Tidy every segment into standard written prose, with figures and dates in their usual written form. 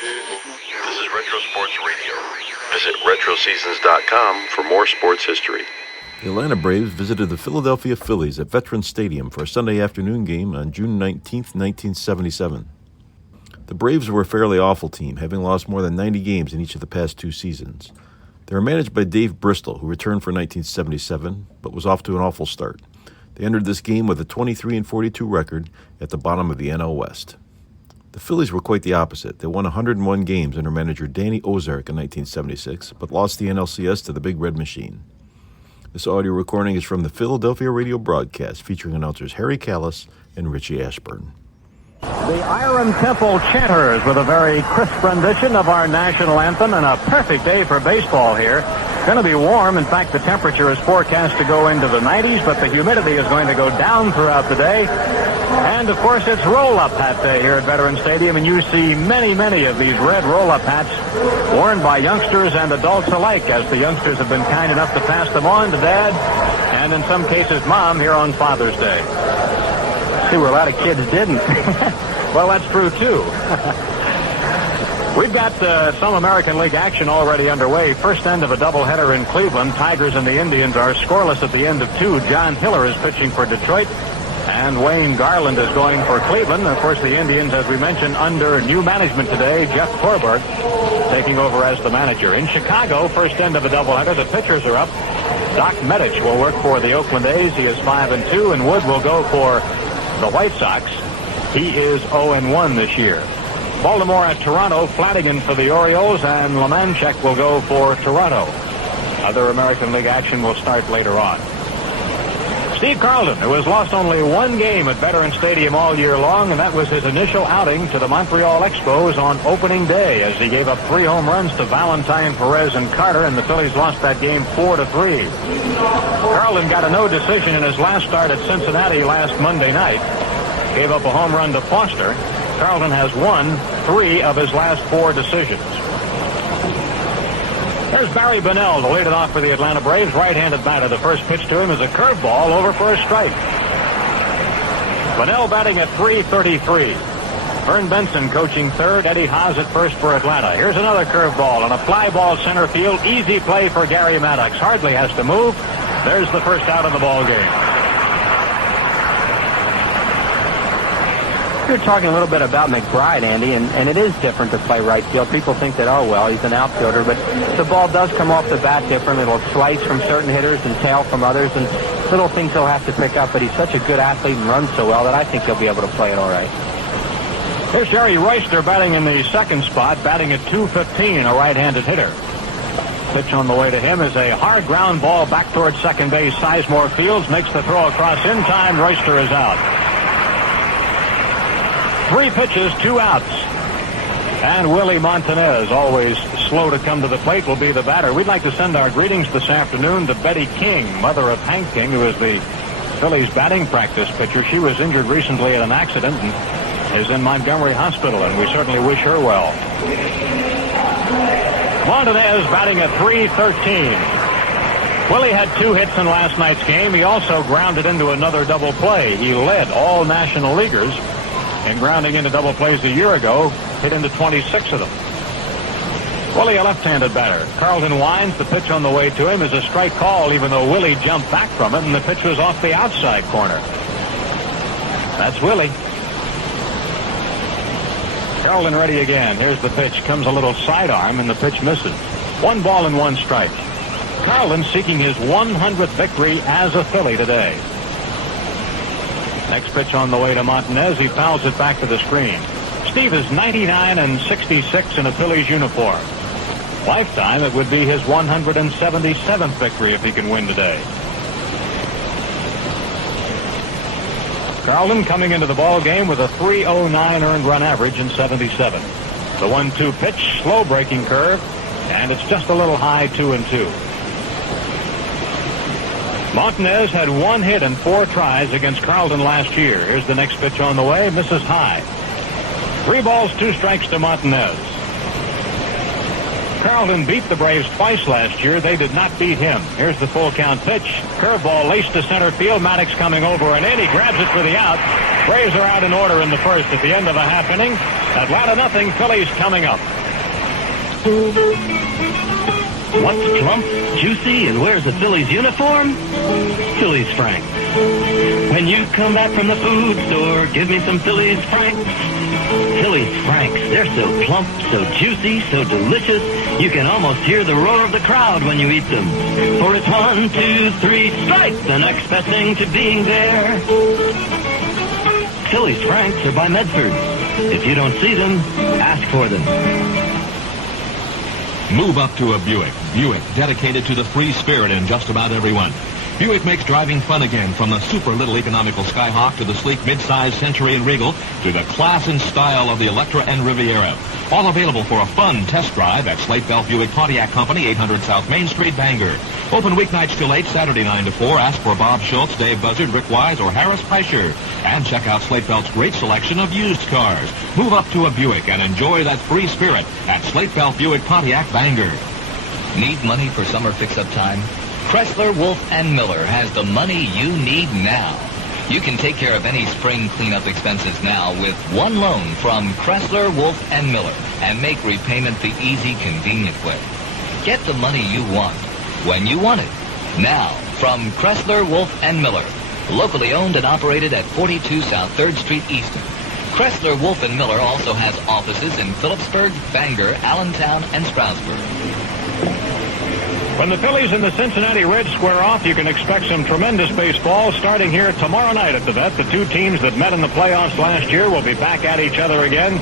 This is Retro Sports Radio. Visit RetroSeasons.com for more sports history. The Atlanta Braves visited the Philadelphia Phillies at Veterans Stadium for a Sunday afternoon game on June 19, 1977. The Braves were a fairly awful team, having lost more than 90 games in each of the past two seasons. They were managed by Dave Bristol, who returned for 1977, but was off to an awful start. They entered this game with a 23-42 record at the bottom of the NL West. The Phillies were quite the opposite. They won 101 games under manager Danny Ozark in 1976, but lost the NLCS to the Big Red Machine. This audio recording is from the Philadelphia radio broadcast featuring announcers Harry Callis and Richie Ashburn. The Iron Temple Chanters with a very crisp rendition of our national anthem, and a perfect day for baseball here. It's going to be warm. In fact, the temperature is forecast to go into the 90s, but the humidity is going to go down throughout the day. And, of course, it's roll-up hat day here at Veterans Stadium, and you see many, many of these red roll-up hats worn by youngsters and adults alike, as the youngsters have been kind enough to pass them on to Dad, and in some cases, Mom, here on Father's Day. See where a lot of kids didn't. Well, that's true, too. We've got some American League action already underway. First end of a doubleheader in Cleveland. Tigers and the Indians are scoreless at the end of two. John Hiller is pitching for Detroit, and Wayne Garland is going for Cleveland. Of course, the Indians, as we mentioned, under new management today. Jeff Torberg taking over as the manager. In Chicago, first end of a doubleheader. The pitchers are up. Doc Medich will work for the Oakland A's. He is 5-2, and Wood will go for the White Sox. He is 0-1 this year. Baltimore at Toronto, Flanagan for the Orioles, and Lemanchek will go for Toronto. Other American League action will start later on. Steve Carlton, who has lost only one game at Veterans Stadium all year long, and that was his initial outing to the Montreal Expos on opening day, as he gave up 3 home runs to Valentine, Perez, and Carter, and the Phillies lost that game 4-3. Carlton got a no decision in his last start at Cincinnati last Monday night. Gave up a home run to Foster. Carlton has won 3 of his last 4 decisions. There's Barry Bonnell to lead it off for the Atlanta Braves. Right-handed batter. The first pitch to him is a curveball over for a strike. Bonnell batting at .333. Vern Benson coaching third. Eddie Haas at first for Atlanta. Here's another curveball and a fly ball center field. Easy play for Gary Maddox. Hardly has to move. There's the first out of the ball game. You're talking a little bit about McBride, Andy, and it is different to play right field. People think that, oh, well, he's an outfielder, but the ball does come off the bat different. It'll slice from certain hitters and tail from others, and little things he'll have to pick up, but he's such a good athlete and runs so well that I think he'll be able to play it all right. Here's Jerry Royster batting in the second spot, batting at .215, a right-handed hitter. Pitch on the way to him is a hard ground ball back towards second base. Sizemore fields, makes the throw across in time. Royster is out. 3 pitches, 2 outs. And Willie Montanez, always slow to come to the plate, will be the batter. We'd like to send our greetings this afternoon to Betty King, mother of Hank King, who is the Phillies batting practice pitcher. She was injured recently in an accident and is in Montgomery Hospital, and we certainly wish her well. Montanez batting at .313. Willie had 2 hits in last night's game. He also grounded into another double play. He led all National Leaguers in grounding into double plays a year ago, hit into 26 of them. Willie, a left-handed batter. Carlton winds. The pitch on the way to him is a strike call, even though Willie jumped back from it, and the pitch was off the outside corner. That's Willie. Carlton ready again. Here's the pitch. Comes a little sidearm, and the pitch misses. 1 ball and 1 strike. Carlton seeking his 100th victory as a Philly today. Next pitch on the way to Montanez. He fouls it back to the screen. Steve is 99-66 in a Phillies uniform. Lifetime, it would be his 177th victory if he can win today. Carlton coming into the ball game with a .309 earned run average in 77. The 1-2 pitch, slow breaking curve, and it's just a little high, 2-2. Montanez had 1 hit and 4 tries against Carlton last year. Here's the next pitch on the way. Misses high. 3 balls, 2 strikes to Montanez. Carlton beat the Braves twice last year. They did not beat him. Here's the full count pitch. Curveball laced to center field. Maddox coming over and in. He grabs it for the out. Braves are out in order in the first at the end of a half inning. Atlanta nothing. Phillies coming up. What's plump, juicy, and wears a Phillies uniform? Phillies Franks. When you come back from the food store, give me some Phillies Franks. Phillies Franks, they're so plump, so juicy, so delicious, you can almost hear the roar of the crowd when you eat them. For it's 1, 2, 3, strike, the next best thing to being there. Phillies Franks are by Medford. If you don't see them, ask for them. Move up to a Buick. Buick, dedicated to the free spirit in just about everyone. Buick makes driving fun again, from the super little economical Skyhawk to the sleek midsize Century and Regal to the class and style of the Electra and Riviera. All available for a fun test drive at Slate Bell Buick Pontiac Company, 800 South Main Street, Bangor. Open weeknights till 8, Saturday 9 to 4. Ask for Bob Schultz, Dave Buzzard, Rick Wise, or Harris Peischer. And check out Slate Belt's great selection of used cars. Move up to a Buick and enjoy that free spirit at Slate Bell Buick Pontiac, Bangor. Need money for summer fix-up time? Chrysler, Wolf, and Miller has the money you need now. You can take care of any spring cleanup expenses now with one loan from Chrysler, Wolf, and Miller and make repayment the easy, convenient way. Get the money you want when you want it. Now from Chrysler, Wolf, and Miller. Locally owned and operated at 42 South 3rd Street, Easton. Chrysler, Wolf, and Miller also has offices in Phillipsburg, Bangor, Allentown, and Stroudsburg. When the Phillies and the Cincinnati Reds square off, you can expect some tremendous baseball starting here tomorrow night at the Vet. The two teams that met in the playoffs last year will be back at each other again.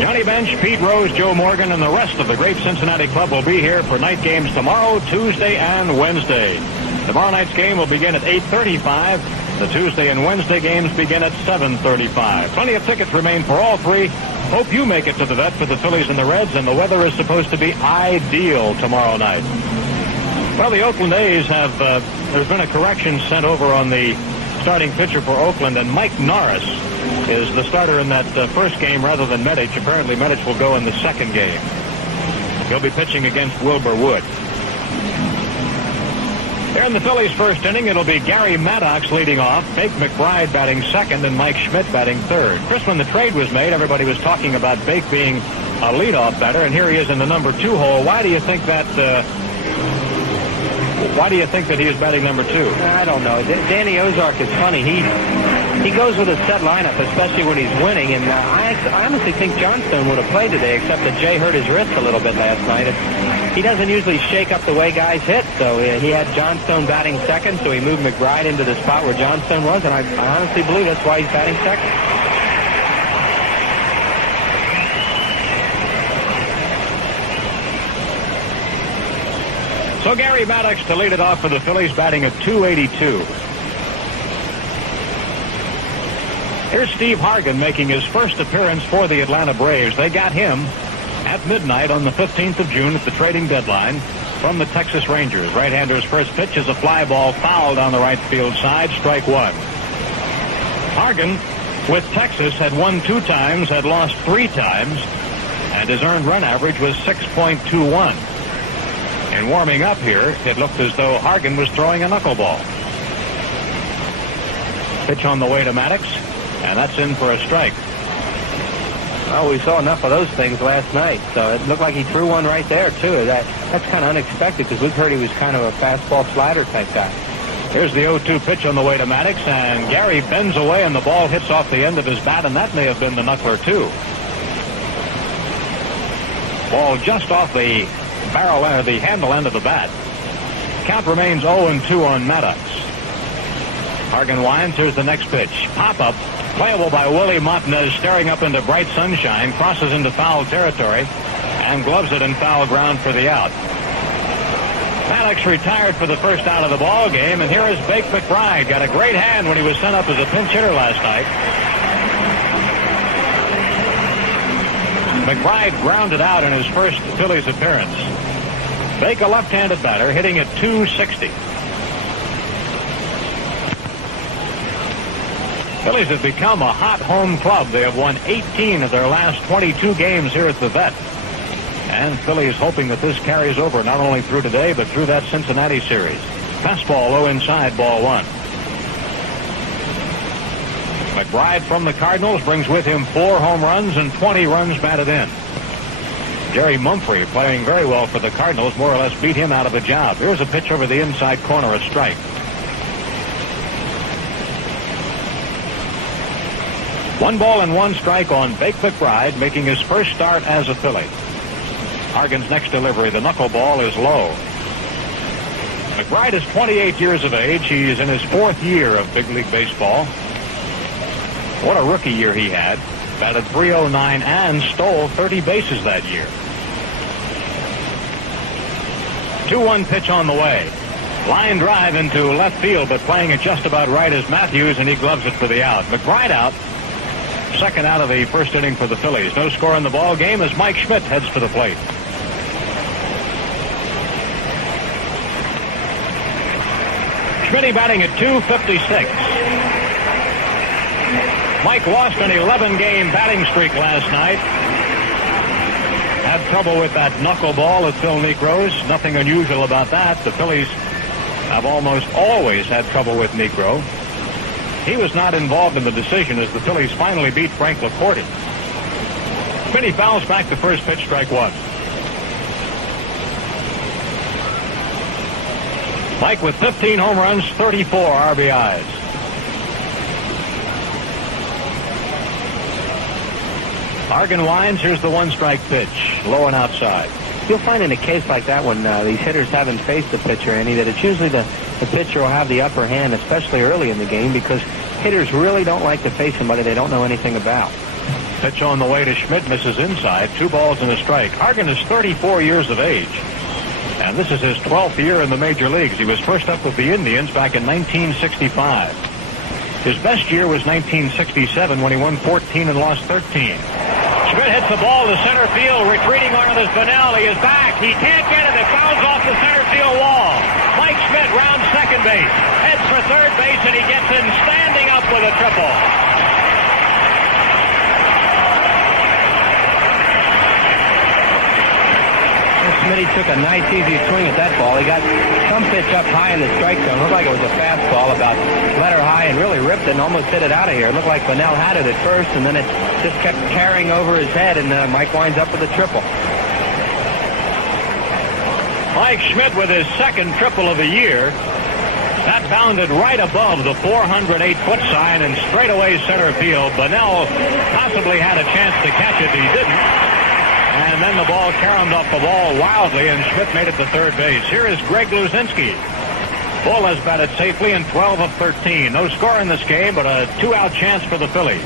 Johnny Bench, Pete Rose, Joe Morgan, and the rest of the great Cincinnati club will be here for night games tomorrow, Tuesday, and Wednesday. Tomorrow night's game will begin at 8:35. The Tuesday and Wednesday games begin at 7:35. Plenty of tickets remain for all three. Hope you make it to the Vet for the Phillies and the Reds, and the weather is supposed to be ideal tomorrow night. Well, the Oakland A's have, there's been a correction sent over on the starting pitcher for Oakland, and Mike Norris is the starter in that first game rather than Medich. Apparently, Medich will go in the second game. He'll be pitching against Wilbur Wood. Here in the Phillies' first inning, it'll be Gary Maddox leading off, Bake McBride batting second, and Mike Schmidt batting third. Chris, when the trade was made, everybody was talking about Bake being a leadoff batter, and here he is in the number 2 hole. Why do you think that he is batting number 2? I don't know. Danny Ozark is funny. He goes with a set lineup, especially when he's winning. And I honestly think Johnstone would have played today, except that Jay hurt his wrist a little bit last night. He doesn't usually shake up the way guys hit, so he had Johnstone batting second, so he moved McBride into the spot where Johnstone was, and I honestly believe that's why he's batting second. So Gary Maddox to lead it off for the Phillies, batting at .282. Here's Steve Hargan making his first appearance for the Atlanta Braves. They got him at midnight on the 15th of June at the trading deadline from the Texas Rangers. Right-hander's first pitch is a fly ball fouled on the right field side, strike one. Hargan, with Texas, had won 2 times, had lost 3 times, and his earned run average was 6.21. In warming up here, it looked as though Hargan was throwing a knuckleball. Pitch on the way to Maddox, and that's in for a strike. Well, we saw enough of those things last night, so it looked like he threw one right there, too. That's kind of unexpected, because we've heard he was kind of a fastball slider type guy. Here's the 0-2 pitch on the way to Maddox, and Gary bends away, and the ball hits off the end of his bat, and that may have been the knuckler, too. Ball just off the barrel end, the handle end of the bat. Count remains 0-2 on Maddox. Hargan winds. Here's the next pitch. Pop-up. Playable by Willie Montanez, staring up into bright sunshine, crosses into foul territory, and gloves it in foul ground for the out. Maddox retired for the first out of the ball game, and here is Bake McBride. Got a great hand when he was sent up as a pinch hitter last night. McBride grounded out in his first Phillies appearance. Bake, a left-handed batter, hitting at .260. Phillies have become a hot home club. They have won 18 of their last 22 games here at the Vet. And Phillies hoping that this carries over not only through today, but through that Cincinnati series. Fastball low inside, ball one. McBride from the Cardinals brings with him 4 home runs and 20 runs batted in. Jerry Mumphrey, playing very well for the Cardinals, more or less beat him out of a job. Here's a pitch over the inside corner, a strike. 1 ball and 1 strike on Bake McBride, making his first start as a Philly. Hargan's next delivery, the knuckleball, is low. McBride is 28 years of age. He is in his 4th year of big league baseball. What a rookie year he had. Batted .309 and stole 30 bases that year. 2-1 pitch on the way. Line drive into left field, but playing it just about right as Matthews, and he gloves it for the out. McBride out. Second out of the first inning for the Phillies. No score in the ball game as Mike Schmidt heads for the plate. Schmidt batting at .256. Mike lost an 11-game batting streak last night. Had trouble with that knuckleball at Phil Niekro's. Nothing unusual about that. The Phillies have almost always had trouble with Niekro. He was not involved in the decision as the Phillies finally beat Frank LaCorte. Schmidt fouls back the first pitch, strike 1. Mike with 15 home runs, 34 RBIs. Hargan winds. Here's the 1-strike pitch, low and outside. You'll find in a case like that when these hitters haven't faced the pitcher, Andy, that it's usually the pitcher will have the upper hand, especially early in the game, because hitters really don't like to face somebody they don't know anything about. Pitch on the way to Schmidt, misses inside. 2 balls and a strike. Hargan is 34 years of age, and this is his 12th year in the major leagues. He was first up with the Indians back in 1965. His best year was 1967 when he won 14 and lost 13. Schmidt hits the ball to center field. Retreating arm is Bunnell. He is back. He can't get it. It bounces off the center field wall. Mike Schmidt rounds second base. Heads for third base, and he gets in standing up with a triple. Schmidt took a nice, easy swing at that ball. He got some pitch up high in the strike zone. Looked like it was a fastball about letter high and really ripped it and almost hit it out of here. It looked like Bunnell had it at first, and then it just kept carrying over his head, and Mike winds up with a triple. Mike Schmidt with his second triple of the year. That bounded right above the 408-foot sign and straight away center field. Bunnell possibly had a chance to catch it. He didn't. And then the ball caromed off the wall wildly, and Schmidt made it to third base. Here is Greg Luzinski. Bull has batted safely in 12 of 13. No score in this game, but a 2-out chance for the Phillies.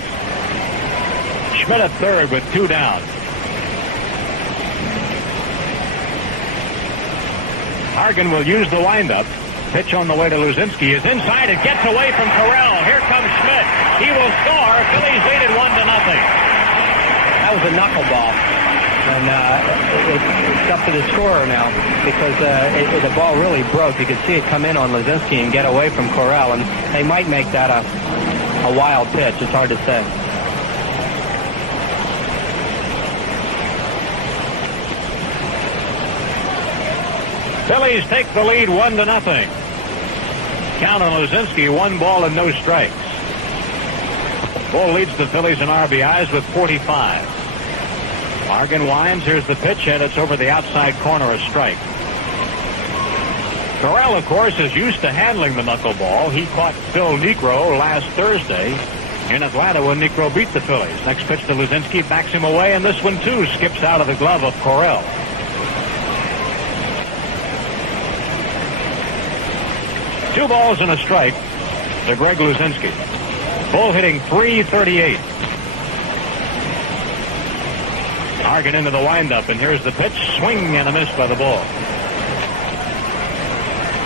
Schmidt at third with 2 down. Hargan will use the windup. Pitch on the way to Luzinski is inside. It gets away from Corral. Here comes Schmidt. He will score. Phillies lead it 1-0. That was a knuckleball. And it's up to the scorer now because the ball really broke. You could see it come in on Luzinski and get away from Corral, and they might make that a wild pitch. It's hard to say. Phillies take the lead 1-0. Count on Luzinski, 1 ball and no strikes. Bull leads the Phillies in RBIs with 45. Hargan winds. Here's the pitch, and it's over the outside corner, a strike. Corral, of course, is used to handling the knuckleball. He caught Phil Niekro last Thursday in Atlanta when Niekro beat the Phillies. Next pitch to Luzinski, backs him away, and this one, too, skips out of the glove of Corral. Two balls and a strike to Greg Luzinski. Bull hitting .338. Hargan into the windup, and here's the pitch. Swing and a miss by the Bull.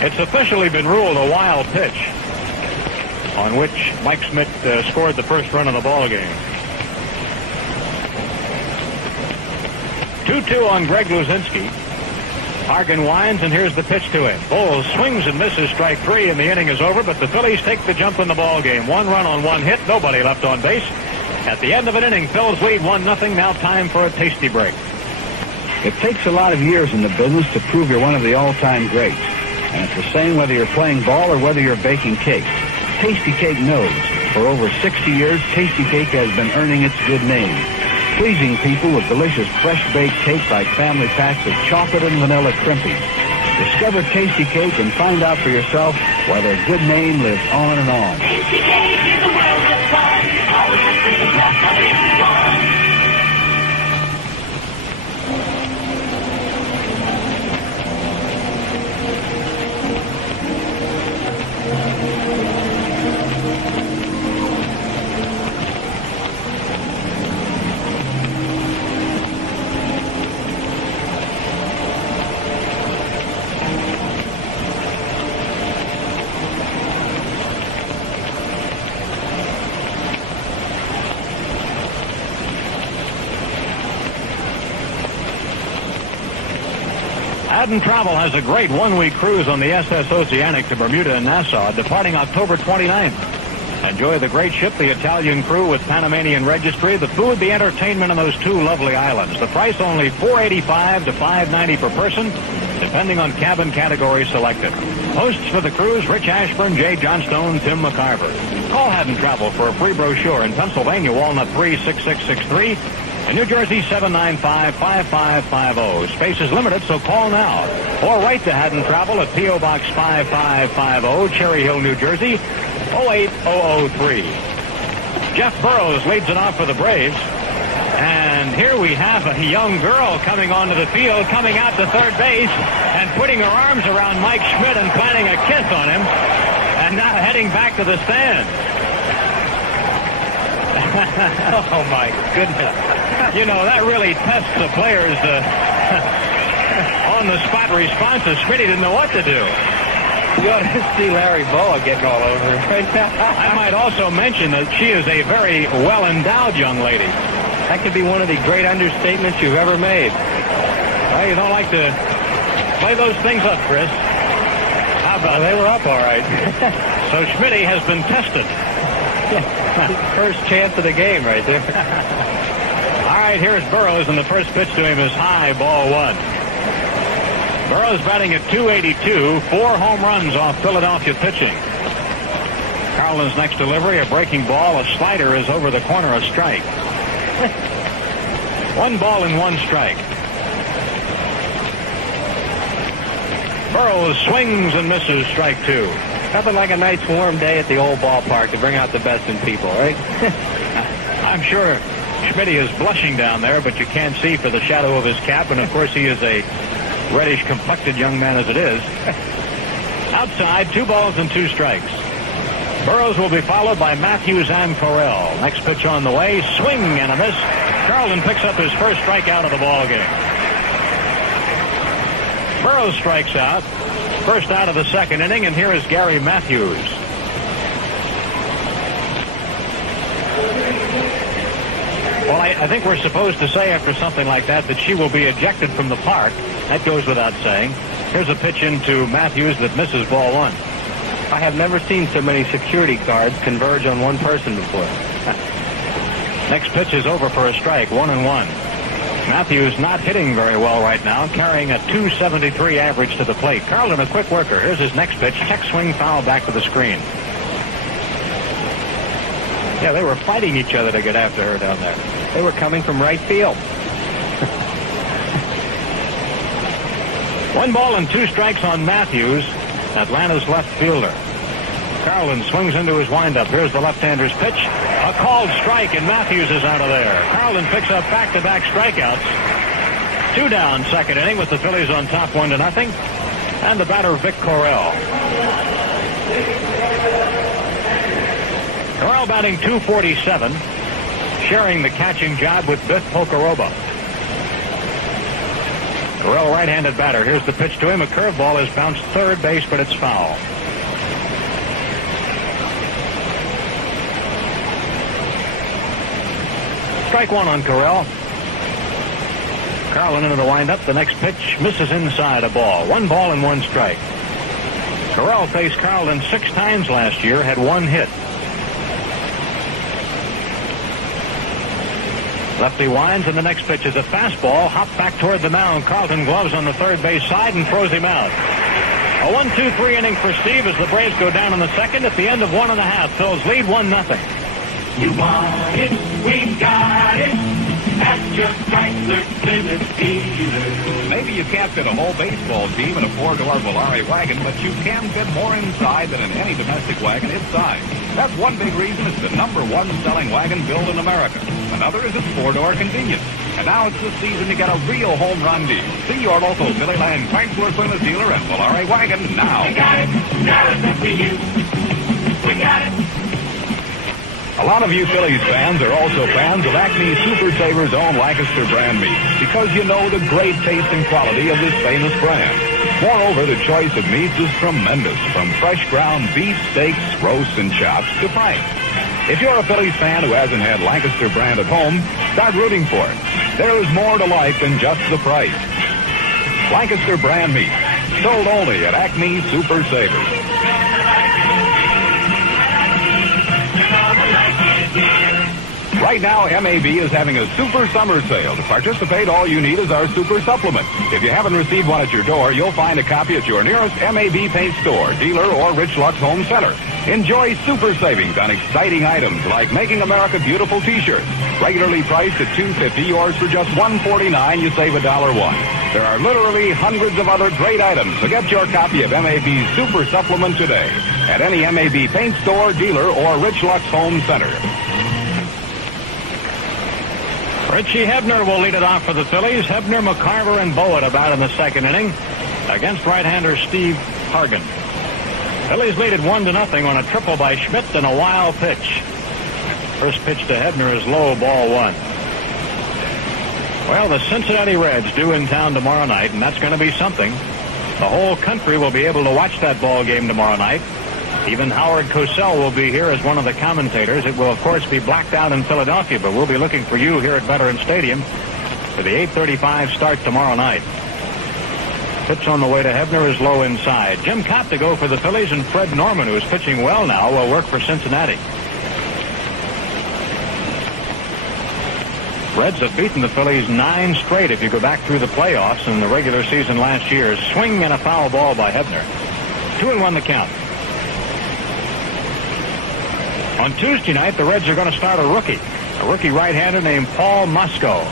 It's officially been ruled a wild pitch on which Mike Schmidt scored the first run of the ball game. 2-2 on Greg Luzinski. Hargan winds, and here's the pitch to him. Bull swings and misses, strike 3, and the inning is over, but the Phillies take the jump in the ball game. 1 run on 1 hit, nobody left on base. At the end of an inning, Phillies lead 1-0. Now time for a tasty break. It takes a lot of years in the business to prove you're one of the all-time greats. And it's the same whether you're playing ball or whether you're baking cakes. Tasty Cake knows. For over 60 years, Tasty Cake has been earning its good name, pleasing people with delicious fresh-baked cakes like family packs of chocolate and vanilla crimpies. Discover Tasty Cake and find out for yourself why their good name lives on and on. Tasty Cake is the world of fun. Always the best of everyone. Haddon Travel has a great one-week cruise on the SS Oceanic to Bermuda and Nassau, departing October 29th. Enjoy the great ship, the Italian crew with Panamanian registry, the food, the entertainment on those two lovely islands. The price only $485 to $590 per person, depending on cabin category selected. Hosts for the cruise, Rich Ashburn, Jay Johnstone, Tim McCarver. Call Haddon Travel for a free brochure in Pennsylvania, Walnut 36663. In New Jersey, 795-5550. Space is limited, so call now. Or write to Haddon Travel at P.O. Box 5550, Cherry Hill, New Jersey, 08003. Jeff Burrows leads it off for the Braves. And here we have a young girl coming onto the field, coming out to third base, and putting her arms around Mike Schmidt and planting a kiss on him, and now heading back to the stand. Oh, my goodness. You know, that really tests the players' on-the-spot responses. Schmitty didn't know what to do. You ought to see Larry Bowa getting all over it right now. I might also mention that she is a very well-endowed young lady. That could be one of the great understatements you've ever made. Well, you don't like to play those things up, Chris. How about they were up all right. So Schmitty has been tested. First chance of the game right there. All right, here's Burrows, and the first pitch to him is high, ball one. Burrows batting at 282, 4 home runs off Philadelphia pitching. Carlin's next delivery, a breaking ball, a slider is over the corner, a strike. 1 ball and 1 strike. Burrows swings and misses, strike 2. Nothing like a nice warm day at the old ballpark to bring out the best in people, right? I'm sure Schmitty is blushing down there, but you can't see for the shadow of his cap, and of course he is a reddish-complected young man as it is. Outside, 2 balls and 2 strikes. Burrows will be followed by Matthews and Correll. Next pitch on the way, swing and a miss. Carlton picks up his first strikeout of the ball game. Burrows strikes out. First out of the second inning, and here is Gary Matthews. Well, I think we're supposed to say after something like that she will be ejected from the park. That goes without saying. Here's a pitch into Matthews that misses ball 1. I have never seen so many security guards converge on one person before. Next pitch is over for a strike, 1-1. Matthews not hitting very well right now, carrying a .273 average to the plate. Carlton a quick worker. Here's his next pitch. Check swing foul back to the screen. Yeah, they were fighting each other to get after her down there. They were coming from right field. 1 ball and 2 strikes on Matthews, Atlanta's left fielder. Carlton swings into his windup. Here's the left-hander's pitch. A called strike, and Matthews is out of there. Carlton picks up back-to-back strikeouts. 2 down, second inning, with the Phillies on top 1-0. And the batter, Vic Correll. Correll batting .247, sharing the catching job with Biff Pocoroba. Correll, right-handed batter. Here's the pitch to him. A curveball is bounced third base, but it's foul. Strike 1 on Correll. Carlton into the windup. The next pitch misses inside, a ball. 1 ball and 1 strike. Correll faced Carlton 6 times last year, had 1 hit. Lefty winds, and the next pitch is a fastball. Hop back toward the mound. Carlton gloves on the third base side and throws him out. A 1-2-3 inning for Steve as the Braves go down in the second at the end of 1.5. Phil's lead 1-0. You want it, we got it. At your Chrysler Plymouth dealer. Maybe you can't fit a whole baseball team in a four-door Volare wagon, but you can fit more inside than in any domestic wagon its size. That's one big reason it's the #1 selling wagon built in America. Another is its four-door convenience. And now it's the season to get a real home run deal. See your local Phillyland Chrysler Plymouth dealer and Volare wagon now. We got it. Now it's up to you. We got it. A lot of you Phillies fans are also fans of Acme Super Saver's own Lancaster brand meat because you know the great taste and quality of this famous brand. Moreover, the choice of meats is tremendous, from fresh ground beef, steaks, roasts, and chops to pints. If you're a Phillies fan who hasn't had Lancaster brand at home, start rooting for it. There is more to life than just the price. Lancaster brand meat, sold only at Acme Super Savers. Right now, MAB is having a super summer sale. To participate, all you need is our super supplement. If you haven't received one at your door, you'll find a copy at your nearest MAB paint store, dealer, or Rich Lux Home Center. Enjoy super savings on exciting items like Making America Beautiful t-shirts. Regularly priced at $2.50, yours for just $1.49, you save $1.01. There are literally hundreds of other great items, so get your copy of MAB's super supplement today at any MAB paint store, dealer, or Rich Lux Home Center. Richie Hebner will lead it off for the Phillies. Hebner, McCarver, and Bowa about in the second inning against right-hander Steve Hargan. Phillies lead it 1-0 on a triple by Schmidt and a wild pitch. First pitch to Hebner is low, ball 1. Well, the Cincinnati Reds due in town tomorrow night, and that's going to be something. The whole country will be able to watch that ball game tomorrow night. Even Howard Cosell will be here as one of the commentators. It will, of course, be blacked out in Philadelphia, but we'll be looking for you here at Veterans Stadium for the 8:35 start tomorrow night. Pitch on the way to Hebner is low inside. Jim Cott to go for the Phillies, and Fred Norman, who is pitching well now, will work for Cincinnati. Reds have beaten the Phillies 9 straight if you go back through the playoffs in the regular season last year. Swing and a foul ball by Hebner. 2-1 the count. On Tuesday night, the Reds are going to start a rookie right-hander named Paul Musco.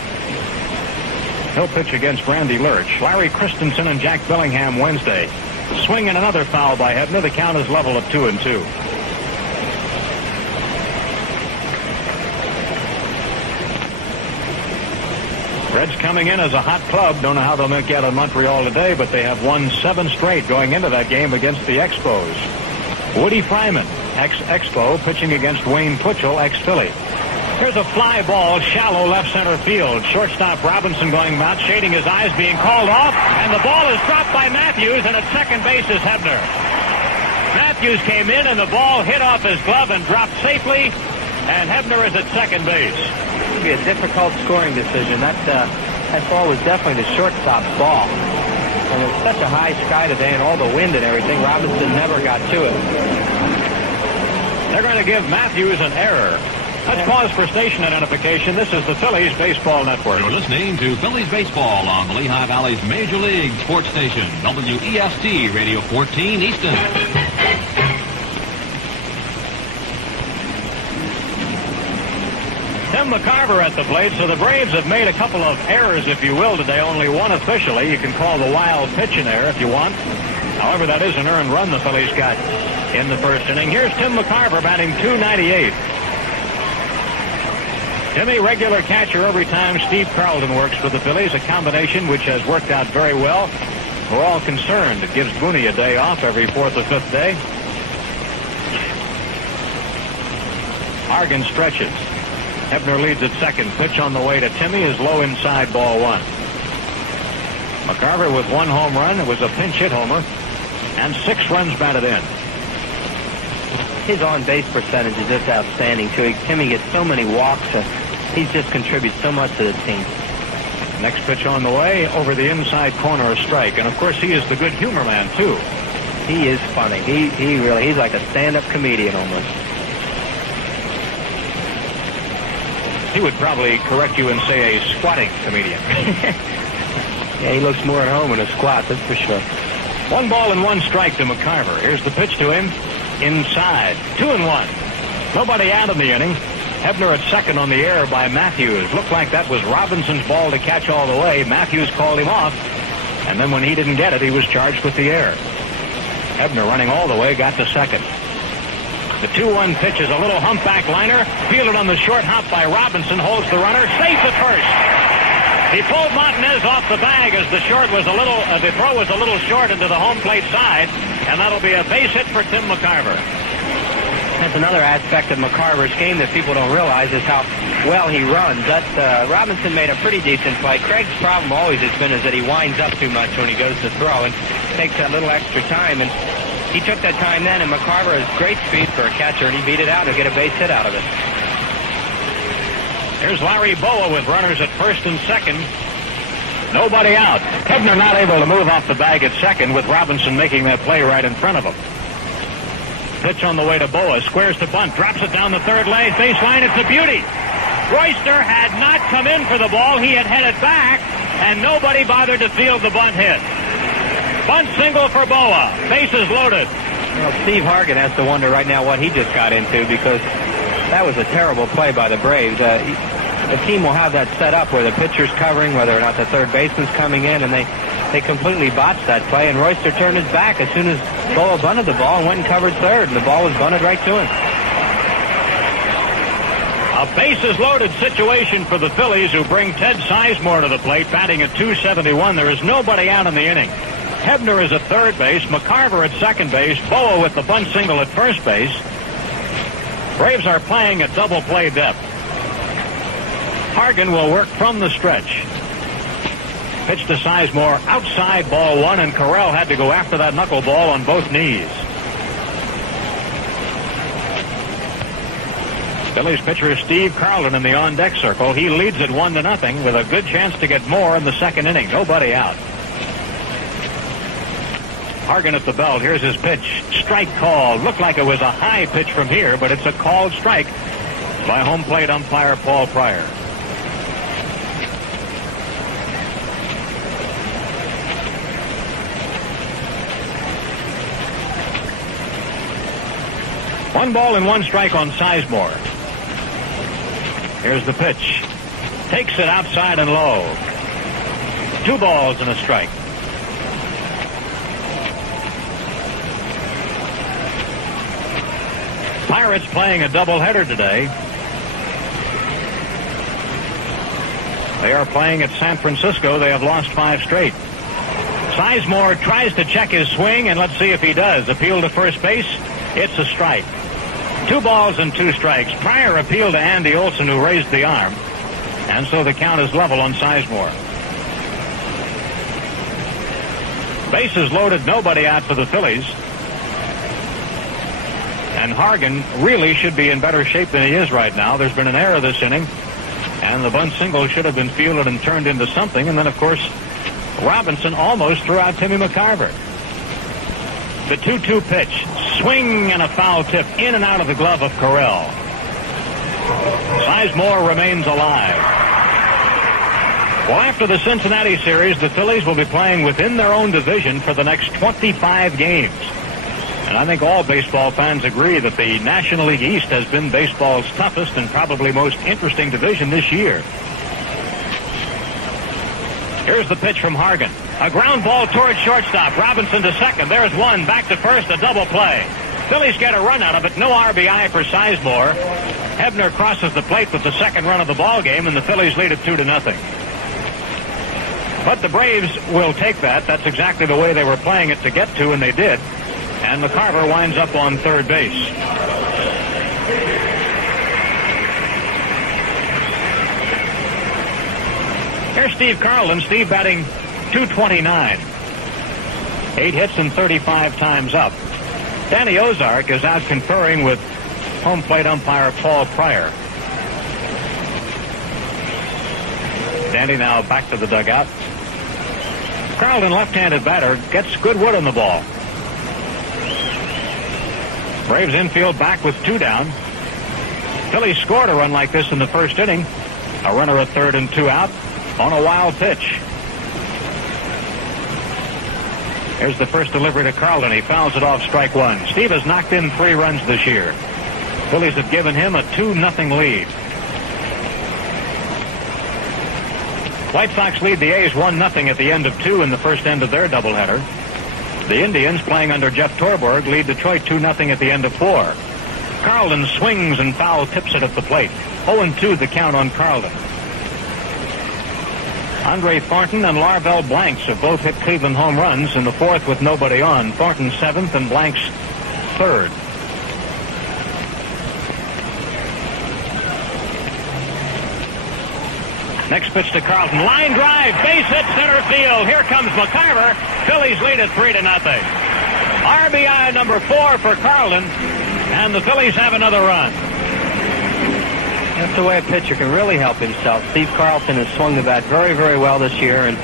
He'll pitch against Randy Lurch. Larry Christensen and Jack Bellingham Wednesday. Swing and another foul by Hebner. The count is level at 2-2. Reds coming in as a hot club. Don't know how they'll make out in Montreal today, but they have won 7 straight going into that game against the Expos. Woody Fryman, ex-Expo, pitching against Wayne Twitchell, ex-Philly. Here's a fly ball, shallow left center field. Shortstop Robinson going out, shading his eyes, being called off, and the ball is dropped by Matthews, and at second base is Hebner. Matthews came in, and the ball hit off his glove and dropped safely, and Hebner is at second base. It would be a difficult scoring decision. That ball was definitely the shortstop's ball. And it's such a high sky today and all the wind and everything, Robinson never got to it. They're going to give Matthews an error. Let's pause for station identification. This is the Phillies Baseball Network. You're listening to Phillies Baseball on the Lehigh Valley's Major League Sports Station, WEST Radio 14 Easton. Tim McCarver at the plate, so the Braves have made a couple of errors, if you will, today. Only one officially. You can call the wild pitch an error if you want. However, that is an earned run the Phillies got in the first inning. Here's Tim McCarver batting .298. Timmy, regular catcher every time Steve Carlton works for the Phillies, a combination which has worked out very well. We're all concerned. It gives Booney a day off every 4th or 5th day. Hargan stretches. Hebner leads at second. Pitch on the way to Timmy is low inside, ball 1. McCarver with 1 home run. It was a pinch hit homer. And 6 runs batted in. His on-base percentage is just outstanding, too. Timmy gets so many walks. He just contributes so much to the team. Next pitch on the way, over the inside corner, a strike. And, of course, he is the good humor man, too. He is funny. He's like a stand-up comedian almost. He would probably correct you and say a squatting comedian. Yeah, he looks more at home in a squat, that's for sure. 1 ball and 1 strike to McCarver. Here's the pitch to him. Inside. 2-1. Nobody out in the inning. Hebner at second on the error by Matthews. Looked like that was Robinson's ball to catch all the way. Matthews called him off. And then when he didn't get it, he was charged with the error. Hebner running all the way, got to second. The 2-1 pitch is a little humpback liner. Fielded on the short hop by Robinson. Holds the runner. Safe at first. He pulled Montanez off the bag as the throw was a little short into the home plate side, and that'll be a base hit for Tim McCarver. That's another aspect of McCarver's game that people don't realize is how well he runs. Robinson made a pretty decent play. Craig's problem always has been is that he winds up too much when he goes to throw and takes that little extra time. And he took that time then, and McCarver has great speed for a catcher, and he beat it out and get a base hit out of it. Here's Larry Bowa with runners at first and second. Nobody out. Hebner not able to move off the bag at second with Robinson making that play right in front of him. Pitch on the way to Bowa. Squares to bunt. Drops it down the third baseline. It's a beauty. Royster had not come in for the ball. He had headed back, and nobody bothered to field the bunt hit. Bunt single for Bowa. Bases loaded. Well, Steve Hargan has to wonder right now what he just got into, because that was a terrible play by the Braves. The team will have that set up where the pitcher's covering, whether or not the third baseman's coming in, and they completely botched that play, and Royster turned his back as soon as Bowa bunted the ball and went and covered third, and the ball was bunted right to him. A bases-loaded situation for the Phillies, who bring Ted Sizemore to the plate, batting at .271. There is nobody out in the inning. Hebner is at third base, McCarver at second base, Bowa with the bunt single at first base. Braves are playing at double play depth. Hargan will work from the stretch. Pitch to Sizemore, outside, ball 1, and Carell had to go after that knuckleball on both knees. Phillies pitcher Steve Carlton in the on-deck circle. He leads it 1-0 with a good chance to get more in the second inning. Nobody out. Hargan at the belt. Here's his pitch. Strike call. Looked like it was a high pitch from here, but it's a called strike by home plate umpire Paul Pryor. One ball and 1 strike on Sizemore. Here's the pitch. Takes it outside and low. 2 balls and a strike. Pirates playing a doubleheader today. They are playing at San Francisco. They have lost 5 straight. Sizemore tries to check his swing, and let's see if he does. Appeal to first base. It's a strike. 2 balls and 2 strikes. Pryor appealed to Andy Olson, who raised the arm, and so the count is level on Sizemore. Bases loaded, nobody out for the Phillies. And Hargan really should be in better shape than he is right now. There's been an error this inning, and the bunt single should have been fielded and turned into something. And then, of course, Robinson almost threw out Timmy McCarver. The 2-2 pitch. Swing and a foul tip in and out of the glove of Carell. Sizemore remains alive. Well, after the Cincinnati series, the Phillies will be playing within their own division for the next 25 games. And I think all baseball fans agree that the National League East has been baseball's toughest and probably most interesting division this year. Here's the pitch from Hargan. A ground ball towards shortstop. Robinson to second. There's one. Back to first. A double play. Phillies get a run out of it. No RBI for Sizemore. Hebner crosses the plate with the second run of the ball game, and the Phillies lead it 2-0. But the Braves will take that. That's exactly the way they were playing it to get to, and they did. And McCarver winds up on third base. Here's Steve Carlton. Steve batting .229. 8 hits and 35 times up. Danny Ozark is out conferring with home plate umpire Paul Pryor. Danny now back to the dugout. Carlton, left-handed batter, gets good wood on the ball. Braves infield back with 2 down. Phillies scored a run like this in the first inning. A runner at third and 2 out on a wild pitch. Here's the first delivery to Carlton. He fouls it off, strike one. Steve has knocked in 3 runs this year. Phillies have given him a 2-0 lead. White Sox lead the A's 1-0 at the end of 2 in the first end of their doubleheader. The Indians, playing under Jeff Torborg, lead Detroit 2-0 at the end of 4. Carlton swings and foul tips it at the plate. 0-2 the count on Carlton. Andre Thornton and Larvell Blanks have both hit Cleveland home runs in the 4th with nobody on. Thornton 7th and Blanks 3rd. Next pitch to Carlton. Line drive. Base hit center field. Here comes McCarver. Phillies lead it 3-0. RBI number 4 for Carlton. And the Phillies have another run. That's the way a pitcher can really help himself. Steve Carlton has swung the bat very, very well this year, and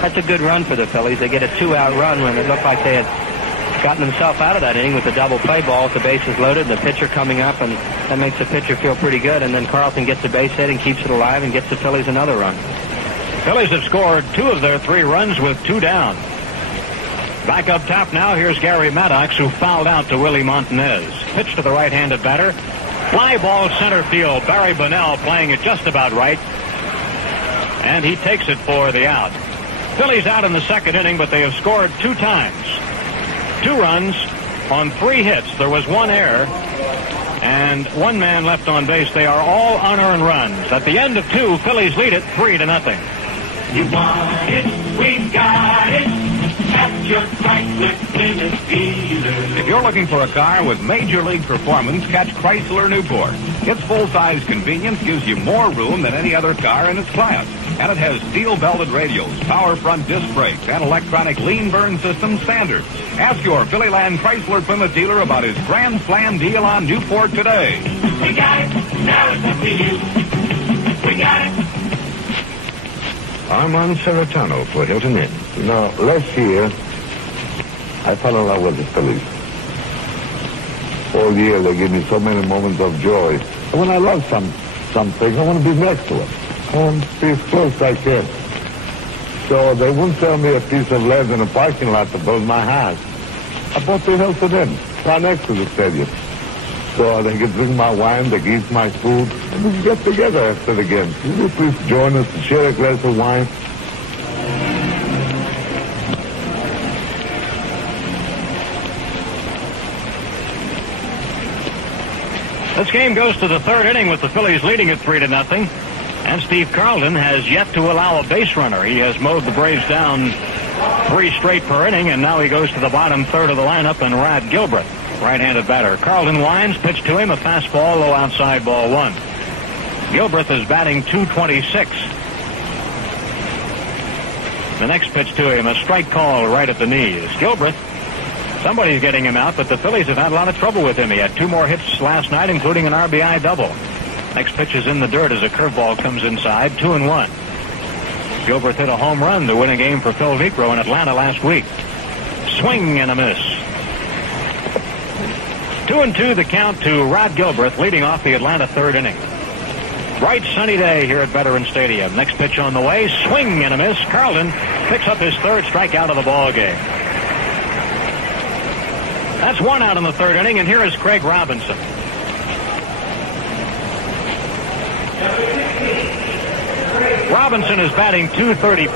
that's a good run for the Phillies. They get a 2-out run when it looked like they had gotten themselves out of that inning with the double play ball with the bases loaded, the pitcher coming up, and that makes the pitcher feel pretty good. And then Carlton gets a base hit and keeps it alive and gets the Phillies another run. Phillies have scored 2 of their 3 runs with 2 down. Back up top now, here's Gary Maddox, who fouled out to Willie Montanez. Pitch to the right-handed batter. Fly ball center field. Barry Bonnell playing it just about right. And he takes it for the out. Phillies out in the 2nd inning, but they have scored 2 times. 2 runs on 3 hits. There was 1 error and 1 man left on base. They are all unearned runs. At the end of 2, Phillies lead it 3-0. You want it, we've got it. At your Chrysler Plymouth dealer. If you're looking for a car with major league performance, catch Chrysler Newport. Its full-size convenience gives you more room than any other car in its class. And it has steel-belted radials, power front disc brakes, and electronic lean burn system standard. Ask your Phillyland Chrysler Plymouth dealer about his Grand Slam deal on Newport today. We got it. Now it's up to you. We got it. Armand Serratano for Hilton Inn. Last year, I fell in love with the Phillies. All year, they give me so many moments of joy. And when I love something, I want to be next to it. I want to be as close as I can. So they wouldn't sell me a piece of land in a parking lot to build my house. I bought the Hilton Inn, right next to the stadium. So they can drink my wine, they can eat my food, and we can get together after the game. Will you please join us and share a glass of wine? This game goes to the 3rd inning with the Phillies leading it 3-0. And Steve Carlton has yet to allow a base runner. He has mowed the Braves down 3 straight per inning, and now he goes to the bottom third of the lineup and Rod Gilbreth, right-handed batter. Carlton winds, pitch to him, a fastball, low outside, ball 1. Gilbreth is batting .226. The next pitch to him, a strike call right at the knees. Gilbreth, somebody's getting him out, but the Phillies have had a lot of trouble with him. He had 2 more hits last night, including an RBI double. Next pitch is in the dirt as a curveball comes inside, 2-1. Gilbreth hit a home run to win a game for Phil Niekro in Atlanta last week. Swing and a miss. 2-2 the count to Rod Gilbreth, leading off the Atlanta 3rd inning. Bright sunny day here at Veterans Stadium. Next pitch on the way, swing and a miss. Carlton picks up his 3rd strikeout of the ball game. That's 1 out in the 3rd inning, and here is Craig Robinson. Robinson is batting .235.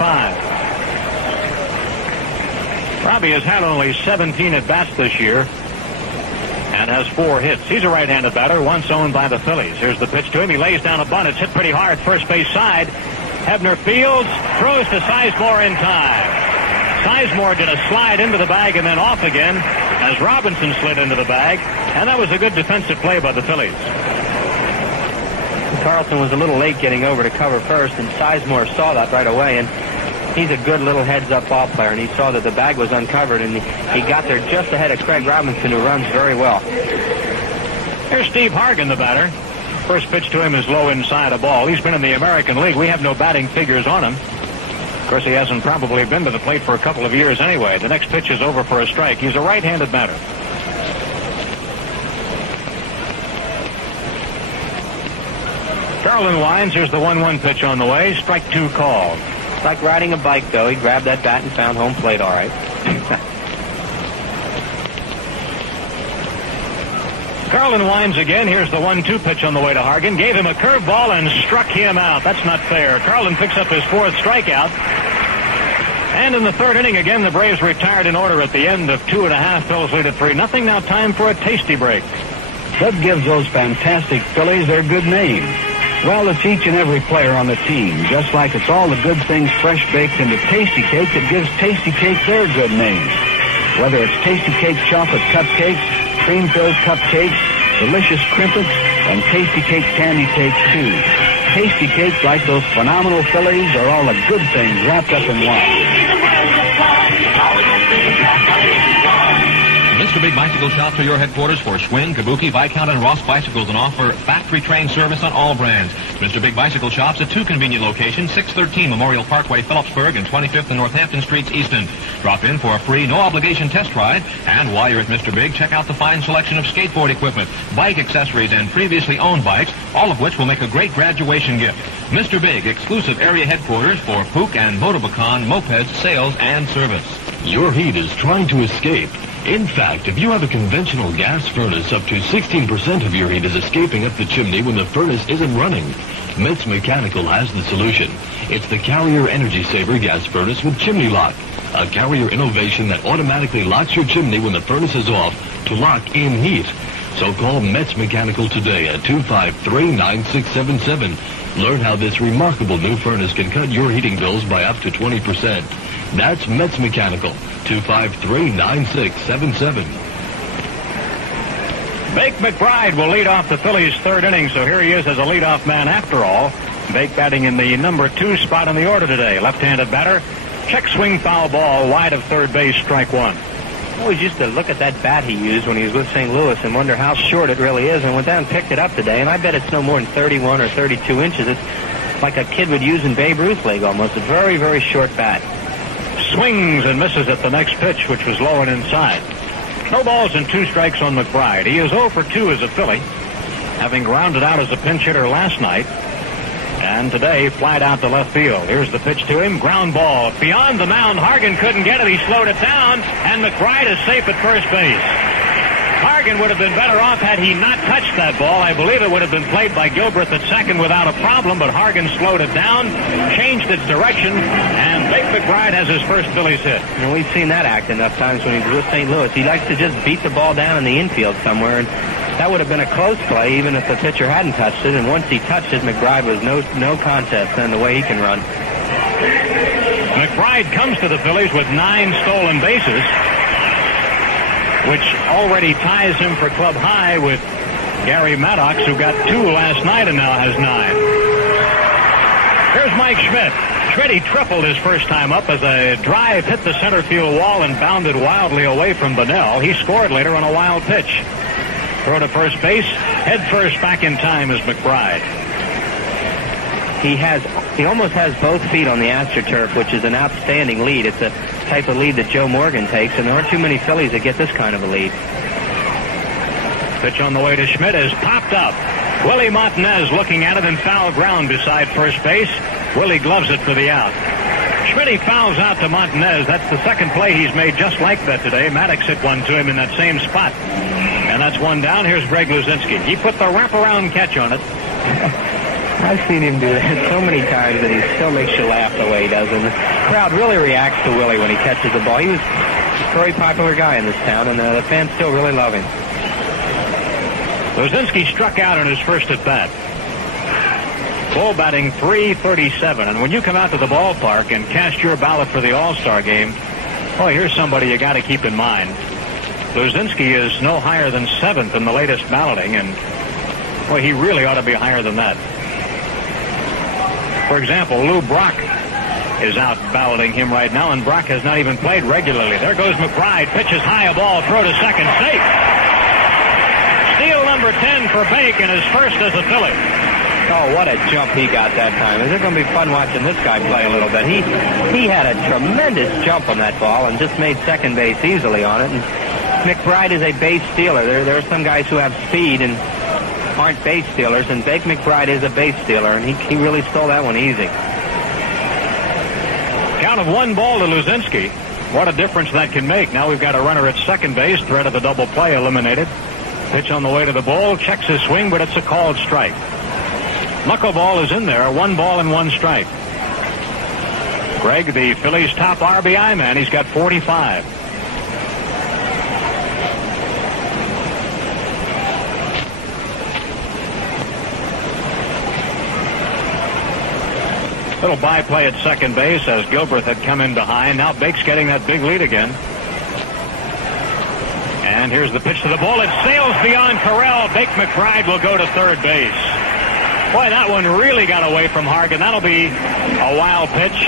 Robbie has had only 17 at-bats this year and has 4 hits. He's a right-handed batter, once owned by the Phillies. Here's the pitch to him. He lays down a bunt. It's hit pretty hard, first base side. Hebner fields, throws to Sizemore in time. Sizemore did a slide into the bag and then off again as Robinson slid into the bag, and that was a good defensive play by the Phillies. Carlton was a little late getting over to cover first, and Sizemore saw that right away, and he's a good little heads-up ball player, and he saw that the bag was uncovered, and he got there just ahead of Craig Robinson, who runs very well. Here's Steve Hargan, the batter. First pitch to him is low inside a ball. He's been in the American League. We have no batting figures on him. Of course, he hasn't probably been to the plate for a couple of years anyway. The next pitch is over for a strike. He's a right-handed batter. Carlton winds. Here's the 1-1 pitch on the way. Strike 2 called. It's like riding a bike, though. He grabbed that bat and found home plate all right. Carlton winds again. Here's the 1-2 pitch on the way to Hargan. Gave him a curveball and struck him out. That's not fair. Carlton picks up his 4th strikeout. And in the 3rd inning, again, the Braves retired in order at the end of 2.5. Phillies lead at 3-0. Now time for a tasty break. What gives those fantastic Phillies their good name? Well, it's each and every player on the team, just like it's all the good things fresh baked into Tasty Cake that gives Tasty Cake their good name. Whether it's Tasty Cake chocolate cupcakes, cream-filled cupcakes, delicious crimpets, and Tasty Cake candy cakes, too. Tasty Cakes, like those phenomenal Phillies, are all the good things wrapped up in one. Mr. Big Bicycle Shops are your headquarters for Schwinn, Kabuki, Viscount, and Ross bicycles and offer factory-trained service on all brands. Mr. Big Bicycle Shops at 2 convenient locations, 613 Memorial Parkway, Phillipsburg, and 25th and Northampton Streets, Easton. Drop in for a free, no-obligation test ride. And while you're at Mr. Big, check out the fine selection of skateboard equipment, bike accessories, and previously owned bikes, all of which will make a great graduation gift. Mr. Big, exclusive area headquarters for Puch and Motobacan mopeds, sales, and service. Your heat is trying to escape. In fact, if you have a conventional gas furnace, up to 16% of your heat is escaping up the chimney when the furnace isn't running. Metz Mechanical has the solution. It's the Carrier Energy Saver gas furnace with chimney lock. A Carrier innovation that automatically locks your chimney when the furnace is off to lock in heat. So call Metz Mechanical today at 253-9677. Learn how this remarkable new furnace can cut your heating bills by up to 20%. That's Metz Mechanical, 253-9677. Bake McBride will lead off the Phillies' 3rd inning, so here he is as a leadoff man after all. Bake batting in the number 2 spot in the order today. Left-handed batter. Check swing foul ball wide of third base, strike 1. I always used to look at that bat he used when he was with St. Louis and wonder how short it really is, and went down and picked it up today, and I bet it's no more than 31 or 32 inches. It's like a kid would use in Babe Ruth's leg almost. A very, very short bat. Swings and misses at the next pitch, which was low and inside. No balls and 2 strikes on McBride. He is 0 for 2 as a Philly, having grounded out as a pinch hitter last night. And today, flied out to left field. Here's the pitch to him. Ground ball. Beyond the mound. Hargan couldn't get it. He slowed it down. And McBride is safe at first base. Hargan would have been better off had he not touched that ball. I believe it would have been played by Gilbreth at second without a problem, but Hargan slowed it down, changed its direction, and Bake McBride has his first Phillies hit. And we've seen that act enough times when he was with St. Louis. He likes to just beat the ball down in the infield somewhere, and that would have been a close play even if the pitcher hadn't touched it. And once he touched it, McBride was no contest in the way he can run. McBride comes to the Phillies with 9 stolen bases, which already ties him for club high with Gary Maddox, who got 2 last night and now has 9. Here's Mike Schmidt. Schmidt tripled his first time up as a drive hit the center field wall and bounded wildly away from Bunnell. He scored later on a wild pitch. Throw to first base, head first back in time is McBride. He almost has both feet on the AstroTurf, which is an outstanding lead. It's a type of lead that Joe Morgan takes, and there aren't too many Phillies that get this kind of a lead. Pitch on the way to Schmidt is popped up. Willie Martinez looking at it in foul ground beside first base. Willie gloves it for the out. Schmidt fouls out to Martinez. That's the second play he's made just like that today. Maddox hit one to him in that same spot. And that's 1 down. Here's Greg Luzinski. He put the wraparound catch on it. I've seen him do that so many times, and he still makes you laugh the way he does. And the crowd really reacts to Willie when he catches the ball. He was a very popular guy in this town, and the fans still really love him. Luzinski struck out on his first at bat. Bull batting .337, and when you come out to the ballpark and cast your ballot for the All-Star game, well, here's somebody you got to keep in mind. Luzinski is no higher than 7th in the latest balloting, and well, he really ought to be higher than that. For example, Lou Brock is out balloting him right now, and Brock has not even played regularly. There goes McBride, pitches high a ball, throw to second, safe. Steal number 10 for Bake, and his first as a Philly. Oh, what a jump he got that time. Is it going to be fun watching this guy play a little bit? He had a tremendous jump on that ball and just made second base easily on it. And McBride is a base stealer. There are some guys who have speed, and aren't base stealers, and Bake McBride is a base stealer, and he really stole that one easy. Count of 1 ball to Luzinski. What a difference that can make. Now we've got a runner at second base. Threat of the double play eliminated. Pitch on the way to the ball. Checks his swing, but it's a called strike. Knuckleball is in there. 1 ball and 1 strike. Greg, the Phillies' top RBI man. He's got 45. Little byplay at second base as Gilbreth had come in behind. Now Bake's getting that big lead again. And here's the pitch to the ball. It sails beyond Corral. Bake McBride will go to third base. Boy, that one really got away from Hargan. That'll be a wild pitch.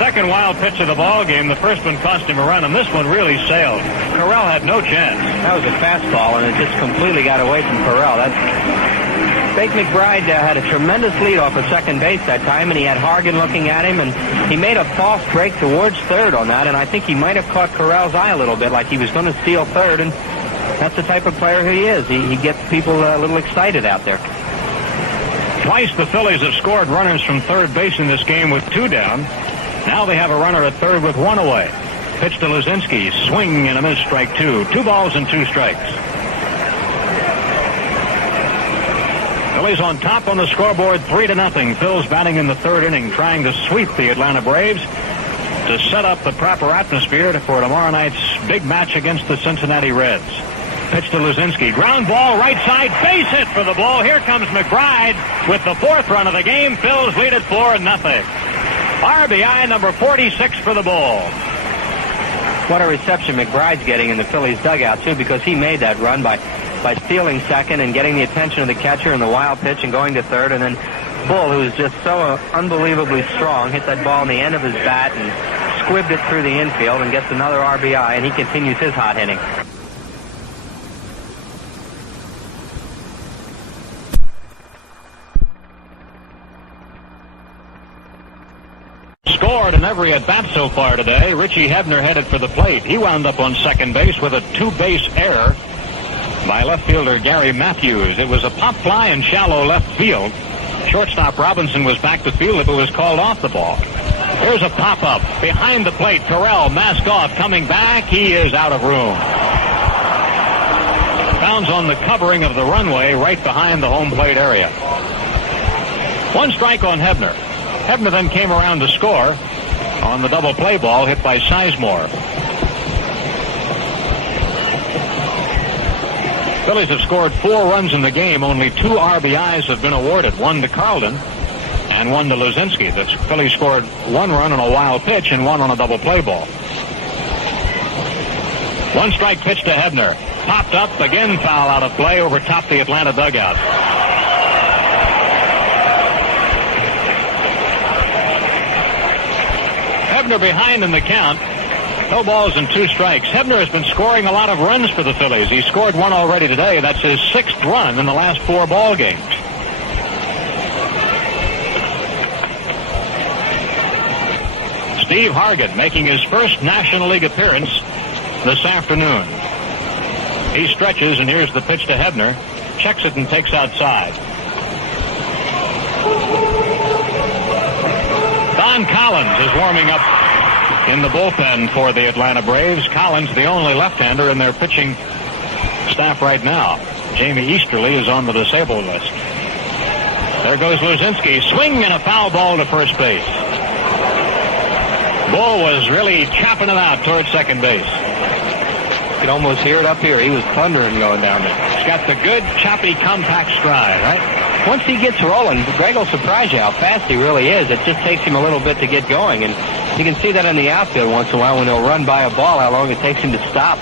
Second wild pitch of the ball game. The first one cost him a run, and this one really sailed. Corral had no chance. That was a fastball, and it just completely got away from Corral. Bake McBride had a tremendous lead off of second base that time, and he had Hargan looking at him, and he made a false break towards third on that, and I think he might have caught Corral's eye a little bit, like he was going to steal third, and that's the type of player he is. He gets people a little excited out there. Twice the Phillies have scored runners from third base in this game with 2 down. Now they have a runner at third with 1 away. Pitch to Luzinski. Swing and a miss, strike 2. 2 balls and 2 strikes. Phillies on top on the scoreboard, 3-0. Phil's batting in the third inning, trying to sweep the Atlanta Braves to set up the proper atmosphere for tomorrow night's big match against the Cincinnati Reds. Pitch to Luzinski. Ground ball, right side, base hit for the ball. Here comes McBride with the 4th run of the game. Phil's lead at 4-0. RBI number 46 for the ball. What a reception McBride's getting in the Phillies dugout, too, because he made that run by stealing second and getting the attention of the catcher in the wild pitch and going to third. And then Bull, who's just so unbelievably strong, hit that ball in the end of his bat and squibbed it through the infield and gets another RBI, and he continues his hot hitting. Scored in every at-bat so far today. Richie Hebner headed for the plate. He wound up on second base with a 2-base error by left fielder Gary Matthews. It was a pop fly in shallow left field. Shortstop Robinson was back to field if it was called off the ball. Here's a pop-up behind the plate. Corral, mask off, coming back. He is out of room. Bounds on the covering of the runway right behind the home plate area. 1 strike on Hebner. Hebner then came around to score on the double play ball hit by Sizemore. Phillies have scored 4 runs in the game. Only 2 RBIs have been awarded. 1 to Carlton and 1 to Luzinski. The Phillies scored 1 run on a wild pitch and 1 on a double play ball. 1 strike pitch to Hebner. Popped up, again foul out of play over top the Atlanta dugout. Hebner behind in the count. No balls and 2 strikes. Hebner has been scoring a lot of runs for the Phillies. He scored 1 already today. That's his 6th run in the last 4 ball games. Steve Hargan making his first National League appearance this afternoon. He stretches, and here's the pitch to Hebner. Checks it and takes outside. Don Collins is warming up in the bullpen for the Atlanta Braves. Collins, the only left-hander in their pitching staff right now. Jamie Easterly is on the disabled list. There goes Luzinski. Swing and a foul ball to first base. Bull was really chopping it out towards second base. You could almost hear it up here. He was thundering going down there. He's got the good, choppy, compact stride, right? Once he gets rolling, Greg will surprise you how fast he really is. It just takes him a little bit to get going, and you can see that in the outfield once in a while when he'll run by a ball, how long it takes him to stop.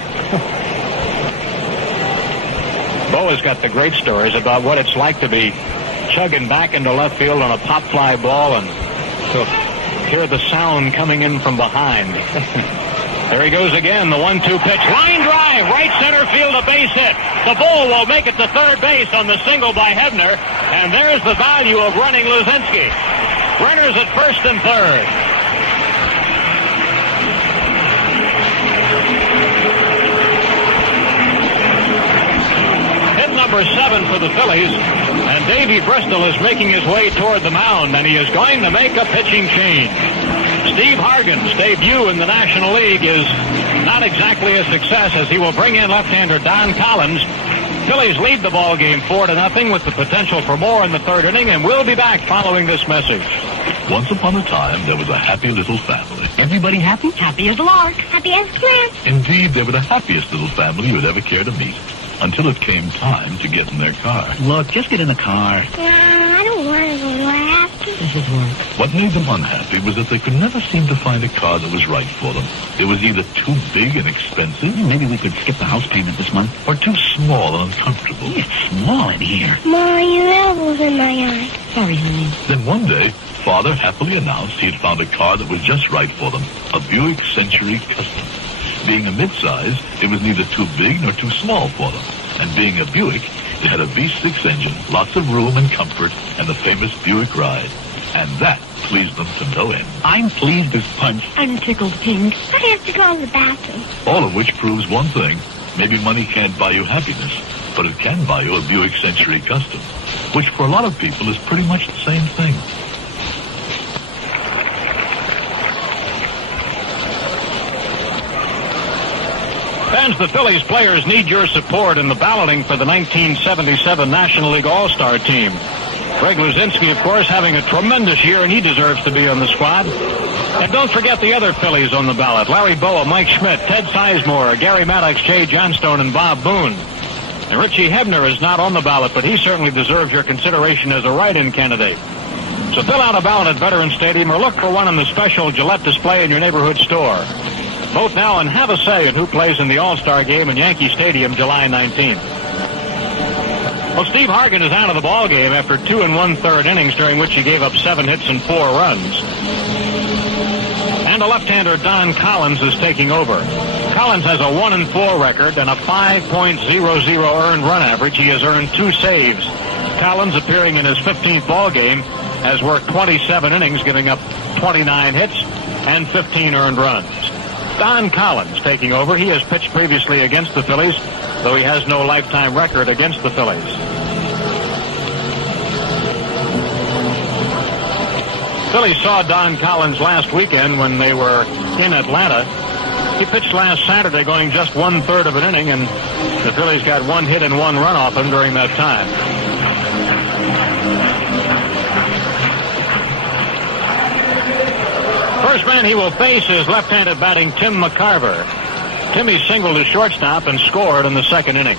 Bowa's got the great stories about what it's like to be chugging back into left field on a pop fly ball and to hear the sound coming in from behind. There he goes again, the 1-2 pitch. Line drive, right center field, a base hit. The Bull will make it to third base on the single by Hebner. And there's the value of running Luzinski. Runners at first and third. number 7 for the Phillies. And Dave Bristol is making his way toward the mound, and he is going to make a pitching change. Steve Hargan's debut in the National League is not exactly a success, as he will bring in left-hander Don Collins. Phillies lead the ball game 4-0 with the potential for more in the third inning, and we'll be back following this message. Once upon a time, there was a happy little family. Everybody happy? Happy as a lark. Happy as a plant. Indeed, they were the happiest little family you would ever care to meet, until it came time to get in their car. Look, just get in the car. No, I don't want to go. Do I have to? This is work. What made them unhappy was that they could never seem to find a car that was right for them. It was either too big and expensive, Maybe we could skip the house payment this month. or too small and uncomfortable. It's small in here. Ma, your elbow's in my eye. Sorry, honey. Then one day, Father happily announced he had found a car that was just right for them, a Buick Century Custom. Being a midsize, it was neither too big nor too small for them. And being a Buick, it had a V6 engine, lots of room and comfort, and the famous Buick ride. And that pleased them to no end. I'm pleased as punch. I'm tickled pink. I have to go to the bathroom. All of which proves one thing. Maybe money can't buy you happiness, but it can buy you a Buick Century Custom, which for a lot of people is pretty much the same thing. Fans, the Phillies players need your support in the balloting for the 1977 National League All-Star team. Greg Luzinski, of course, having a tremendous year, and he deserves to be on the squad. And don't forget the other Phillies on the ballot: Larry Bowa, Mike Schmidt, Ted Sizemore, Gary Maddox, Jay Johnstone, and Bob Boone. And Richie Hebner is not on the ballot, but he certainly deserves your consideration as a write-in candidate. So fill out a ballot at Veterans Stadium or look for one on the special Gillette display in your neighborhood store. Vote now and have a say in who plays in the All-Star game in Yankee Stadium July 19th. Well, Steve Hargan is out of the ball game after 2 1/3 innings, during which he gave up 7 hits and 4 runs. And a left-hander, Don Collins, is taking over. Collins has a 1-4 record and a 5.00 earned run average. He has earned 2 saves. Collins, appearing in his 15th ball game, has worked 27 innings, giving up 29 hits and 15 earned runs. Don Collins taking over. He has pitched previously against the Phillies, though he has no lifetime record against the Phillies. Phillies saw Don Collins last weekend when they were in Atlanta. He pitched last Saturday, going just 1/3 of an inning, and the Phillies got 1 hit and 1 run off him during that time. First man he will face is left-handed batting Tim McCarver. Timmy singled to shortstop and scored in the second inning.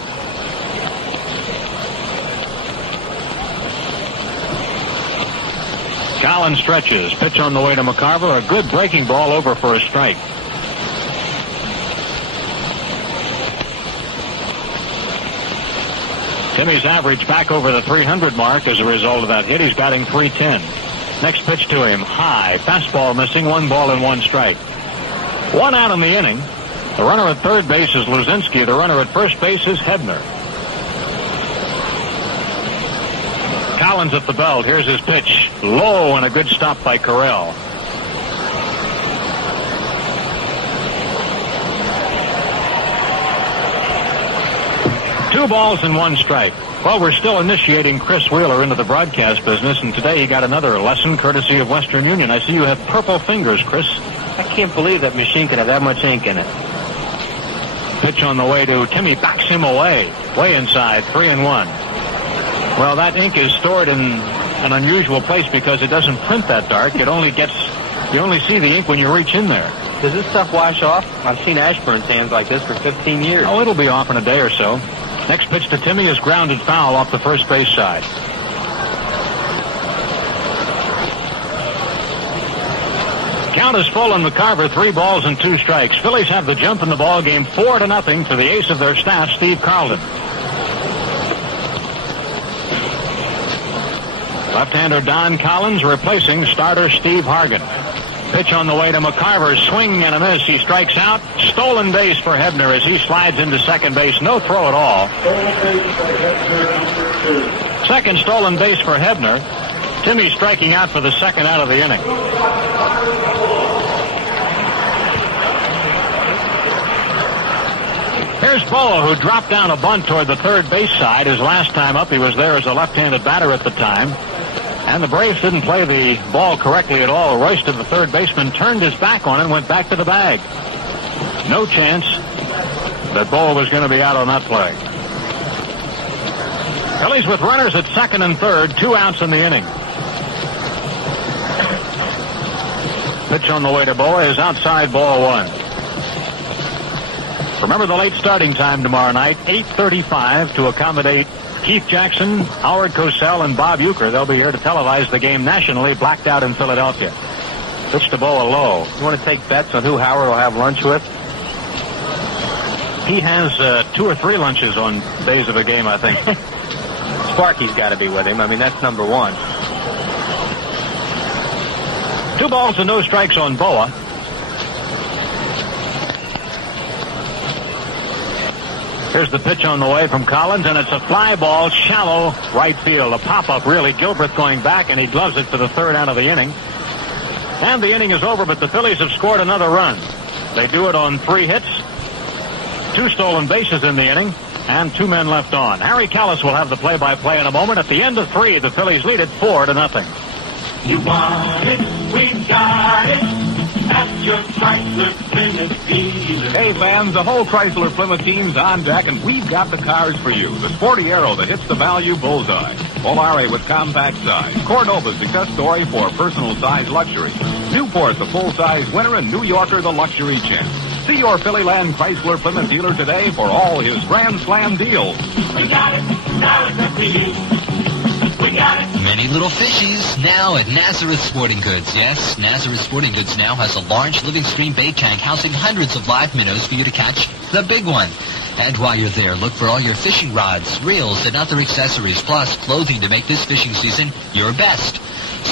Collins stretches. Pitch on the way to McCarver. A good breaking ball over for a strike. Timmy's average back over the 300 mark as a result of that hit. He's batting .310. Next pitch to him, high. Fastball missing, 1 ball and 1 strike. 1 out in the inning. The runner at third base is Luzinski. The runner at first base is Hebner. Collins at the belt. Here's his pitch. Low, and a good stop by Correll. Two balls and 1 strike. Well, we're still initiating Chris Wheeler into the broadcast business, and today he got another lesson courtesy of Western Union. I see you have purple fingers, Chris. I can't believe that machine can have that much ink in it. Pitch on the way to Timmy, backs him away. Way inside, 3-1. Well, that ink is stored in an unusual place because it doesn't print that dark. You only see the ink when you reach in there. Does this stuff wash off? I've seen Ashburn's hands like this for 15 years. Oh, it'll be off in a day or so. Next pitch to Timmy is grounded foul off the first base side. Count is full on McCarver, 3 balls and 2 strikes. Phillies have the jump in the ball game 4-0 to the ace of their staff, Steve Carlton. Left-hander Don Collins replacing starter Steve Hargan. Pitch on the way to McCarver. Swing and a miss. He strikes out. Stolen base for Hebner as he slides into second base. No throw at all. Second stolen base for Hebner. Timmy striking out for the second out of the inning. Here's Bowa, who dropped down a bunt toward the third base side. His last time up, he was there as a left-handed batter at the time. And the Braves didn't play the ball correctly at all. Royston, the third baseman, turned his back on it and went back to the bag. No chance that Bowa was going to be out on that play. Phillies with runners at second and third, 2 outs in the inning. Pitch on the way to Bowa is outside, ball 1. Remember the late starting time tomorrow night, 8:35, to accommodate Keith Jackson, Howard Cosell, and Bob Uecker. They'll be here to televise the game nationally, blacked out in Philadelphia. Pitch to Bowa low. You want to take bets on who Howard will have lunch with? He has 2 or 3 lunches on days of a game, I think. Sparky's got to be with him. I mean, that's number 1. 2 balls and no strikes on Bowa. Here's the pitch on the way from Collins, and it's a fly ball, shallow right field. A pop-up, really. Gilbreth going back, and he gloves it for the third out of the inning. And the inning is over, but the Phillies have scored another run. They do it on 3 hits, 2 stolen bases in the inning, and 2 men left on. Harry Callis will have the play-by-play in a moment. At the end of 3, the Phillies lead it 4-0. You want it, we got it. At your Chrysler Plymouth dealer. Hey fans, the whole Chrysler Plymouth team's on deck, and we've got the cars for you. The Sporty Arrow that hits the value bullseye. Volare with compact size. Cordova's success story for personal size luxury. Newport the full-size winner, and New Yorker the luxury champ. See your Phillyland Chrysler Plymouth dealer today for all his Grand Slam deals. We got it, now it's up to you. We got it. Many little fishies now at Nazareth Sporting Goods. Yes, Nazareth Sporting Goods now has a large living stream bait tank housing hundreds of live minnows for you to catch the big one. And while you're there, look for all your fishing rods, reels, and other accessories, plus clothing to make this fishing season your best.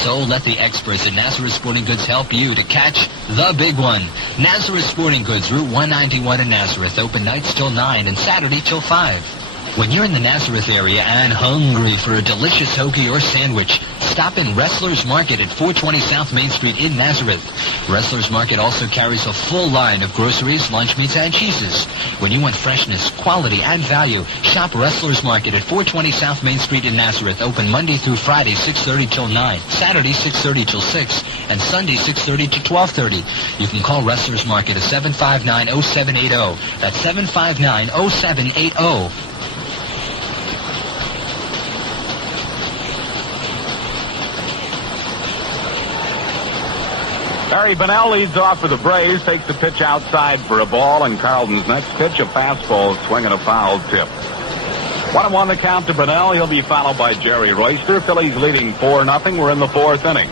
So let the experts at Nazareth Sporting Goods help you to catch the big one. Nazareth Sporting Goods, Route 191 in Nazareth, open nights till 9 and Saturday till 5. When you're in the Nazareth area and hungry for a delicious hoagie or sandwich, stop in Wrestlers Market at 420 South Main Street in Nazareth. Wrestlers Market also carries a full line of groceries, lunch meats, and cheeses. When you want freshness, quality, and value, shop Wrestlers Market at 420 South Main Street in Nazareth, open Monday through Friday, 6:30 till 9, Saturday, 6:30 till 6, and Sunday, 6:30 to 12:30. You can call Wrestlers Market at 759-0780. That's 759-0780. Barry Bonnell leads off for the Braves, takes the pitch outside for a ball, and Carlton's next pitch, a fastball, swinging a foul tip. 1-1 the count to Bonnell. He'll be followed by Jerry Royster. Phillies leading 4-0. We're in the 4th inning.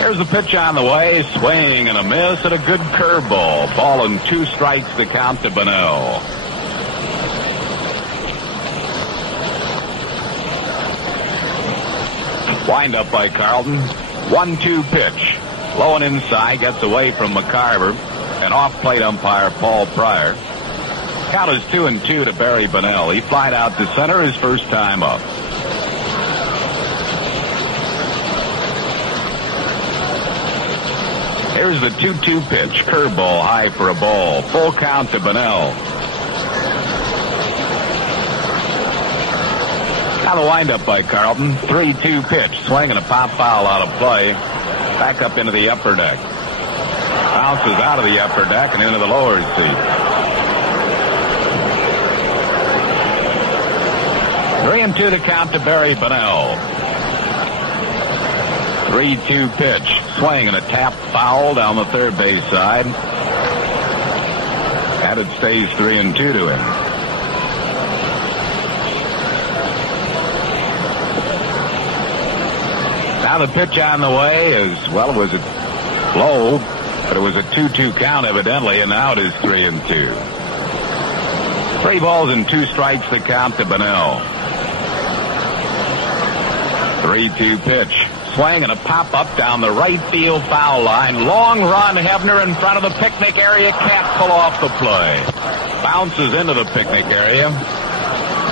Here's the pitch on the way, swing and a miss, and a good curveball. Ball and 2 strikes the count to Bonnell. Wind up by Carlton. 1-2 pitch. Low and inside, gets away from McCarver. And off-plate umpire Paul Pryor. Count is 2-2 to Barry Bonnell. He flied out to center his first time up. Here's the 2-2 pitch. Curveball high for a ball. Full count to Bonnell. Now the windup by Carlton. 3-2 pitch. Swing and a pop foul out of play. Back up into the upper deck. Bounces out of the upper deck and into the lower seat. 3-2 to count to Barry Bonnell. 3-2 pitch. Swing and a tap foul down the third base side. And it stays 3-2 to him. Now the pitch on the way is, well, was it low, but it was a 2-2 count evidently, and now it is 3-2. 3 balls and 2 strikes to count to Bonnell. 3-2 pitch. Swing and a pop-up down the right field foul line. Long run, Hebner in front of the picnic area. Can't pull off the play. Bounces into the picnic area.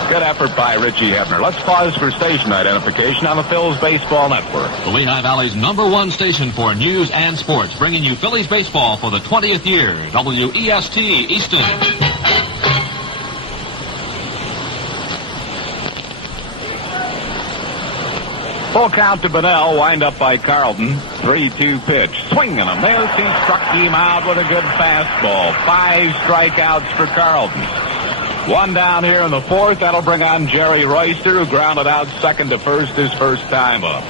Good effort by Richie Hebner. Let's pause for station identification on the Phil's Baseball Network. The Lehigh Valley's #1 station for news and sports, bringing you Phillies baseball for the 20th year. WEST Easton. Full count to Bunnell, wind up by Carlton. 3-2 pitch. Swing and a miss. He struck him out with a good fastball. 5 strikeouts for Carlton. 1 down here in the 4th. That'll bring on Jerry Royster, who grounded out second to first his first time up.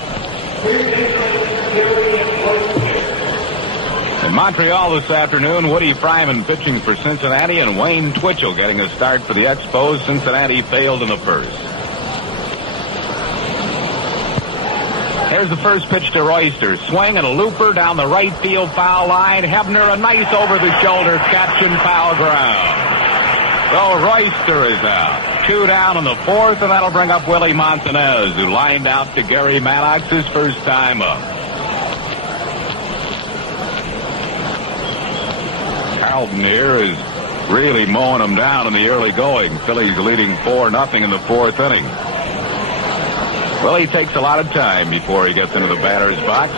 In Montreal this afternoon, Woody Fryman pitching for Cincinnati and Wayne Twitchell getting a start for the Expos. Cincinnati failed in the first. Here's the first pitch to Royster. Swing and a looper down the right field foul line. Hebner a nice over-the-shoulder catch and foul ground. So Royster is out. 2 down in the 4th, and that'll bring up Willie Montanez, who lined out to Gary Maddox his first time up. Carlton here is really mowing them down in the early going. Phillies leading 4-0 in the 4th inning. Willie takes a lot of time before he gets into the batter's box.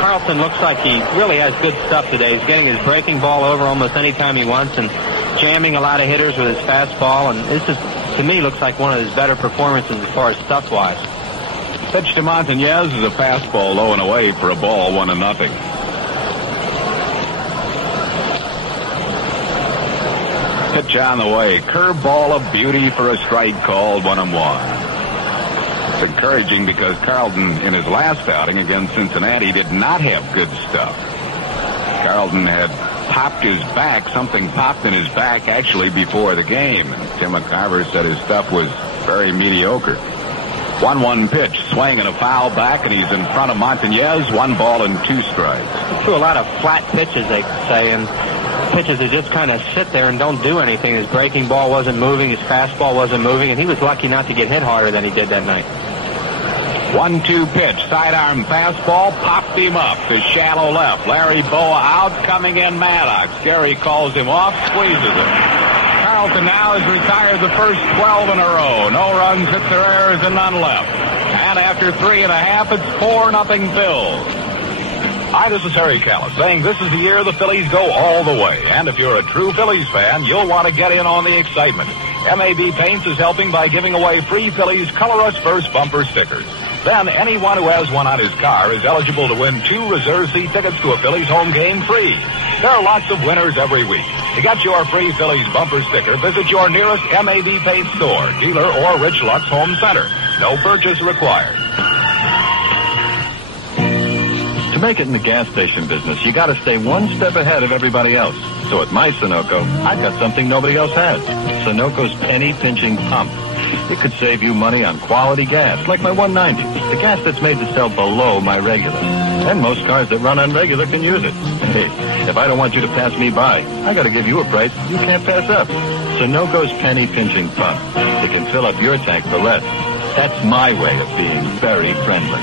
Carlton looks like he really has good stuff today. He's getting his breaking ball over almost any time he wants and jamming a lot of hitters with his fastball. And this is, to me, looks like one of his better performances as far as stuff-wise. Pitch to Montanez is a fastball low and away for a ball, 1-0. Pitch on the way. Curveball of beauty for a strike called 1-1. It's encouraging because Carlton, in his last outing against Cincinnati, did not have good stuff. Carlton had popped his back. Something popped in his back actually before the game. And Tim McCarver said his stuff was very mediocre. 1-1 pitch. Swing and a foul back, and he's in front of Montanez. 1 ball and 2 strikes. He threw a lot of flat pitches, they say, and pitches that just kind of sit there and don't do anything. His breaking ball wasn't moving, his fastball wasn't moving, and he was lucky not to get hit harder than he did that night. 1-2 pitch. Sidearm fastball popped him up to shallow left. Larry Bowa out, coming in Maddox. Gary calls him off, squeezes it. Carlton now has retired the first 12 in a row. No runs, hit their errors, and none left. And after 3.5, it's 4-0 Phils. Hi, this is Harry Callis saying this is the year the Phillies go all the way. And if you're a true Phillies fan, you'll want to get in on the excitement. MAB Paints is helping by giving away free Phillies Color Us First bumper stickers. Then anyone who has one on his car is eligible to win 2 reserve seat tickets to a Phillies home game free. There are lots of winners every week. To get your free Phillies bumper sticker, visit your nearest MAB Paint store, dealer, or Rich Lux Home Center. No purchase required. To make it in the gas station business, you got to stay one step ahead of everybody else. So at my Sunoco, I've got something nobody else has. Sunoco's penny pinching pump. It could save you money on quality gas, like my 190, the gas that's made to sell below my regular. And most cars that run on regular can use it. Hey, if I don't want you to pass me by, I got to give you a price you can't pass up. Sunoco's penny pinching pump. It can fill up your tank for less. That's my way of being very friendly.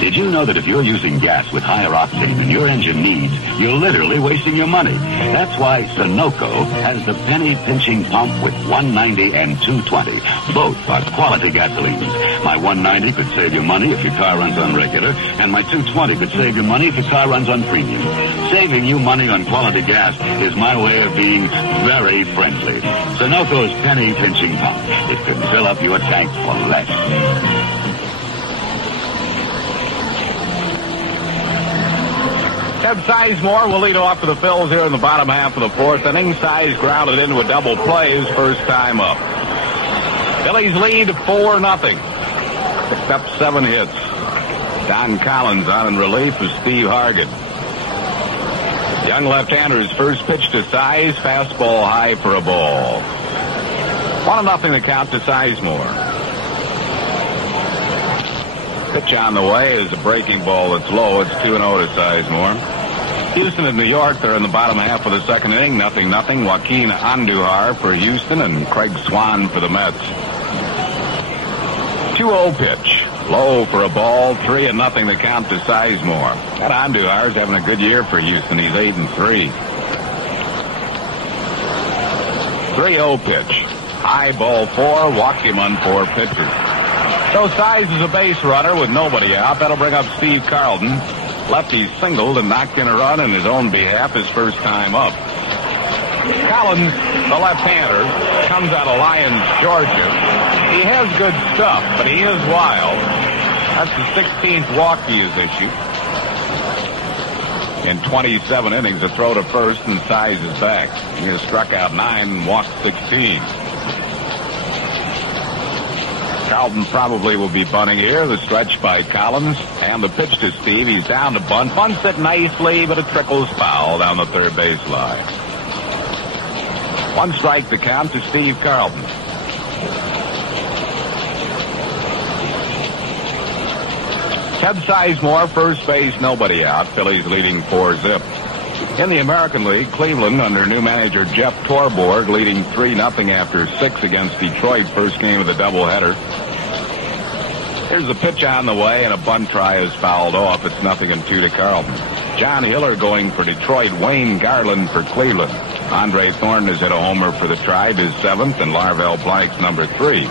Did you know that if you're using gas with higher octane than your engine needs, you're literally wasting your money? That's why Sunoco has the penny pinching pump with 190 and 220. Both are quality gasolines. My 190 could save you money if your car runs on regular, and my 220 could save you money if your car runs on premium. Saving you money on quality gas is my way of being very friendly. Sunoco's penny pinching pump. It can fill up your tank for less. Ted Sizemore will lead off for the Phils here in the bottom half of the 4th inning. Size grounded into a double play his first time up. Phillies lead 4-0. Picked up 7 hits. Don Collins on in relief of Steve Hargan. Young left-hander's first pitch to Size. Fastball high for a ball. 1-0 the count to Sizemore. Pitch on the way is a breaking ball that's low. It's 2-0 to Sizemore. Houston and New York, they're in the bottom half of the 2nd inning. 0-0. Joaquin Andujar for Houston and Craig Swan for the Mets. 2-0 pitch. Low for a ball. 3-0 the count to Sizemore. That Andujar's having a good year for Houston. He's 8-3. 3-0 pitch. High ball 4, walked him on 4 pitches. So Size is a base runner with nobody out. That'll bring up Steve Carlton. Lefty singled and knocked in a run in his own behalf his first time up. Collins, the left-hander, comes out of Lyons, Georgia. He has good stuff, but he is wild. That's the 16th walk he has issued. In 27 innings, a throw to first, and Size is back. He has struck out 9 and walked 16. Carlton probably will be bunting here. The stretch by Collins and the pitch to Steve. He's down to bunt. Bunts it nicely, but it trickles foul down the third base line. 1 strike the count to Steve Carlton. Ted Sizemore, first base, nobody out. Phillies leading 4-0. In the American League, Cleveland under new manager Jeff Torborg leading 3-0 after 6 against Detroit, first game of the doubleheader. Here's a pitch on the way, and a bunt try is fouled off. It's 0-2 to Carlton. John Hiller going for Detroit. Wayne Garland for Cleveland. Andre Thornton has hit a homer for the Tribe, his 7th, and Larvell Blank's number 3.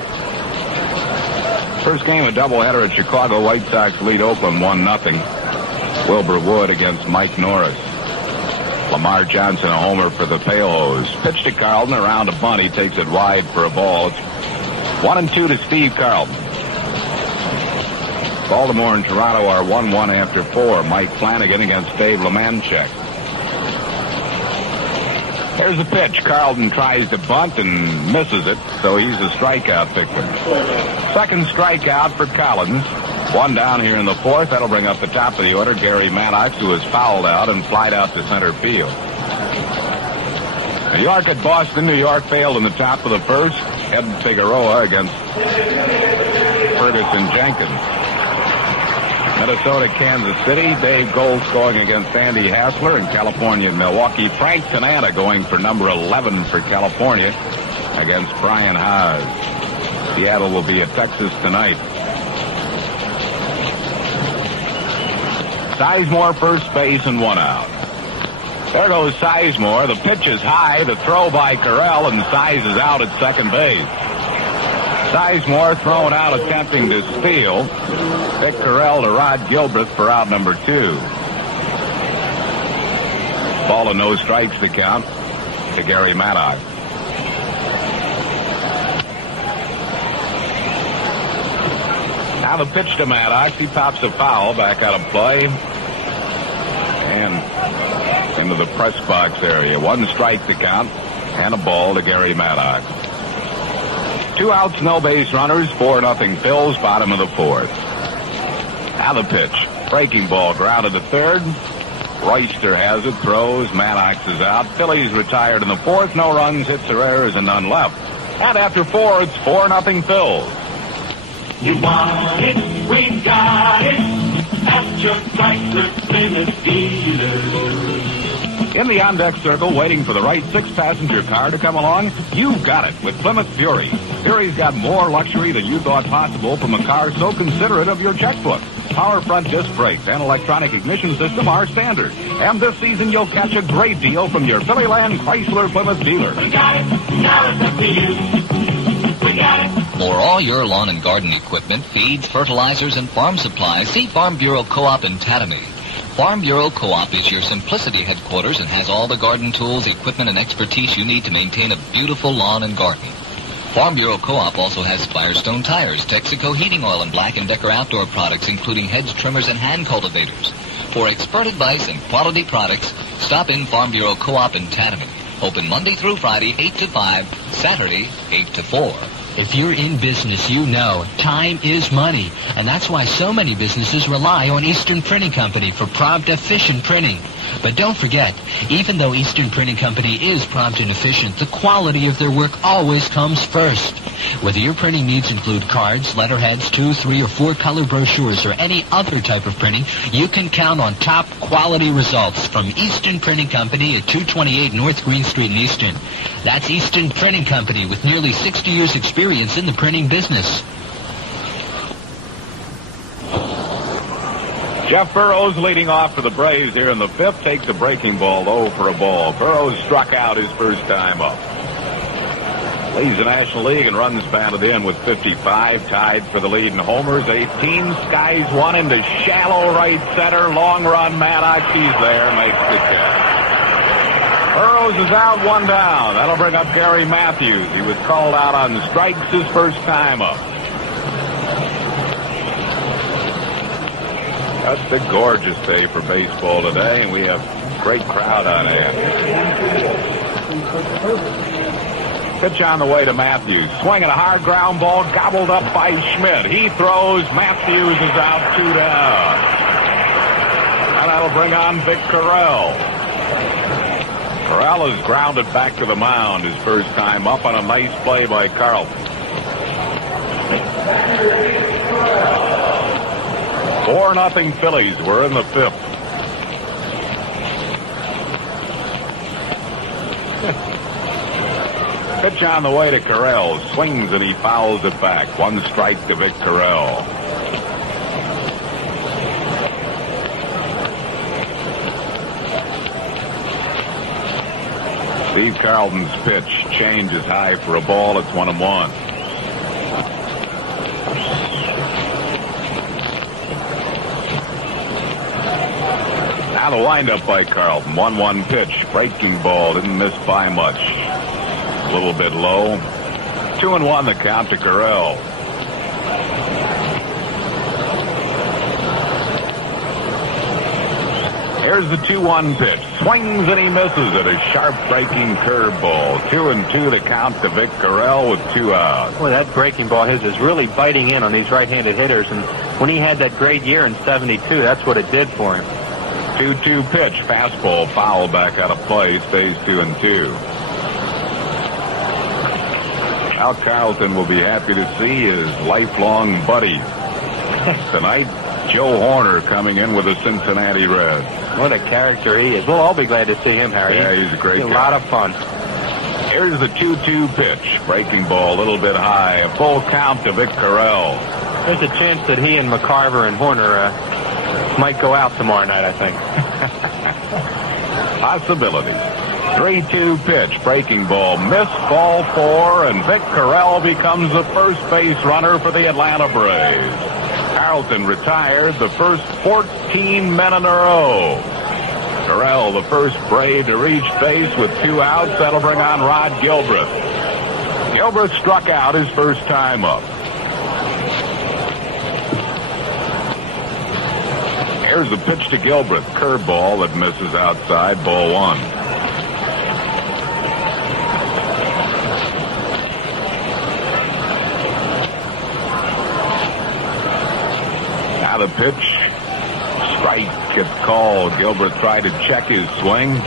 First game of doubleheader at Chicago. White Sox lead Oakland 1-0. Wilbur Wood against Mike Norris. Lamar Johnson a homer for the Palos. Pitch to Carlton around a bunt. He takes it wide for a ball. It's 1-2 to Steve Carlton. Baltimore and Toronto are 1-1 after 4. Mike Flanagan against Dave Lemanchek. Here's the pitch. Carlton tries to bunt and misses it, so he's a strikeout victim. Second strikeout for Collins. 1 down here in the 4th. That'll bring up the top of the order Gary Maddox, who was fouled out and flied out to center field. New York at Boston. New York failed in the top of the 1st. Ed Figueroa against Ferguson Jenkins. Minnesota, Kansas City. Dave Gold going against Andy Hassler. In California and Milwaukee, Frank Tanana going for number 11 for California against Brian Haas. Seattle will be at Texas tonight. Sizemore first base and 1 out. There goes Sizemore. The pitch is high. The throw by Carell, and Size is out at second base. Sizemore thrown out attempting to steal. Vic Carell to Rod Gilbreth for out number 2. Ball and no strikes to count to Gary Maddox. Now the pitch to Maddox. He pops a foul back out of play. And into the press box area. 1 strike to count and a ball to Gary Maddox. 2 outs, no base runners, 4-0 Phils, bottom of the 4th. Now the pitch. Breaking ball grounded to third. Royster has it, throws, Maddox is out. Phillies retired in the 4th, no runs, hits or errors, and none left. And after 4, it's 4-0 Phils. You want it, we've got it. At your Chrysler Plymouth dealer. In the on-deck circle, waiting for the right 6-passenger car to come along, you've got it with Plymouth Fury. Fury's got more luxury than you thought possible from a car so considerate of your checkbook. Power front disc brakes and electronic ignition system are standard. And this season, you'll catch a great deal from your Phillyland Chrysler Plymouth dealer. We got it. Now it's up to you. We got it. For all your lawn and garden equipment, feeds, fertilizers, and farm supplies, see Farm Bureau Co-op in Tatamy. Farm Bureau Co-op is your simplicity headquarters and has all the garden tools, equipment, and expertise you need to maintain a beautiful lawn and garden. Farm Bureau Co-op also has Firestone tires, Texaco heating oil, and Black & Decker outdoor products, including hedge trimmers and hand cultivators. For expert advice and quality products, stop in Farm Bureau Co-op in Tatamy. Open Monday through Friday, 8 to 5, Saturday, 8 to 4. If you're in business, you know time is money, and that's why so many businesses rely on Eastern Printing Company for prompt, efficient printing. But don't forget, even though Eastern Printing Company is prompt and efficient, the quality of their work always comes first. Whether your printing needs include cards, letterheads, 2, 3, or 4 color brochures, or any other type of printing, you can count on top quality results from Eastern Printing Company at 228 North Green Street in Easton. That's Eastern Printing Company with nearly 60 years experience in the printing business. Jeff Burrows leading off for the Braves here in the 5th. Takes a breaking ball low for a ball. Burrows struck out his first time up. Leads the National League in runs batted in with 55, tied for the lead in homers. 18. Skies one into shallow right center. Long run, Maddox. He's there, makes the catch. Burrows is out, one down. That'll bring up Gary Matthews. He was called out on strikes his first time up. That's a gorgeous day for baseball today, and we have a great crowd on hand. Pitch on the way to Matthews. Swinging a hard ground ball, gobbled up by Schmidt. He throws. Matthews is out, 2 down. And that'll bring on Vic Carell. Carell is grounded back to the mound his first time up on a nice play by Carlton. 4-0 Phillies. We're in the 5th. Pitch on the way to Carell. Swings and he fouls it back. 1 strike to Vic Carell. Steve Carlton's pitch changes high for a ball. It's 1-1. Now the windup by Carlton. 1-1 pitch. Breaking ball. Didn't miss by much. A little bit low. 2-1 the count to Carell. Here's the 2-1 pitch. Swings and he misses it. A sharp breaking curveball. 2-2 to count to Vic Carell with 2 outs. Boy, that breaking ball of his is really biting in on these right-handed hitters. And when he had that great year in '72, that's what it did for him. 2-2 pitch. Fastball foul back out of play. Stays 2-2. Al Carlton will be happy to see his lifelong buddy tonight, Joe Horner, coming in with the Cincinnati Reds. What a character he is. We'll all be glad to see him, Harry. Yeah, he's a great guy. A lot of fun. Here's the 2-2 pitch. Breaking ball a little bit high. A full count to Vic Carell. There's a chance that he and McCarver and Horner might go out tomorrow night, I think. Possibility. 3-2 pitch. Breaking ball. Missed, ball 4, and Vic Carell becomes the first base runner for the Atlanta Braves. Carlton retired the first 14 men in a row. Carell, the first Brave to reach base with 2 outs. That'll bring on Rod Gilbreth. Gilbreth struck out his first time up. Here's the pitch to Gilbreth. Curveball that misses outside. Ball 1. Now the pitch. Strike gets called. Gilbreth tried to check his swing.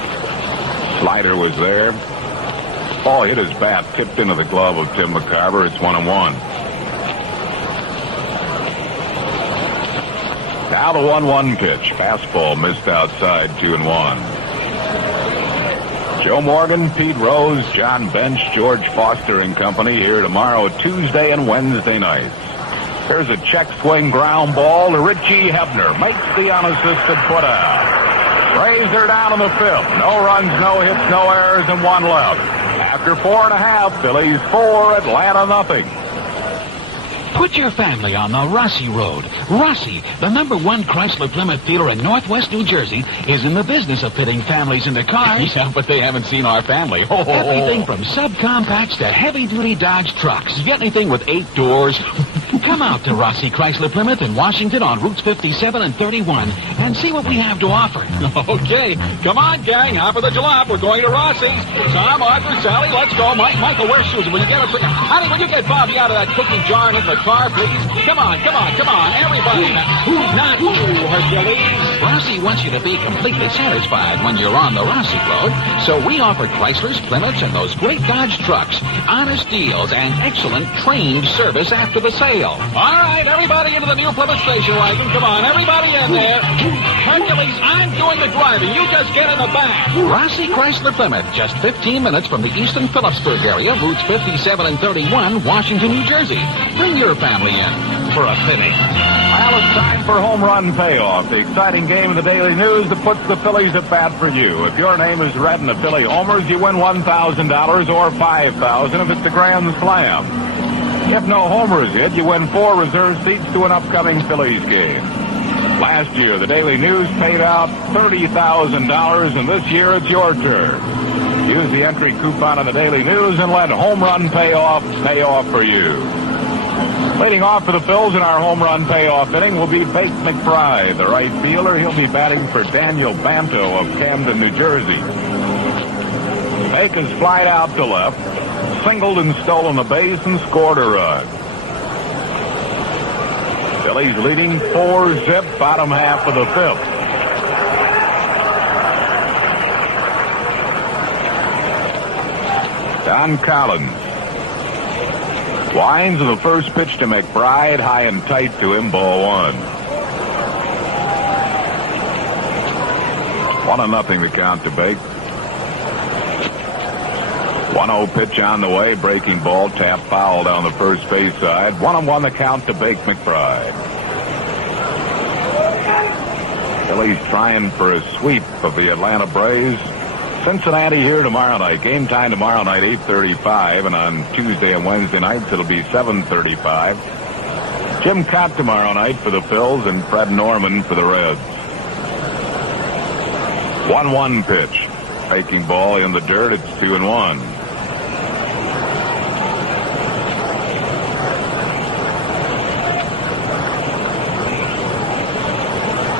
Slider was there. Ball hit his bat, tipped into the glove of Tim McCarver. It's 1-1. Now the 1-1 pitch. Fastball missed outside, 2-1. Joe Morgan, Pete Rose, John Bench, George Foster and company here tomorrow, Tuesday and Wednesday nights. Here's a check swing ground ball to Richie Hebner. Makes the unassisted put out. Braves are down in the 5th. No runs, no hits, no errors, and 1 left. After 4.5, Phillies 4, Atlanta nothing. Put your family on the Rossi Road. Rossi, the #1 Chrysler Plymouth dealer in Northwest New Jersey, is in the business of fitting families into cars. Yeah, but they haven't seen our family. Everything from subcompacts to heavy-duty Dodge trucks. You get anything with 8 doors? Come out to Rossi Chrysler Plymouth in Washington on routes 57 and 31 and see what we have to offer. Okay. Come on, gang. Hop of the jalop. We're going to Rossi's. Tom, Arthur, Sally, let's go. Michael, wear shoes. Will you get honey, will you get Bobby out of that cookie jar and in the car, please? Come on. Everybody. Who's not you, Hercules? Rossi wants you to be completely satisfied when you're on the Rossi Road, so we offer Chryslers, Plymouths, and those great Dodge trucks, honest deals, and excellent trained service after the sale. All right, everybody into the new Plymouth station wagon. Come on, everybody in there. Hercules, I'm doing the driving. You just get in the back. Rossi Chrysler Plymouth, just 15 minutes from the eastern Phillipsburg area, routes 57 and 31, Washington, New Jersey. Bring your family in for a fitting. Well, it's time for Home Run Payoff, the exciting game of the Daily News that puts the Phillies at bat for you. If your name is read in the Philly homers, you win $1,000 or $5,000 if it's a grand slam. If no homers hit, you win 4 reserve seats to an upcoming Phillies game. Last year, the Daily News paid out $30,000, and this year it's your turn. Use the entry coupon in the Daily News and let Home Run Payoff pay off for you. Leading off for the Phils in our home run payoff inning will be Bake McBride, the right fielder. He'll be batting for Daniel Banto of Camden, New Jersey. Bake has flied out to left, singled and stolen a base, and scored a run. Phillies leading 4-zip, bottom half of the 5th. Don Collins winds of the first pitch to McBride, high and tight to him, ball 1. 1-0 the count to Bake. 1-0 pitch on the way, breaking ball, tap foul down the first base side. 1-1 the count to Bake McBride. Phillies trying for a sweep of the Atlanta Braves. Cincinnati here tomorrow night. Game time tomorrow night, 8:35, and on Tuesday and Wednesday nights it'll be 7:35. Jim Cott tomorrow night for the Phils and Fred Norman for the Reds. 1-1 pitch. Taking ball in the dirt, it's 2-1.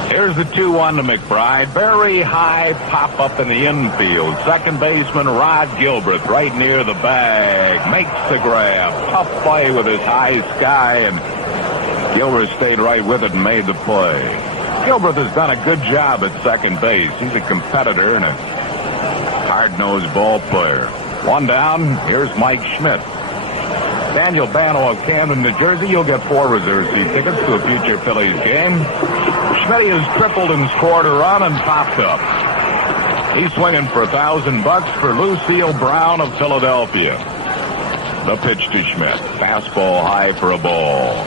Here's the 2-1 to McBride. Very high pop up in the infield. Second baseman Rod Gilbreth right near the bag. Makes the grab. Tough play with his high sky, and Gilbreth stayed right with it and made the play. Gilbreth has done a good job at second base. He's a competitor and a hard-nosed ball player. 1 down. Here's Mike Schmidt. Daniel Banto of Camden, New Jersey. You'll get 4 reserve seat tickets to a future Phillies game. Schmidt has tripled and scored a run and popped up. He's swinging for $1,000 for Lucille Brown of Philadelphia. The pitch to Schmidt. Fastball high for a ball.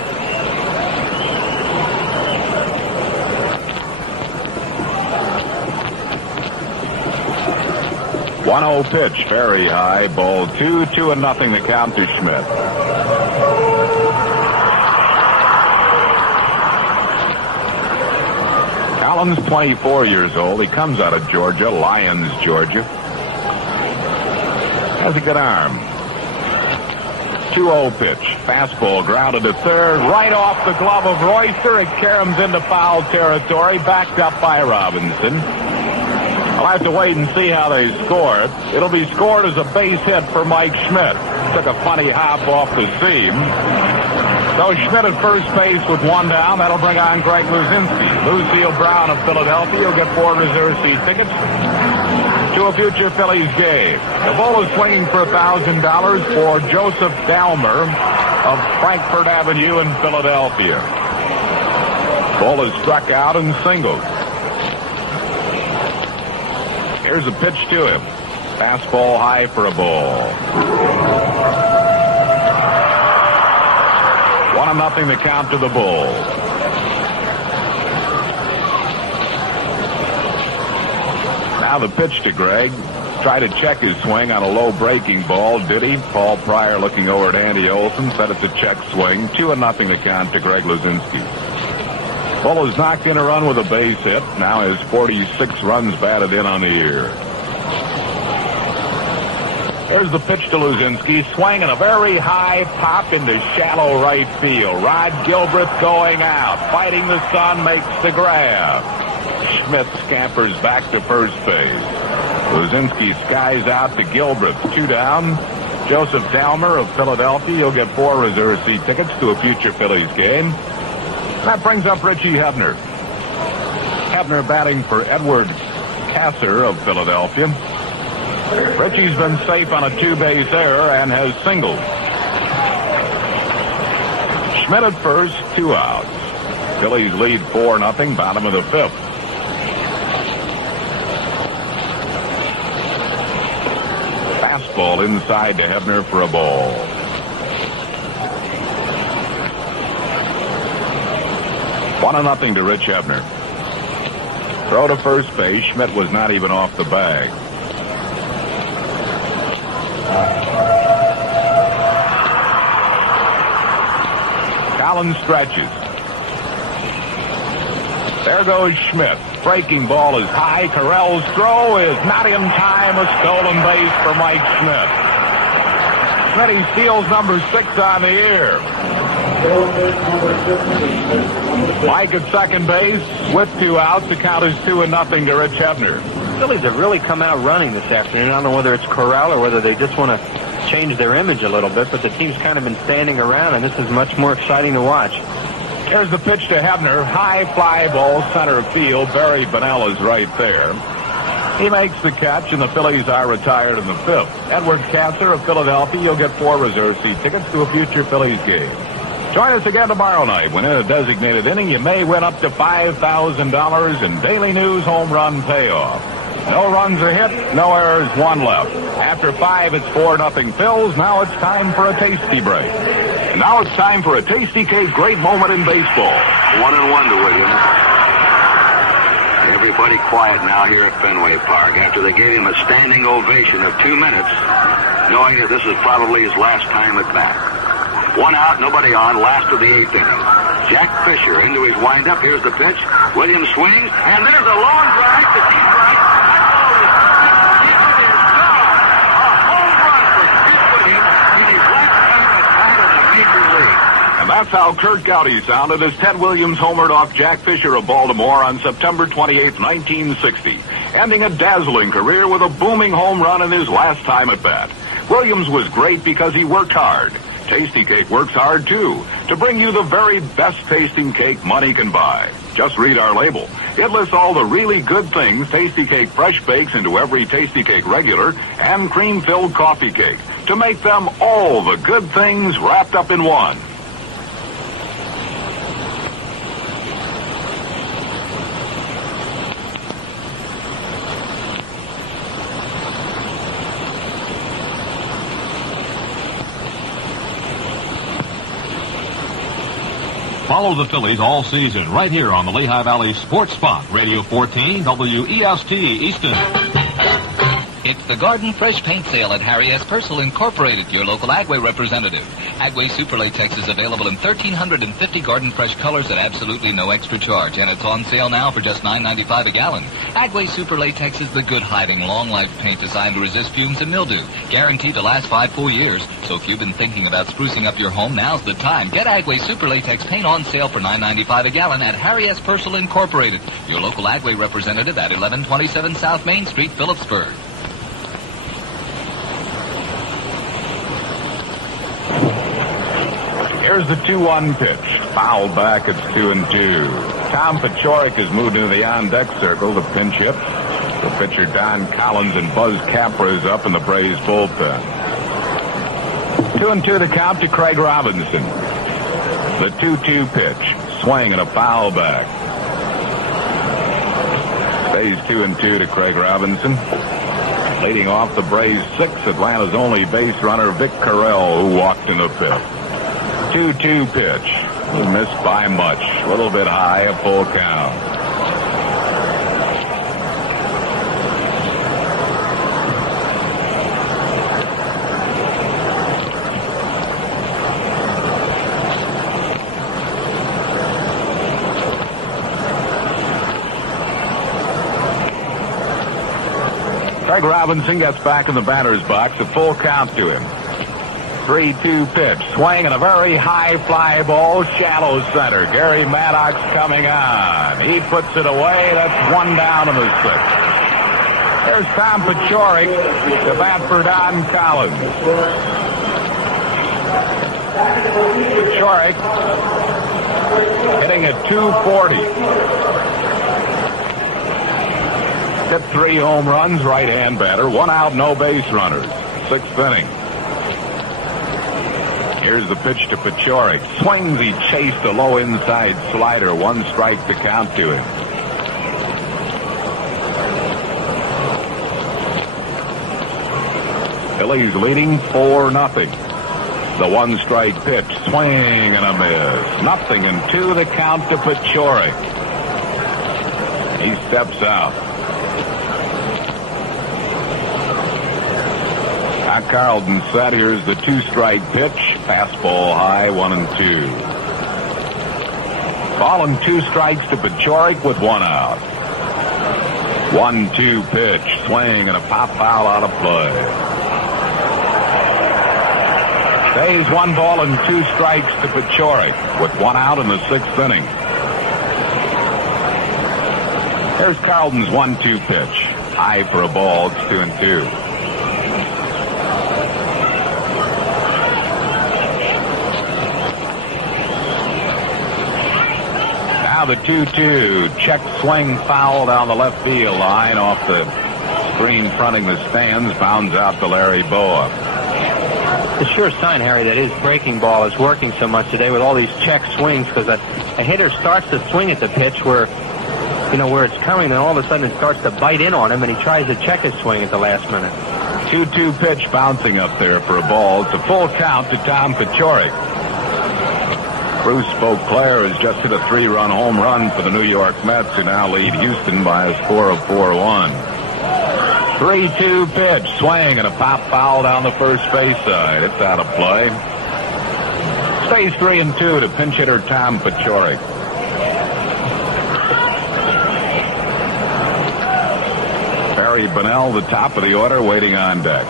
One-0 pitch, very high, ball 2, 2-0 the count to Schmidt. Collins, 24 years old. He comes out of Georgia, Lyons, Georgia. Has a good arm. 2-0 pitch. Fastball grounded to third. Right off the glove of Royster. It caroms into foul territory. Backed up by Robinson. I'll have to wait and see how they score it. It'll be scored as a base hit for Mike Schmidt. Took a funny hop off the seam. So Schmidt at first base with 1 down. That'll bring on Greg Luzinski. Lucille Brown of Philadelphia. You'll get 4 reserve seat tickets to a future Phillies game. The Bowa is swinging for $1,000 for Joseph Dalmer of Frankfurt Avenue in Philadelphia. Bowa struck out and singled. Here's a pitch to him. Fastball high for a ball. 1-0 the count to the Bulls. Now the pitch to Greg. Try to check his swing on a low breaking ball. Did he? Paul Pryor looking over at Andy Olson. Said it's a check swing. 2-0 the count to Greg Luzinski. Bull has knocked in a run with a base hit. Now has 46 runs batted in on the year. There's the pitch to Luzinski. Swing and a very high pop into shallow right field. Rod Gilbreth going out. Fighting the sun, makes the grab. Schmidt scampers back to first base. Luzinski skies out to Gilbreth. 2 down. Joseph Dalmer of Philadelphia. You'll get 4 reserve seat tickets to a future Phillies game. That brings up Richie Hebner. Hebner batting for Edward Kasser of Philadelphia. Richie's been safe on a 2-base error and has singled. Schmidt at first, 2 outs. Phillies lead 4-0, bottom of the 5th. Fastball inside to Hebner for a ball. One 0 to Rich Hebner. Throw to first base. Schmidt was not even off the bag. Collins stretches. There goes Schmidt. Breaking ball is high. Carell's throw is not in time. A stolen base for Mike Schmidt. Schmidt steals number 6 on the year. Mike at second base with 2 outs. The count is 2-0 to Rich Hebner. Phillies have really come out running this afternoon. I don't know whether it's Corral or whether they just want to change their image a little bit, but the team's kind of been standing around, and this is much more exciting to watch. Here's the pitch to Hebner. High fly ball, center field. Barry Bonnella's right there. He makes the catch, and the Phillies are retired in the 5th. Edward Kasser of Philadelphia. You'll get 4 reserve seat tickets to a future Phillies game. Join us again tomorrow night when in a designated inning you may win up to $5,000 in Daily News home run payoff. No runs are hit, no errors, 1 left. After 5, it's 4-0 Phils. Now it's time for a tasty break. Now it's time for a Tasty Cake great moment in baseball. 1-1 to Williams. Everybody quiet now here at Fenway Park after they gave him a standing ovation of 2 minutes, knowing that this is probably his last time at bat. 1 out, nobody on, last of the 8th inning. Jack Fisher into his windup. Here's the pitch. Williams swings, and there's a long drive to deep right. And that's how Kurt Gowdy sounded as Ted Williams homered off Jack Fisher of Baltimore on September 28, 1960, ending a dazzling career with a booming home run in his last time at bat. Williams was great because he worked hard. Tasty Cake works hard, too, to bring you the very best tasting cake money can buy. Just read our label. It lists all the really good things Tasty Cake Fresh bakes into every Tasty Cake regular and cream-filled coffee cake to make them all the good things wrapped up in one. Follow the Phillies all season right here on the Lehigh Valley Sports Spot, Radio 14, WEST Easton. It's the Garden Fresh Paint Sale at Harry S. Purcell Incorporated, your local Agway representative. Agway Super Latex is available in 1,350 Garden Fresh colors at absolutely no extra charge, and it's on sale now for just $9.95 a gallon. Agway Super Latex is the good hiding, long-life paint designed to resist fumes and mildew, guaranteed to last 5 full years. So if you've been thinking about sprucing up your home, now's the time. Get Agway Super Latex paint on sale for $9.95 a gallon at Harry S. Purcell Incorporated, your local Agway representative at 1127 South Main Street, Phillipsburg. Here's the 2-1 pitch. Foul back, it's 2-2. Tom Paciorek is moved into the on-deck circle to pinch hit. The pitcher Don Collins and Buzz Capra is up in the Braves bullpen. 2-2 the count to Craig Robinson. The 2-2 pitch. Swing and a foul back. Stays 2-2 to Craig Robinson. Leading off the Braves' 6th, Atlanta's only base runner, Vic Carell, who walked in the 5th. 2-2 pitch. Missed by much. A little bit high, a full count. Craig Robinson gets back in the batter's box. A full count to him. 3-2 pitch. Swing and a very high fly ball. Shallow center. Gary Maddox coming on. He puts it away. That's 1 down in the 6th. There's Tom Paciorek to bat for Don Collins. Paciorek hitting at .240. Hit 3 home runs. Right-hand batter. 1 out, no base runners. 6th inning. Here's the pitch to Paciorek. Swings, he chased the low inside slider. 1 strike to count to him. Phillies leading 4-0. The 1 strike pitch. Swing and a miss. 0-2 the count to Paciorek. He steps out. Carlton set. Here's the 2 strike pitch. Fastball high, 1-2. Ball and 2 strikes to Paciorek with 1 out. 1-2 pitch. Swing and a pop foul out of play. Stays 1 ball and 2 strikes to Paciorek with 1 out in the 6th inning. There's Carlton's 1-2 pitch. High for a ball. It's 2-2. Now the 2-2. Check swing foul down the left field line off the screen fronting the stands. Bounds out to Larry Bowa. It's a sure sign, Harry, that his breaking ball is working so much today with all these check swings, because a hitter starts to swing at the pitch where it's coming, and all of a sudden it starts to bite in on him, and he tries to check his swing at the last minute. 2-2 pitch bouncing up there for a ball. It's a full count to Tom Paciorek. Bruce Beauclair has just hit a 3-run home run for the New York Mets, who now lead Houston by a score of 4-1. 3-2 pitch, swing, and a pop foul down the first base side. It's out of play. Stays 3-2 to pinch hitter Tom Paciorek. Barry Bonnell, the top of the order, waiting on deck.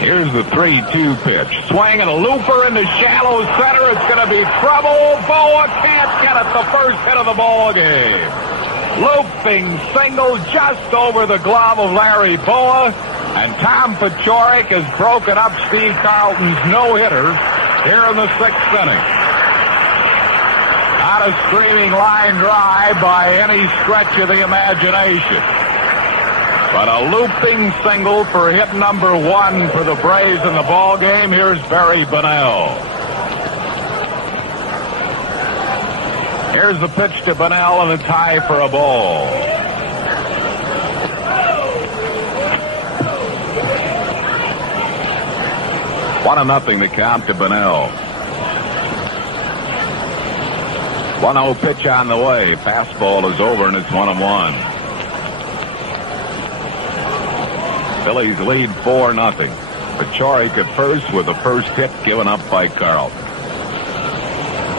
Here's the 3-2 pitch. Swing and a looper into shallow center. It's going to be trouble. Bowa can't get it. The first hit of the ball game. Looping single just over the glove of Larry Bowa. And Tom Paciorek has broken up Steve Carlton's no-hitter here in the 6th inning. Not a screaming line drive by any stretch of the imagination. But a looping single for hit number 1 for the Braves in the ball game. Here's Barry Bonnell. Here's the pitch to Bonnell, and a tie for a ball. One 0 the count to Bonnell. 1-0 pitch on the way. Fastball is over, and it's 1-1. Phillies lead 4-0. Paciorek at first with the first hit given up by Carlton.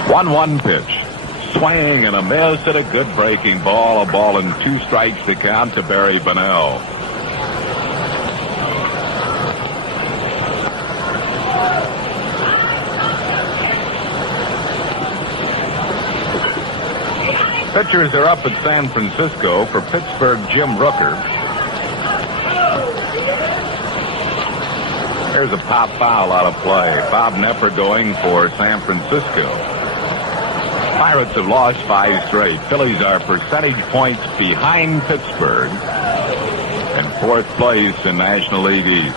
1-1 pitch. Swing and a miss at a good breaking ball. A ball and 2 strikes to count to Barry Bonnell. Pitchers are up at San Francisco. For Pittsburgh, Jim Rooker. There's a pop foul out of play. Bob Knepper going for San Francisco. Pirates have lost 5 straight. Phillies are percentage points behind Pittsburgh in 4th place in National League East.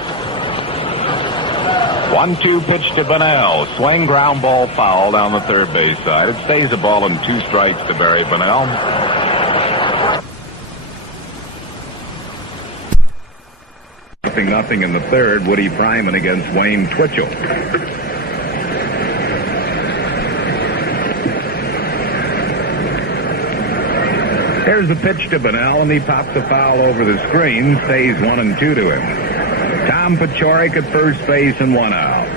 1-2 pitch to Bonnell. Swing, ground ball, foul down the third base side. It stays a ball and 2 strikes to Barry Bonnell. Nothing in the third. Woody Fryman against Wayne Twitchell. Here's the pitch to Bonnell, and he pops a foul over the screen. Stays 1-2 to him. Tom Paciorek at first base and 1 out.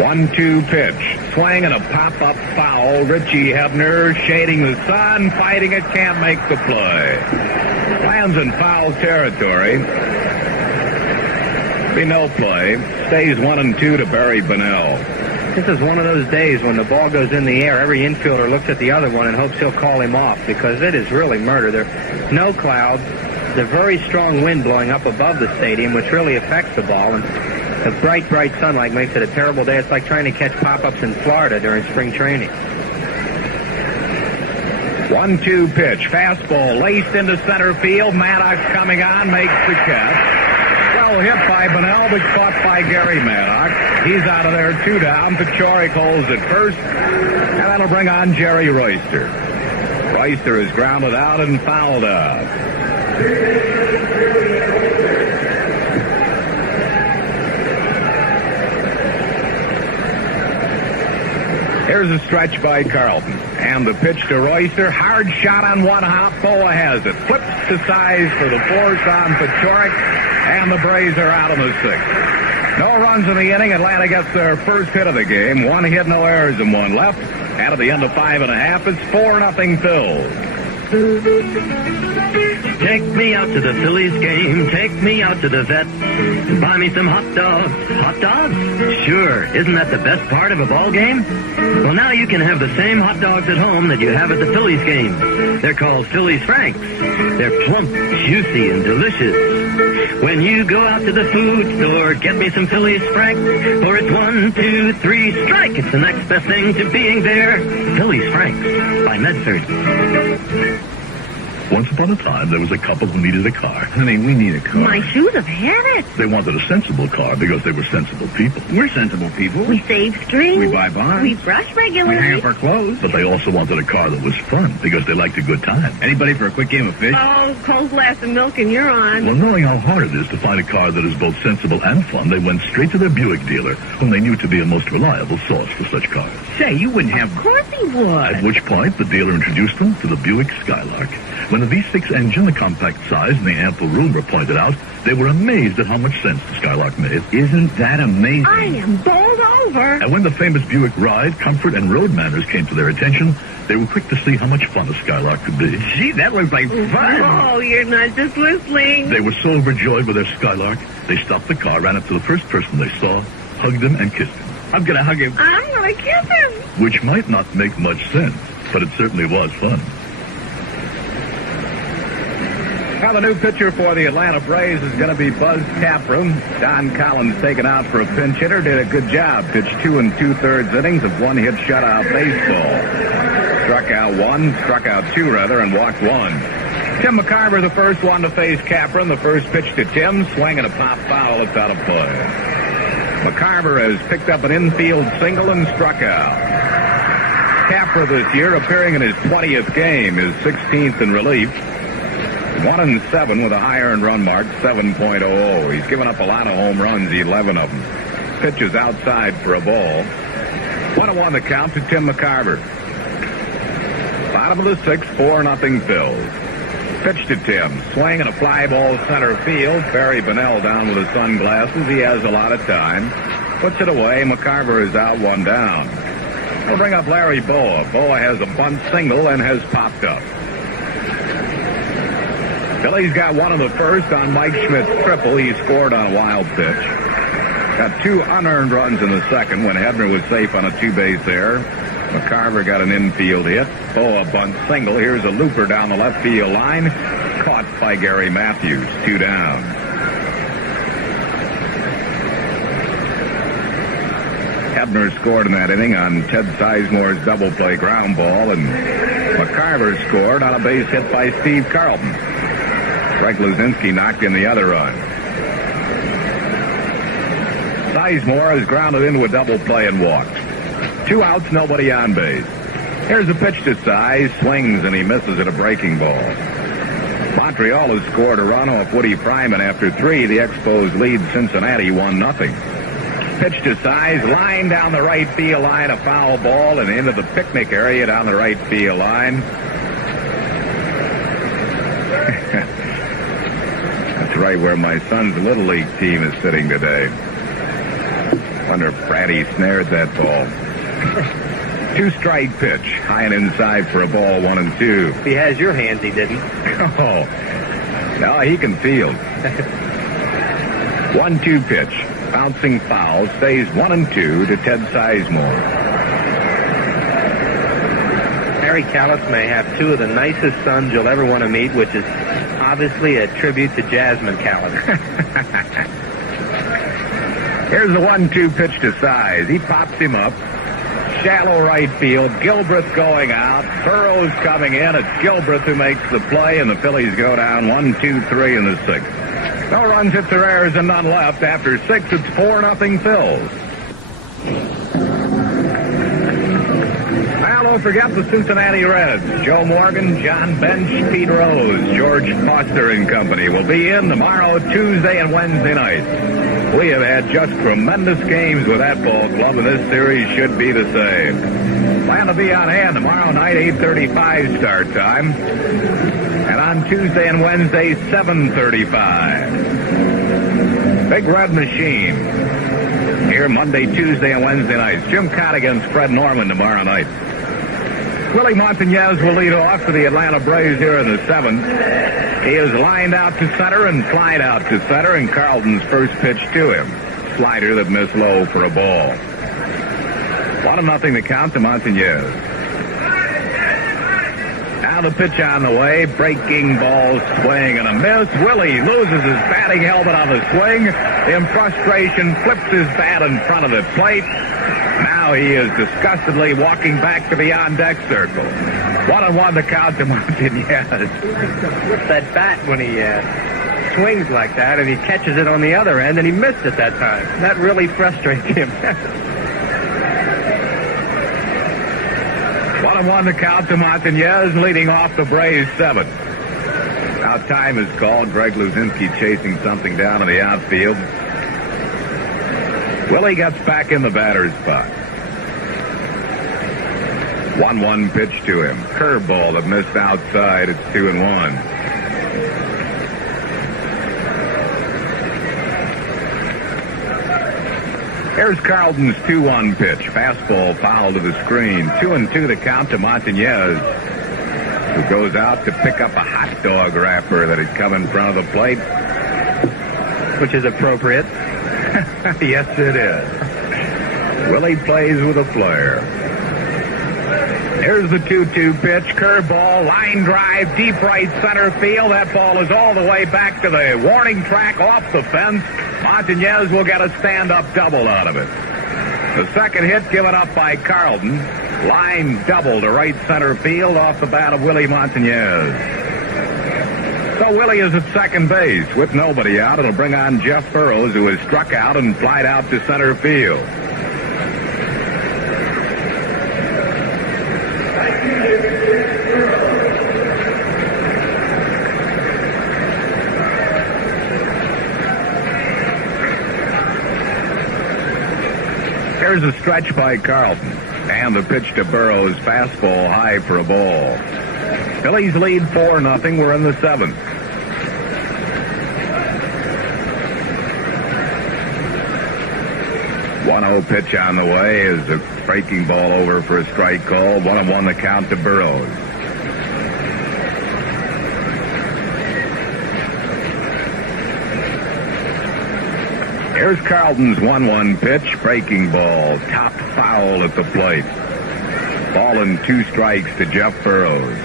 One-two pitch. Swing and a pop-up foul. Richie Hebner shading the sun, fighting it, can't make the play. Lands in foul territory. Be no play. Stays 1-2 to Barry Bonnell. This is one of those days when the ball goes in the air, every infielder looks at the other one and hopes he'll call him off, because it is really murder. There's no clouds. There's a very strong wind blowing up above the stadium, which really affects the ball. And the bright, bright sunlight makes it a terrible day. It's like trying to catch pop-ups in Florida during spring training. 1-2 pitch. Fastball laced into center field. Maddox coming on, makes the catch. Well hit by Bunnell, but caught by Gary Maddox. He's out of there, 2 down. Pachorik holds at first, and that'll bring on Jerry Royster. Royster is grounded out and fouled out. Here's a stretch by Carlton. And the pitch to Royster. Hard shot on one hop. Bowa has it. Flips to size for the force on Pachorik. And the Braves are out in the 6th. No runs in the inning. Atlanta gets their first hit of the game. 1 hit, no errors, and 1 left. And at the end of 5.5, it's 4-0 Phils. Take me out to the Phillies game. Take me out to the vet. Buy me some hot dogs. Hot dogs? Sure. Isn't that the best part of a ball game? Well, now you can have the same hot dogs at home that you have at the Phillies game. They're called Phillies Franks. They're plump, juicy, and delicious. When you go out to the food store, get me some Phillies Franks. For it's 1, 2, 3, strike. It's the next best thing to being there. Phillies Franks by Medford. Once upon a time, there was a couple who needed a car. Honey, we need a car. My shoes have had it. They wanted a sensible car because they were sensible people. We're sensible people. We save strings. We buy bonds. We brush regularly. We hang up our clothes. But they also wanted a car that was fun because they liked a good time. Anybody for a quick game of fish? Oh, cold glass of milk and you're on. Well, knowing how hard it is to find a car that is both sensible and fun, they went straight to their Buick dealer, whom they knew to be a most reliable source for such cars. Say, you wouldn't have... Of course he would. At which point, the dealer introduced them to the Buick Skylark. When the V6 engine, the compact size, and the ample room were pointed out, they were amazed at how much sense the Skylark made. Isn't that amazing? I am bowled over. And when the famous Buick ride, comfort, and road manners came to their attention, they were quick to see how much fun a Skylark could be. Gee, that looks like fun. Oh, you're not just whistling. They were so overjoyed with their Skylark, they stopped the car, ran up to the first person they saw, hugged him, and kissed him. I'm going to hug him. I'm going to kiss him. Which might not make much sense, but it certainly was fun. Now the new pitcher for the Atlanta Braves is going to be Buzz Capra. Don Collins taken out for a pinch hitter. Did a good job. Pitched 2 2/3 innings of 1-hit shutout baseball. Struck out 1, struck out 2 rather, and walked 1. Tim McCarver, the first one to face Capra. The first pitch to Tim, swing and a pop foul. It's out of play. McCarver has picked up an infield single and struck out. Capra this year appearing in his 20th game, his 16th in relief. 1-7 with a high earned run mark, 7.00. He's given up a lot of home runs, 11 of them. Pitches outside for a ball. 1-1 the count to Tim McCarver. Bottom of the 6th, 4-0 Phils. Pitch to Tim. Swing and a fly ball center field. Barry Bunnell down with his sunglasses. He has a lot of time. Puts it away. McCarver is out, 1 down. We'll bring up Larry Bowa. Bowa has a bunt single and has popped up. Phillies got 1 in the first on Mike Schmidt's triple. He scored on a wild pitch. Got 2 unearned runs in the second when Hebner was safe on a 2-base error. McCarver got an infield hit. Bowa bunt single. Here's a looper down the left field line. Caught by Gary Matthews. 2 down. Hebner scored in that inning on Ted Sizemore's double play ground ball, and McCarver scored on a base hit by Steve Carlton. Greg Luzinski knocked in the other run. Sizemore is grounded into a double play and walked. 2 outs, nobody on base. Here's a pitch to Size, swings, and he misses at a breaking ball. Montreal has scored a run off Woody Fryman after 3. The Expos lead Cincinnati 1-0. Pitch to Size, line down the right field line, a foul ball, and into the picnic area down the right field line. That's right where my son's Little League team is sitting today. Wonder if Braddy snared that ball. 2-strike pitch, high and inside for a ball, 1-2. If he has your hands, he didn't. Oh, no, he can field. 1-2 pitch, bouncing foul, stays 1-2 to Ted Sizemore. Harry Callis may have 2 of the nicest sons you'll ever want to meet, which is obviously a tribute to Jasmine Callis. Here's the 1-2 pitch to Size. He pops him up. shallow right field. Gilbreth going out. Burrows coming in. It's Gilbreth who makes the play, and the Phillies go down 1-2-3 in the sixth. No runs, hits, or errors, and none left. After six, it's 4-0 Phils. Now, don't forget the Cincinnati Reds. Joe Morgan, John Bench, Pete Rose, George Foster and company will be in tomorrow, Tuesday, and Wednesday night. We have had just tremendous games with that ball club, and this series should be the same. Plan to be on hand tomorrow night, 8:35 start time. And on Tuesday and Wednesday, 7:35. Big Red Machine. Here Monday, Tuesday, and Wednesday nights. Jim Cott against Fred Norman tomorrow night. Willie Montañez will lead off for the Atlanta Braves here in the seventh. He is lined out to center and flied out to center, and Carlton's first pitch to him. Slider that missed low for a ball. 1-0 the count to Montañez. Now the pitch on the way. Breaking ball, swing, and a miss. Willie loses his batting helmet on the swing. In frustration, flips his bat in front of the plate. Now he is disgustedly walking back to the on-deck circle. 1-1 the count to Montañez. What's that bat when he swings like that, and he catches it on the other end, and he missed it that time? That really frustrates him. 1-1 the count to Montañez, leading off the Braves seventh. Now time is called. Greg Luzinski chasing something down in the outfield. Willie gets back in the batter's spot. 1-1 pitch to him. Curveball that missed outside. It's 2-1. Here's Carlton's 2-1 pitch. Fastball foul to the screen. 2-2 the count to Montañez, who goes out to pick up a hot dog wrapper that had come in front of the plate. Which is appropriate. Yes, it is. Willie plays with a flair. Here's the 2-2 pitch. Curveball, line drive, deep right center field. That ball is all the way back to the warning track off the fence. Montañez will get a stand-up double out of it. The second hit given up by Carlton. Line double to right center field off the bat of Willie Montañez. So Willie is at second base with nobody out. It'll bring on Jeff Burrows, who has struck out and flied out to center field. Here's a stretch by Carlton. And the pitch to Burrows, fastball high for a ball. Phillies lead 4-0. We're in the seventh. 1-0 pitch on the way is a breaking ball over for a strike call. 1-1 the count to Burrows. Here's Carlton's 1-1 pitch. Breaking ball. Top foul at the plate. Ball and 2 strikes to Jeff Burrows.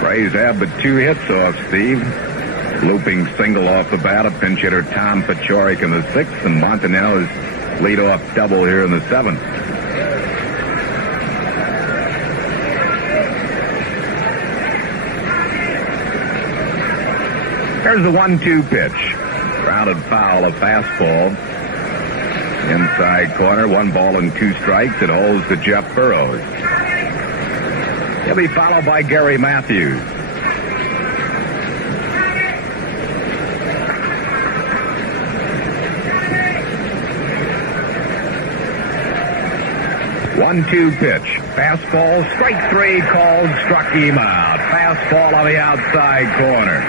Braves have but 2 hits off Steve. Looping single off the bat of pinch hitter Tom Pachorik in the 6th, and Montanel's leadoff double here in the 7th. Here's the 1-2 pitch. Grounded foul, a fastball. Inside corner, 1 ball and 2 strikes. It holds to Jeff Burrows. He'll be followed by Gary Matthews. One-two pitch. Fastball, strike 3 called, struck him out. Fastball on the outside corner.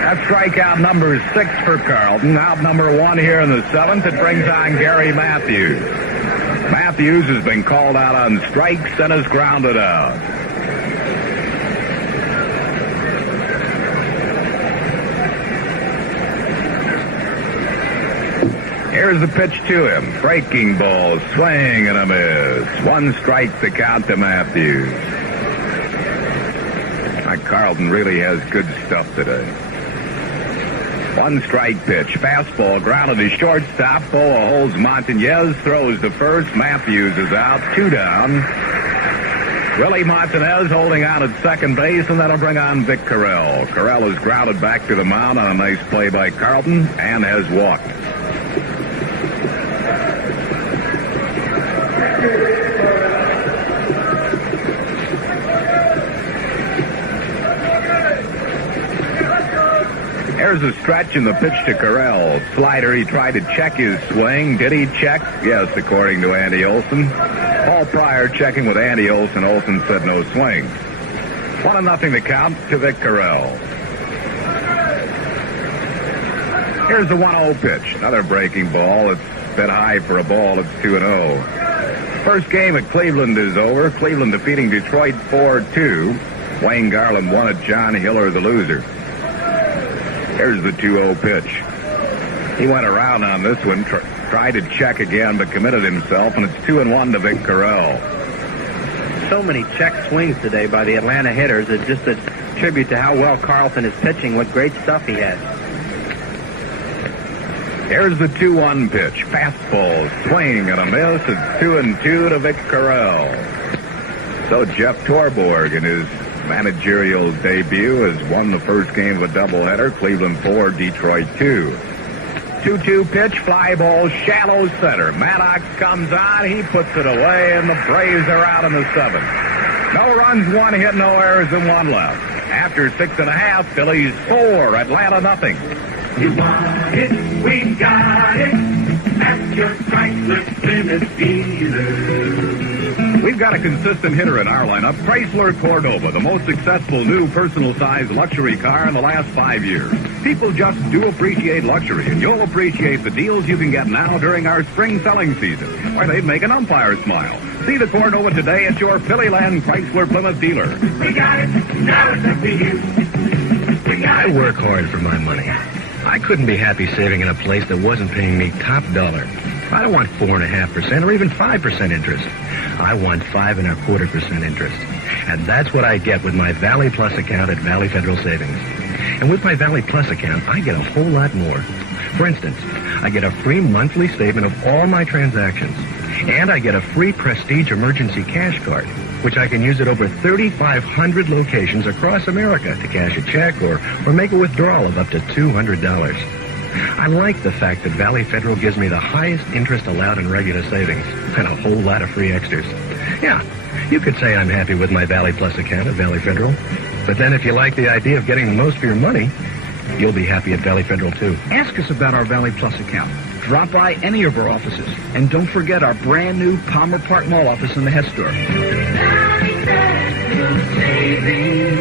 That's strikeout number 6 for Carlton. Out number 1 here in the 7th. It brings on Gary Matthews. Matthews has been called out on strikes and is grounded out. Here's the pitch to him. Breaking ball, swing and a miss. 1 strike to count to Matthews. Carlton really has good stuff today. One strike pitch. Fastball grounded to shortstop. Bowa holds Montanez, throws to first. Matthews is out. 2 down. Willie Montanez holding out at second base, and that'll bring on Vic Carell. Carell is grounded back to the mound on a nice play by Carlton and has walked. There's a stretch in the pitch to Carell. Slider, he tried to check his swing. Did he check? Yes, according to Andy Olson. Paul Pryor checking with Andy Olson. Olson said no swing. 1-0 the count to Vic Carell. Here's the 1-0 pitch. Another breaking ball. It's bit high for a ball. It's 2-0. First game at Cleveland is over. Cleveland defeating Detroit 4-2. Wayne Garland won it. John Hiller the loser. Here's the 2-0 pitch. He went around on this one, tried to check again, but committed himself, and it's 2-1 to Vic Carell. So many check swings today by the Atlanta hitters. It's just a tribute to how well Carlton is pitching, what great stuff he has. Here's the 2-1 pitch. Fastball, swing, and a miss. It's 2-2 to Vic Carell. So Jeff Torborg in his managerial debut has won the first game of a doubleheader. Cleveland 4, Detroit 2. 2-2 pitch, fly ball, shallow center. Maddox comes on, he puts it away, and the Braves are out in the 7th. No runs, 1 hit, no errors, and 1 left. After 6.5, Phillies 4, Atlanta nothing. You want it, we got it. At your Chrysler Plymouth dealer. We've got a consistent hitter in our lineup, Chrysler Cordova, the most successful new personal-sized luxury car in the last 5 years. People just do appreciate luxury, and you'll appreciate the deals you can get now during our spring selling season, where they make an umpire smile. See the Cordova today at your Phillyland Chrysler Plymouth dealer. We got it, now it's up to you. I work hard for my money. I couldn't be happy saving in a place that wasn't paying me top dollar. I don't want 4.5% or even 5% interest. I want 5.25% interest. And that's what I get with my Valley Plus account at Valley Federal Savings. And with my Valley Plus account, I get a whole lot more. For instance, I get a free monthly statement of all my transactions. And I get a free Prestige Emergency Cash Card, which I can use at over 3,500 locations across America to cash a check or make a withdrawal of up to $200. I like the fact that Valley Federal gives me the highest interest allowed in regular savings and a whole lot of free extras. Yeah, you could say I'm happy with my Valley Plus account at Valley Federal. But then if you like the idea of getting the most for your money, you'll be happy at Valley Federal, too. Ask us about our Valley Plus account. Drop by any of our offices. And don't forget our brand new Palmer Park Mall office in the Hess store.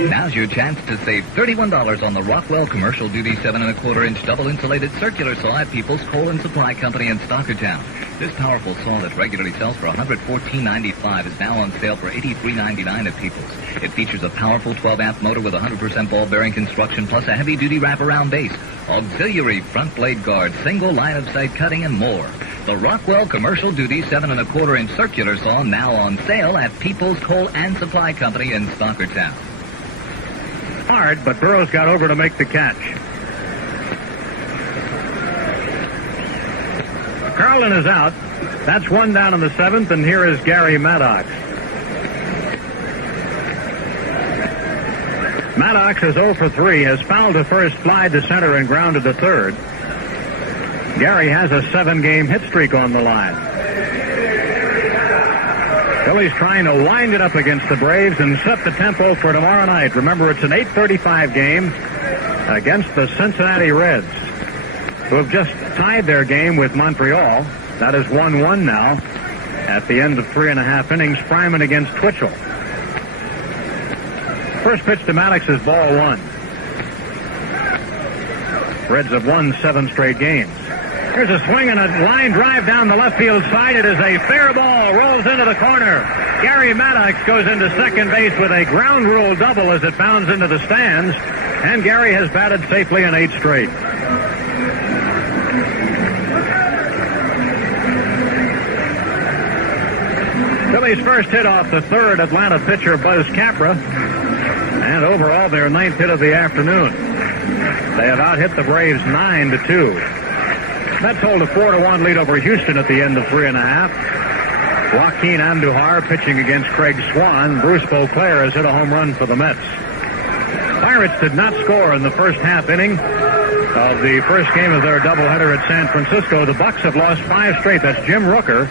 Now's your chance to save $31 on the Rockwell Commercial Duty 7.25-inch double insulated circular saw at People's Coal and Supply Company in Stockertown. This powerful saw that regularly sells for $114.95 is now on sale for $83.99 at People's. It features a powerful 12-amp motor with 100% ball bearing construction plus a heavy-duty wraparound base, auxiliary front blade guard, single line-of-sight cutting, and more. The Rockwell Commercial Duty 7.25-inch circular saw now on sale at People's Coal and Supply Company in Stockertown. Hard, but Burroughs got over to make the catch. Carlton is out. That's 1 down in the 7th, and here is Gary Maddox. Maddox is 0 for 3, has fouled to first, flied to center, and grounded to third. Gary has a 7-game hit streak on the line. Phillies trying to wind it up against the Braves and set the tempo for tomorrow night. Remember, it's an 8:35 game against the Cincinnati Reds, who have just tied their game with Montreal. That is 1-1 now at the end of 3.5 innings. Fryman against Twitchell. First pitch to Maddox is ball 1. Reds have won 7 straight games. Here's a swing and a line drive down the left field side. It is a fair ball. Rolls into the corner. Gary Maddox goes into second base with a ground rule double as it bounds into the stands. And Gary has batted safely in 8 straight. Phillies first hit off the third Atlanta pitcher Buzz Capra. And overall their 9th hit of the afternoon. They have out-hit the Braves 9-2. Mets hold a 4-1 lead over Houston at the end of 3.5. Joaquin Andujar pitching against Craig Swan. Bruce Beauclair has hit a home run for the Mets. Pirates did not score in the first half inning of the first game of their doubleheader at San Francisco. The Bucks have lost 5 straight. That's Jim Rooker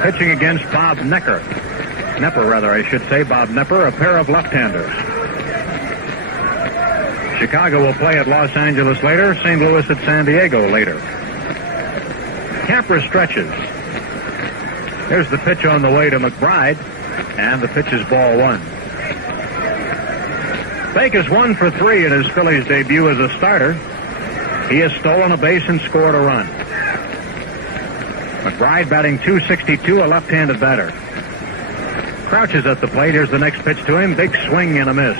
pitching against Bob Nepper, I should say. Bob Nepper, a pair of left-handers. Chicago will play at Los Angeles later. St. Louis at San Diego later. Capra stretches. Here's the pitch on the way to McBride, and the pitch is ball 1. Bake is 1 for 3 in his Phillies debut as a starter. He has stolen a base and scored a run. McBride batting .262, a left-handed batter. Crouches at the plate. Here's the next pitch to him. Big swing and a miss.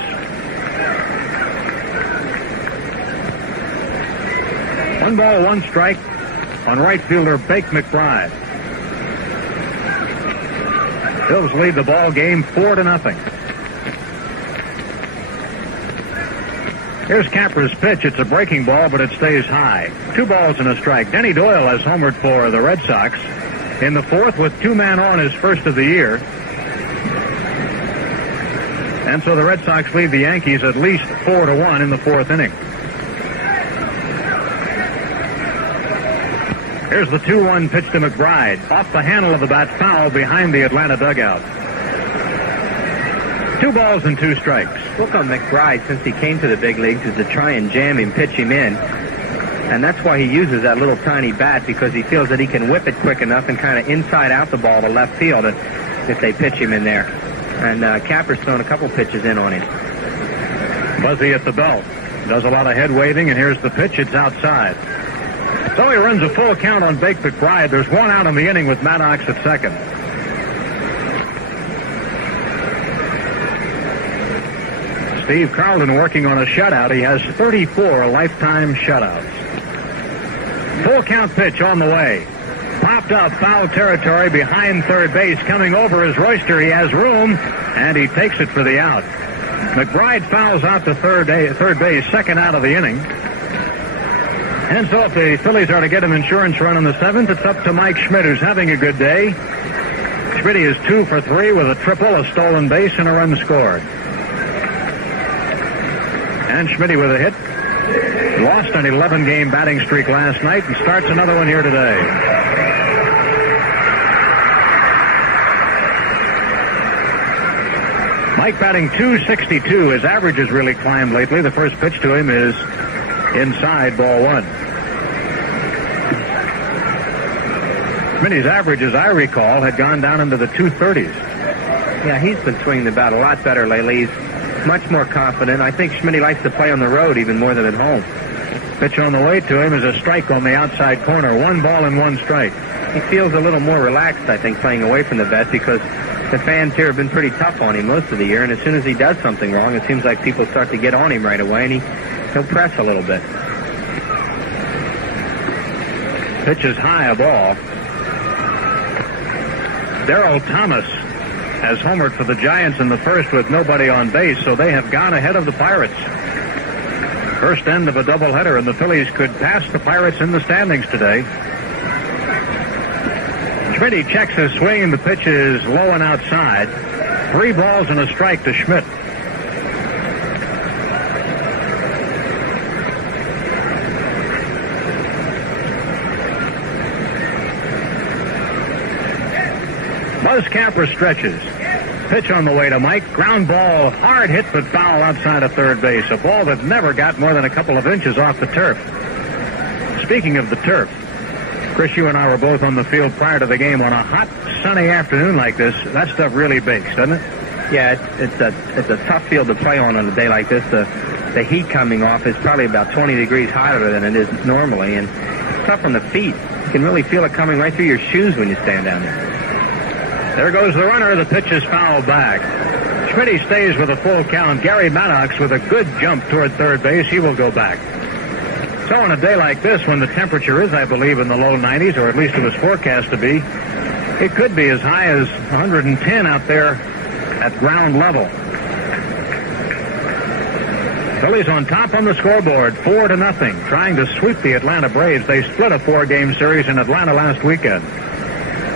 1 ball, 1 strike on right fielder Bake McBride. Phillies lead the ball game 4-0. Here's Capra's pitch. It's a breaking ball, but it stays high. 2 balls and a strike. Denny Doyle has homered for the Red Sox in the 4th with 2 men on, his first of the year. And so the Red Sox lead the Yankees at least 4-1 in the 4th inning. Here's the 2-1 pitch to McBride. Off the handle of the bat, foul behind the Atlanta dugout. 2 balls and 2 strikes. Look on McBride since he came to the big leagues is to try and jam him, pitch him in. And that's why he uses that little tiny bat, because he feels that he can whip it quick enough and kind of inside out the ball to left field if they pitch him in there. And Capra's thrown a couple pitches in on him. Buzzy at the belt. Does a lot of head waving, and here's the pitch. It's outside. So he runs a full count on Bake McBride. There's 1 out in the inning with Maddox at second. Steve Carlton working on a shutout. He has 34 lifetime shutouts. Full count pitch on the way. Popped up, foul territory behind third base. Coming over is Royster. He has room, and he takes it for the out. McBride fouls out to third base, second out of the inning. And so if the Phillies are to get an insurance run in the 7th, it's up to Mike Schmidt, who's having a good day. Schmidt is 2 for 3 with a triple, a stolen base, and a run scored. And Schmidt with a hit. Lost an 11-game batting streak last night and starts another one here today. Mike batting .262. His average has really climbed lately. The first pitch to him is inside, ball 1. Schmidt's average, as I recall, had gone down into the 230s. Yeah, he's been swinging the bat a lot better lately. He's much more confident. I think Schmidt likes to play on the road even more than at home. Pitch on the way to him is a strike on the outside corner. 1 ball and 1 strike. He feels a little more relaxed, I think, playing away from the bat, because the fans here have been pretty tough on him most of the year, and as soon as he does something wrong, it seems like people start to get on him right away, and he'll press a little bit. Pitch is high, a ball. Darrell Thomas has homered for the Giants in the 1st with nobody on base, so they have gone ahead of the Pirates. First end of a doubleheader, and the Phillies could pass the Pirates in the standings today. Schmidt checks his swing, and the pitch is low and outside. 3 balls and a strike to Schmidt. Buzz Capra stretches. Pitch on the way to Mike. Ground ball, hard hit, but foul outside of third base. A ball that never got more than a couple of inches off the turf. Speaking of the turf, Chris, you and I were both on the field prior to the game. On a hot, sunny afternoon like this, that stuff really bakes, doesn't it? Yeah, it's a tough field to play on a day like this. The heat coming off is probably about 20 degrees hotter than it is normally, and it's tough on the feet. You can really feel it coming right through your shoes when you stand down there. There goes the runner. The pitch is fouled back. Schmidt stays with a full count. Gary Maddox with a good jump toward third base. He will go back. So on a day like this, when the temperature is, I believe, in the low 90s, or at least it was forecast to be, it could be as high as 110 out there at ground level. Phillies on top on the scoreboard, 4-0, trying to sweep the Atlanta Braves. They split a 4-game series in Atlanta last weekend.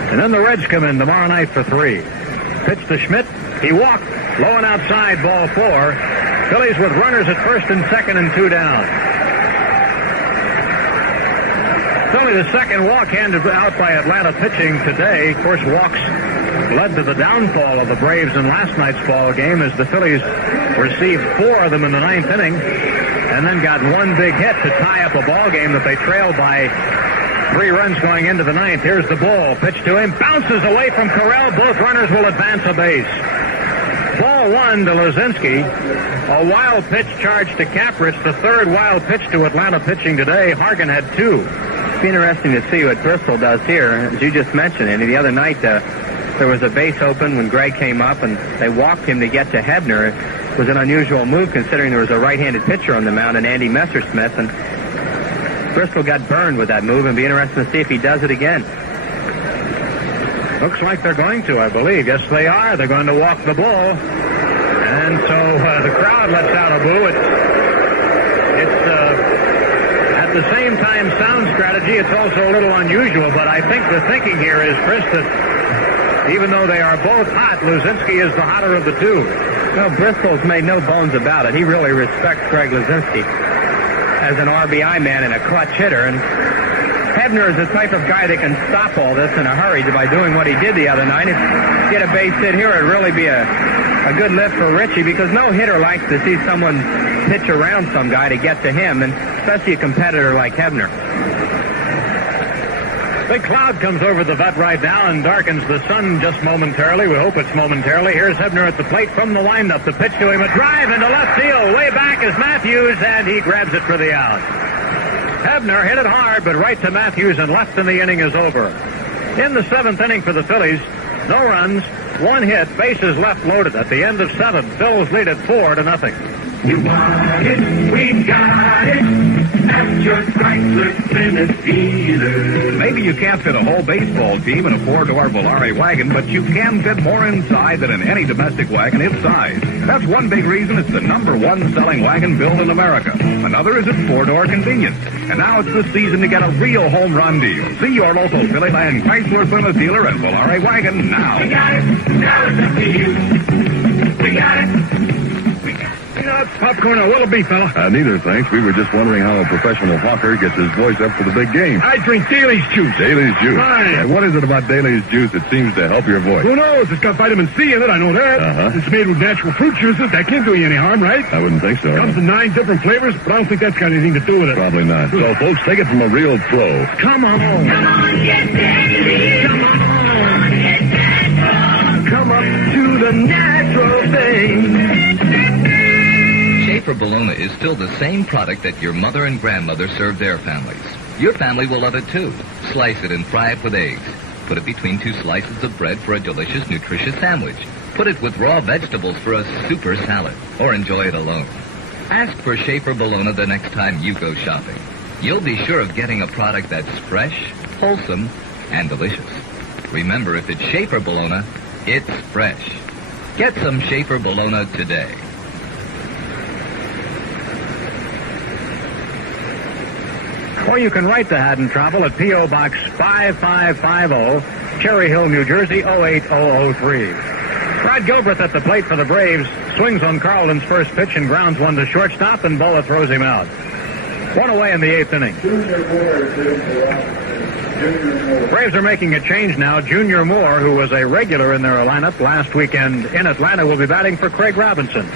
And then the Reds come in tomorrow night for 3. Pitch to Schmidt. He walked. Low and outside, ball 4. Phillies with runners at first and second and 2 down. It's only the second walk handed out by Atlanta pitching today. Of course, walks led to the downfall of the Braves in last night's ball game as the Phillies received 4 of them in the 9th inning and then got one big hit to tie up a ball game that they trailed by 3 runs going into the 9th. Here's the ball. Pitch to him. Bounces away from Correll. Both runners will advance a base. Ball 1 to Luzinski. A wild pitch charge to Kaprich. The 3rd wild pitch to Atlanta pitching today. Hargan had 2. It's interesting to see what Bristol does here. As you just mentioned, Andy, the other night there was a base open when Greg came up, and they walked him to get to Hebner. It was an unusual move considering there was a right-handed pitcher on the mound, and Andy Messersmith, and Bristol got burned with that move, and be interested to see if he does it again. Looks like they're going to, I believe. Yes, they are. They're going to walk the bull. And so the crowd lets out a boo. It's at the same time sound strategy. It's also a little unusual, but I think the thinking here is, Chris, that even though they are both hot, Luzinski is the hotter of the 2. Well, Bristol's made no bones about it. He really respects Greg Luzinski as an RBI man and a clutch hitter. And Hebner is the type of guy that can stop all this in a hurry by doing what he did the other night. If you get a base hit here, it'd really be a good lift for Richie, because no hitter likes to see someone pitch around some guy to get to him, and especially a competitor like Hebner. Big cloud comes over the vet right now and darkens the sun just momentarily. We hope it's momentarily. Here's Hebner at the plate from the windup. The pitch to him, a drive into left field. Way back is Matthews, and he grabs it for the out. Hebner hit it hard, but right to Matthews and left, and the inning is over. In the 7th inning for the Phillies, no runs, 1 hit, bases left loaded. At the end of 7, Phillies lead at 4-0. You want it, we got it. At your Chrysler Plymouth dealer. Maybe you can't fit a whole baseball team in a 4-door Volare wagon, but you can fit more inside than in any domestic wagon its size. That's one big reason it's the #1 selling wagon built in America. Another is its 4-door convenience. And now it's the season to get a real home run deal. See your local Philly Land Chrysler Plymouth dealer and Volare wagon now. We got it. Now it's up to you. We got it. Popcorn or what'll be, fella? Neither, thanks. We were just wondering how a professional hawker gets his voice up for the big game. I drink Daly's juice. Daly's juice. Right. What is it about Daly's juice that seems to help your voice? Who knows? It's got vitamin C in it, I know that. Uh-huh. It's made with natural fruit juices. That can't do you any harm, right? I wouldn't think so. Comes in 9 different flavors, but I don't think that's got anything to do with it. Probably not. So, folks, take it from a real pro. Come on. Come on, get Daly's. Come on, get natural. Come up to the natural thing. Schaefer Bologna is still the same product that your mother and grandmother served their families. Your family will love it too. Slice it and fry it with eggs. Put it between 2 slices of bread for a delicious, nutritious sandwich. Put it with raw vegetables for a super salad, or enjoy it alone. Ask for Schaefer Bologna the next time you go shopping. You'll be sure of getting a product that's fresh, wholesome, and delicious. Remember, if it's Schaefer Bologna, it's fresh. Get some Schaefer Bologna today. Or you can write to Haddon Travel at P.O. Box 5550, Cherry Hill, New Jersey, 08003. Rod Gilbreth at the plate for the Braves swings on Carlton's first pitch and grounds one to shortstop, and Bowa throws him out. 1 away in the 8th inning. Braves are making a change now. Junior Moore, who was a regular in their lineup last weekend in Atlanta, will be batting for Craig Robinson.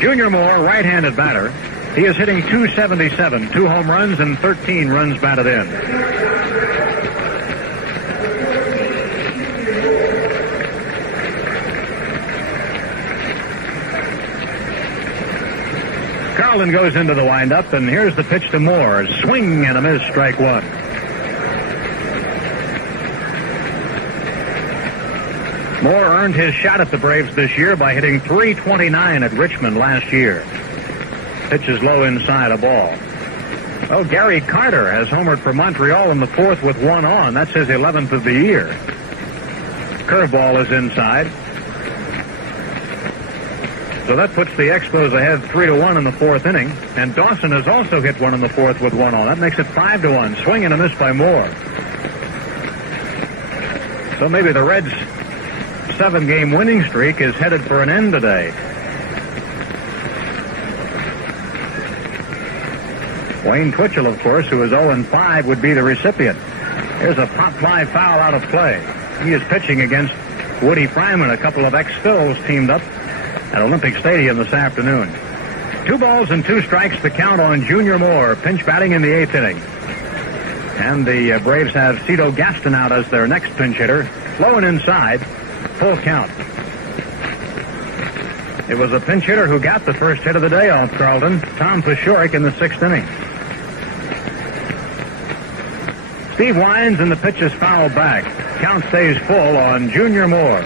Junior Moore, right-handed batter. He is hitting .277, 2 home runs and 13 runs batted in. Carlton goes into the windup, and here's the pitch to Moore. Swing and a miss, strike 1. Moore earned his shot at the Braves this year by hitting .329 at Richmond last year. Pitch is low inside, a ball. Oh, Gary Carter has homered for Montreal in the 4th with 1 on. That's his 11th of the year. Curveball is inside. So that puts the Expos ahead 3-1 in the fourth inning. And Dawson has also hit one in the fourth with 1 on. That makes it 5-1. Swing and a miss by Moore. So maybe the Reds' 7-game winning streak is headed for an end today. Wayne Twitchell, of course, who is 0-5, would be the recipient. Here's a pop fly foul out of play. He is pitching against Woody Fryman. A couple of ex-Phils teamed up at Olympic Stadium this afternoon. 2 balls and 2 strikes to count on Junior Moore, pinch batting in the 8th inning. And the Braves have Cito Gaston out as their next pinch hitter. Low and inside, full count. It was a pinch hitter who got the first hit of the day off Carlton, Tom Pashorek, in the 6th inning. Steve winds and the pitch is fouled back. Count stays full on Junior Moore.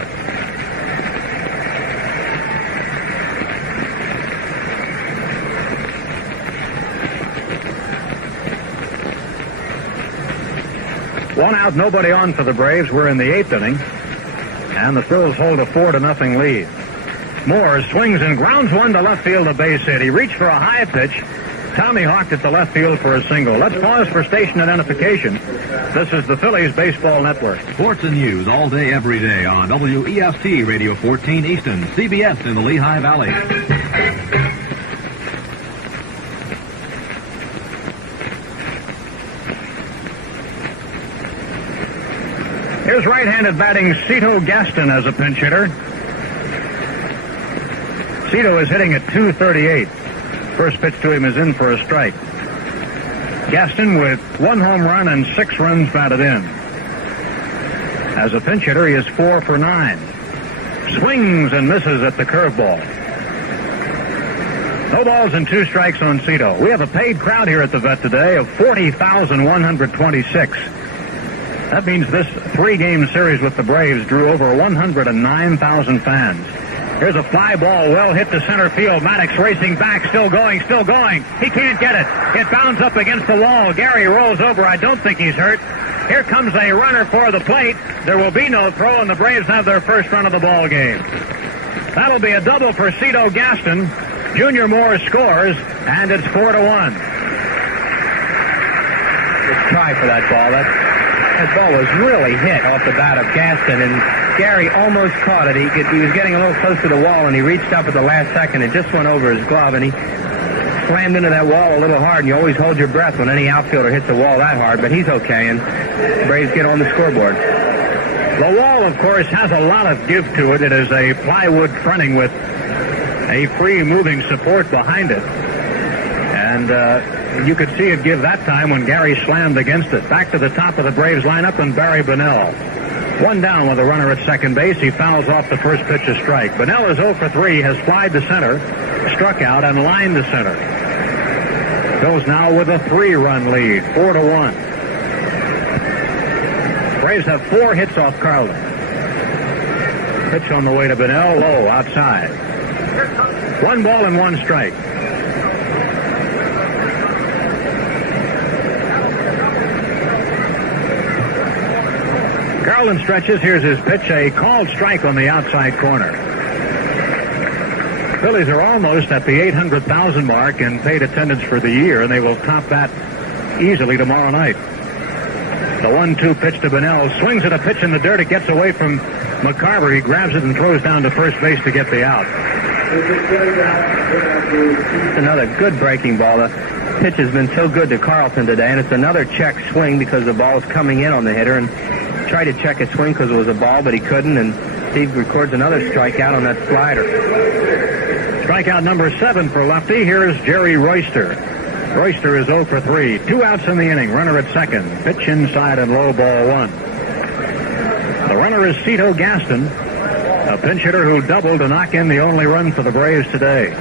One out, nobody on for the Braves. We're in the 8th inning. And the Phils hold a 4-0 lead. Moore swings and grounds one to left field, a base hit. He reached for a high pitch. Tommy hawked it to left field for a single. Let's pause for station identification. This is the Phillies Baseball Network. Sports and news all day, every day on WEFT Radio 14 Easton, CBS in the Lehigh Valley. Here's right-handed batting Cito Gaston as a pinch hitter. Cito is hitting at .238. First pitch to him is in for a strike. Gaston with 1 home run and 6 runs batted in. As a pinch hitter, he is 4 for 9. Swings and misses at the curveball. No balls and 2 strikes on Cito. We have a paid crowd here at the Vet today of 40,126. That means this 3-game series with the Braves drew over 109,000 fans. Here's a fly ball well hit to center field. Maddox racing back, still going. He can't get it. It bounds up against the wall. Gary rolls over. I don't think he's hurt. Here comes a runner for the plate. There will be no throw, and the Braves have their first run of the ball game. That'll be a double for Cito Gaston. Junior Moore scores, and it's 4-1. Let's try for that ball. That ball was really hit off the bat of Gaston, and Gary almost caught it. He was getting a little close to the wall, and he reached up at the last second. It just went over his glove, and he slammed into that wall a little hard, and you always hold your breath when any outfielder hits a wall that hard, but he's okay, and the Braves get on the scoreboard. The wall, of course, has a lot of give to it. It is a plywood fronting with a free-moving support behind it. And you could see it give that time when Gary slammed against it. Back to the top of the Braves lineup, and Barry Bunnell. 1 down with a runner at second base. He fouls off the first pitch a strike. Bunnell is 0 for 3, has flied to center, struck out, and lined to center. Goes now with a 3-run lead, 4-1. Braves have 4 hits off Carlton. Pitch on the way to Bunnell, low, outside. 1 ball and 1 strike. Carlton stretches. Here's his pitch. A called strike on the outside corner. Phillies are almost at the 800,000 mark in paid attendance for the year, and they will top that easily tomorrow night. The 1-2 pitch to Bunnell. Swings at a pitch in the dirt. It gets away from McCarver. He grabs it and throws down to first base to get the out. It's another good breaking ball. The pitch has been so good to Carlton today, and it's another check swing because the ball is coming in on the hitter, and tried to check his swing because it was a ball, but he couldn't, and Steve records another strikeout on that slider. Strikeout number 7 for lefty. Here's Jerry Royster. Royster is 0 for 3. 2 outs in the inning. Runner at second. Pitch inside and low, ball 1. The runner is Cito Gaston, a pinch hitter who doubled to knock in the only run for the Braves today.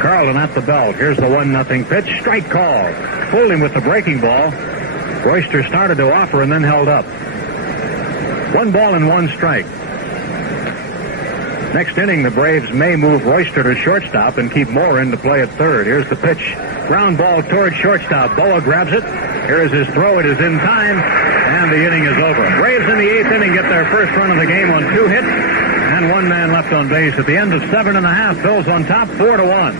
Carlton at the belt. Here's the 1-0 pitch. Strike call. Fooled him with the breaking ball. Royster started to offer and then held up. 1 ball and 1 strike. Next inning, the Braves may move Royster to shortstop and keep Moore in to play at third. Here's the pitch. Ground ball toward shortstop. Bowa grabs it. Here is his throw. It is in time, and the inning is over. Braves in the 8th inning get their first run of the game on 2 hits and and one man left on base at the end of 7.5. Phil's on top, 4-1.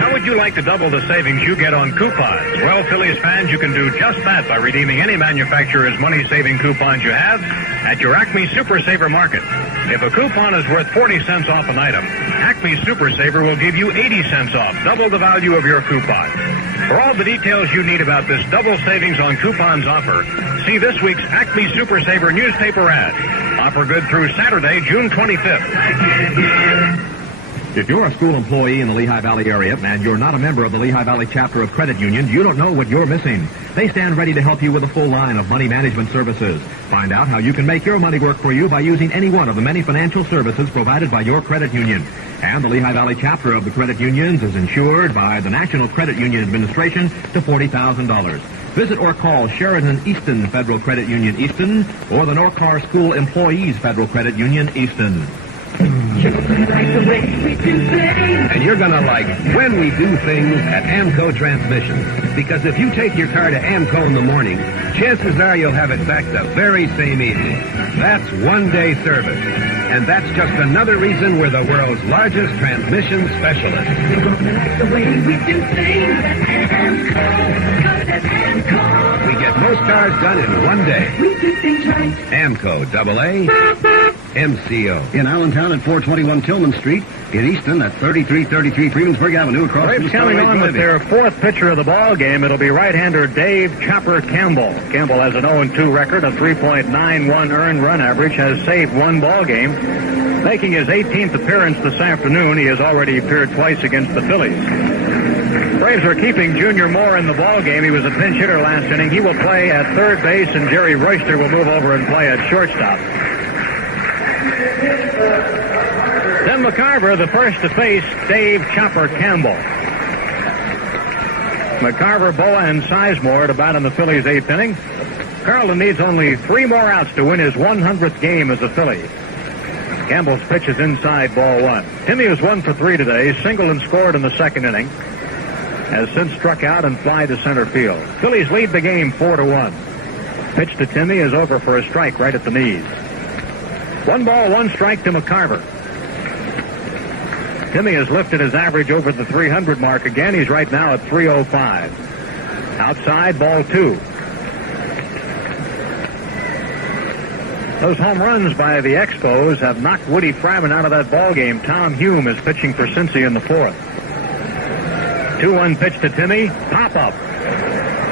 How would you like to double the savings you get on coupons? Well, Phillies fans, you can do just that by redeeming any manufacturer's money-saving coupons you have at your Acme Super Saver Market. If a coupon is worth 40 cents off an item, Acme Super Saver will give you 80 cents off, double the value of your coupon. For all the details you need about this double savings on coupons offer, see this week's Acme Super Saver newspaper ad. Offer good through Saturday, June 25th. If you're a school employee in the Lehigh Valley area and you're not a member of the Lehigh Valley chapter of Credit Union, you don't know what you're missing. They stand ready to help you with a full line of money management services. Find out how you can make your money work for you by using any one of the many financial services provided by your credit union. And the Lehigh Valley chapter of the credit unions is insured by the National Credit Union Administration to $40,000. Visit or call Sheridan Easton Federal Credit Union Easton or the Norcar School Employees Federal Credit Union Easton. And you're going to like when we do things at Amco Transmissions. Because if you take your car to Amco in the morning, chances are you'll have it back the very same evening. That's one-day service. And that's just another reason we're the world's largest transmission specialist. The way we do things at Amco. We get most cars done in one day. We do things right. Amco, AA, MCO. In Allentown at 421 Tillman Street. In Easton at 3333 Freemansburg Avenue across Braves coming on with their fourth pitcher of the ball game. It'll be right-hander Dave Chopper Campbell. Campbell has an 0-2 record, a 3.91 earned run average, has saved one ball game. Making his 18th appearance this afternoon, he has already appeared twice against the Phillies. Braves are keeping Junior Moore in the ball game. He was a pinch hitter last inning. He will play at third base, and Jerry Royster will move over and play at shortstop. Then McCarver, the first to face Dave Chopper Campbell. McCarver, Bowa, and Sizemore to bat in the Phillies' eighth inning. Carlton needs only 3 more outs to win his 100th game as a Philly. Campbell's pitch is inside, ball 1. Timmy was 1 for 3 today, singled and scored in the second inning. Has since struck out and fly to center field. Phillies lead the game 4-1. Pitch to Timmy is over for a strike right at the knees. 1 ball, 1 strike to McCarver. Timmy has lifted his average over the 300 mark again. He's right now at 305. Outside, ball 2. Those home runs by the Expos have knocked Woody Fryman out of that ball game. Tom Hume is pitching for Cincy in the 4th. 2-1 pitch to Timmy. Pop up.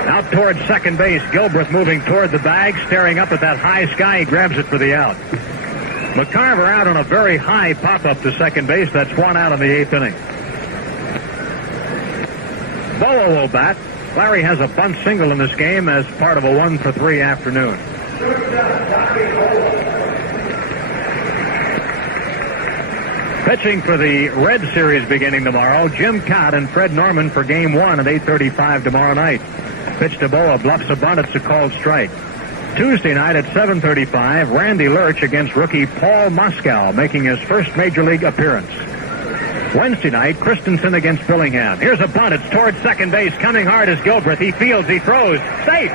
Out towards second base. Gilbreth moving toward the bag, staring up at that high sky. He grabs it for the out. McCarver out on a very high pop-up to second base. That's 1 out in the 8th inning. Bowa will bat. Larry has a bunt single in this game as part of a 1 for 3 afternoon. Pitching for the Red Series beginning tomorrow, Jim Cott and Fred Norman for Game 1 at 8:35 tomorrow night. Pitch to Bowa, bluffs a bunt. It's a called strike. Tuesday night at 7:35, Randy Lurch against rookie Paul Moskow, making his first Major League appearance. Wednesday night, Christensen against Billingham. Here's a bunt. It's towards second base. Coming hard is Gilbreth. He fields. He throws. Safe.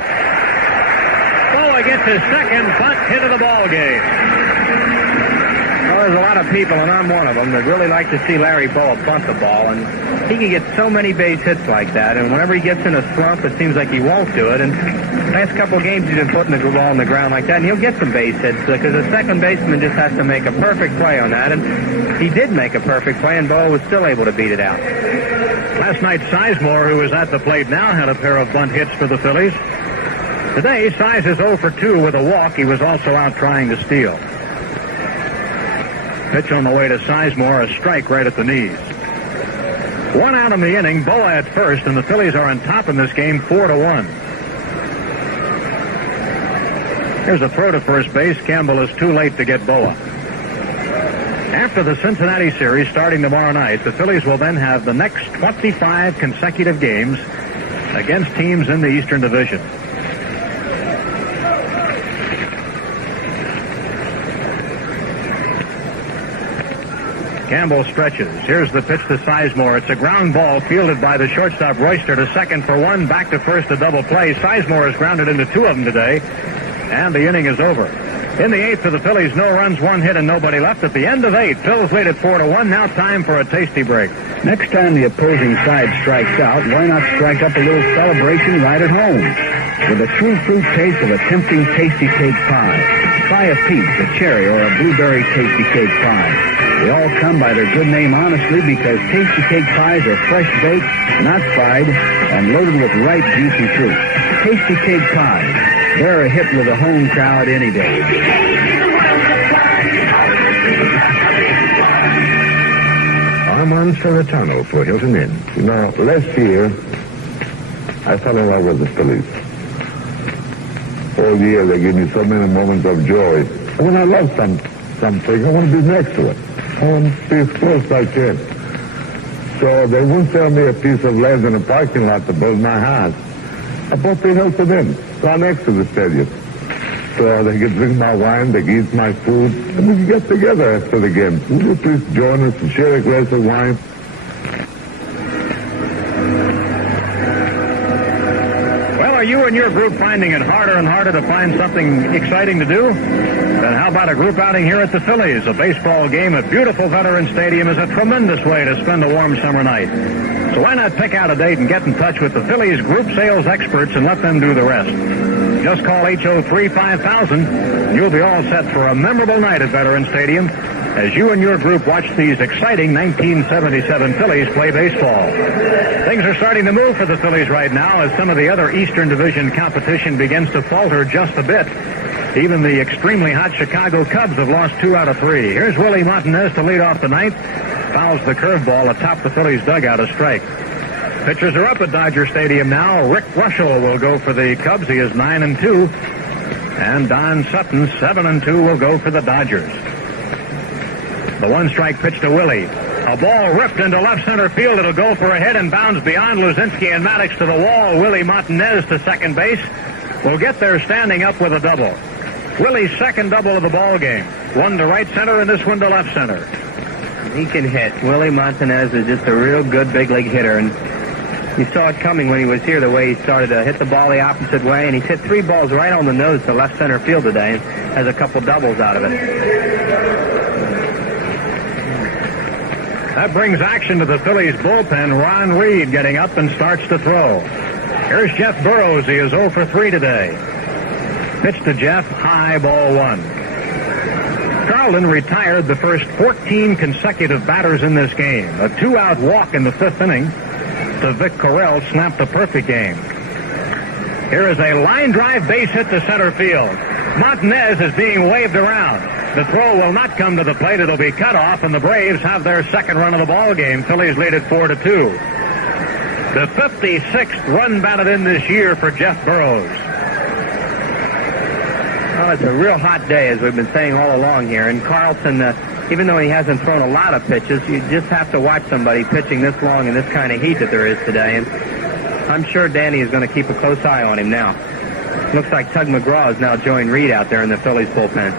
Bowa gets his second bunt hit of the ball game. Well, there's a lot of people, and I'm one of them, that really like to see Larry Bowa bunt the ball, and he can get so many base hits like that, and whenever he gets in a slump, it seems like he won't do it, and the last couple of games he's been putting the ball on the ground like that, and he'll get some base hits, because the second baseman just has to make a perfect play on that, and he did make a perfect play, and Bowa was still able to beat it out. Last night, Sizemore, who is at the plate now, had a pair of bunt hits for the Phillies. Today, Size is 0 for 2 with a walk. He was also out trying to steal. Pitch on the way to Sizemore, a strike right at the knees. 1 out in the inning, Bowa at first, and the Phillies are on top in this game 4-1. Here's a throw to first base. Campbell is too late to get Bowa. After the Cincinnati series starting tomorrow night, the Phillies will then have the next 25 consecutive games against teams in the Eastern Division. Campbell stretches. Here's the pitch to Sizemore. It's a ground ball fielded by the shortstop Royster to second for 1, back to first, a double play. Sizemore has grounded into 2 of them today, and the inning is over. In the 8th of the Phillies, no runs, 1 hit, and nobody left. At the end of 8, Phil's lead at 4-1. Now time for a tasty break. Next time the opposing side strikes out, why not strike up a little celebration right at home? With a true fruit taste of a tempting tasty cake pie. Try a peach, a cherry, or a blueberry tasty cake pie. They all come by their good name honestly because tasty cake pies are fresh baked, not fried, and loaded with ripe, juicy fruit. Tasty cake pies. They're a hit with a home crowd any day. I'm on Serratano for Hilton Inn. You know, last year, I fell in love with the Phillies. All year, they give me so many moments of joy. And when I love something, I want to be next to it. I want to be as close as I can. So they wouldn't sell me a piece of land in a parking lot to build my house. I bought the Hilton Inn, right next to the stadium. So they could drink my wine, they could eat my food, and we could get together after the game. Would you please join us and share a glass of wine? Well, are you and your group finding it harder and harder to find something exciting to do? Then how about a group outing here at the Phillies? A baseball game at beautiful Veterans Stadium is a tremendous way to spend a warm summer night. So why not pick out a date and get in touch with the Phillies group sales experts and let them do the rest? Just call HO3-5000 and you'll be all set for a memorable night at Veterans Stadium as you and your group watch these exciting 1977 Phillies play baseball. Things are starting to move for the Phillies right now as some of the other Eastern Division competition begins to falter just a bit. Even the extremely hot Chicago Cubs have lost 2 out of 3. Here's Willie Montanez to lead off the ninth. Fouls the curveball atop the Phillies dugout, a strike. Pitchers are up at Dodger Stadium now. Rick Russell will go for the Cubs. He is 9-2. And Don Sutton, 7-2, will go for the Dodgers. The 1-strike pitch to Willie. A ball ripped into left center field. It'll go for a hit and bounds beyond Luzinski and Maddox to the wall. Willie Montanez to second base. Will get there standing up with a double. Willie's second double of the ball game. One to right center and this one to left center. He can hit. Willie Montanez is just a real good big league hitter, and you saw it coming when he was here, the way he started to hit the ball the opposite way, and he's hit 3 balls right on the nose to left center field today and has a couple doubles out of it. That brings action to the Phillies bullpen. Ron Reed getting up and starts to throw. Here's Jeff Burrows. He is 0 for 3 today. Pitch to Jeff, high, ball 1. Carlton retired the first 14 consecutive batters in this game. A 2-out walk in the 5th inning to Vic Correll snapped a perfect game. Here is a line drive base hit to center field. Montanez is being waved around. The throw will not come to the plate. It'll be cut off, and the Braves have their second run of the ball game. Phillies lead it 4-2. The 56th run batted in this year for Jeff Burrows. Well, it's a real hot day, as we've been saying all along here. And Carlton, even though he hasn't thrown a lot of pitches, you just have to watch somebody pitching this long in this kind of heat that there is today. And I'm sure Danny is going to keep a close eye on him now. Looks like Tug McGraw has now joined Reed out there in the Phillies bullpen.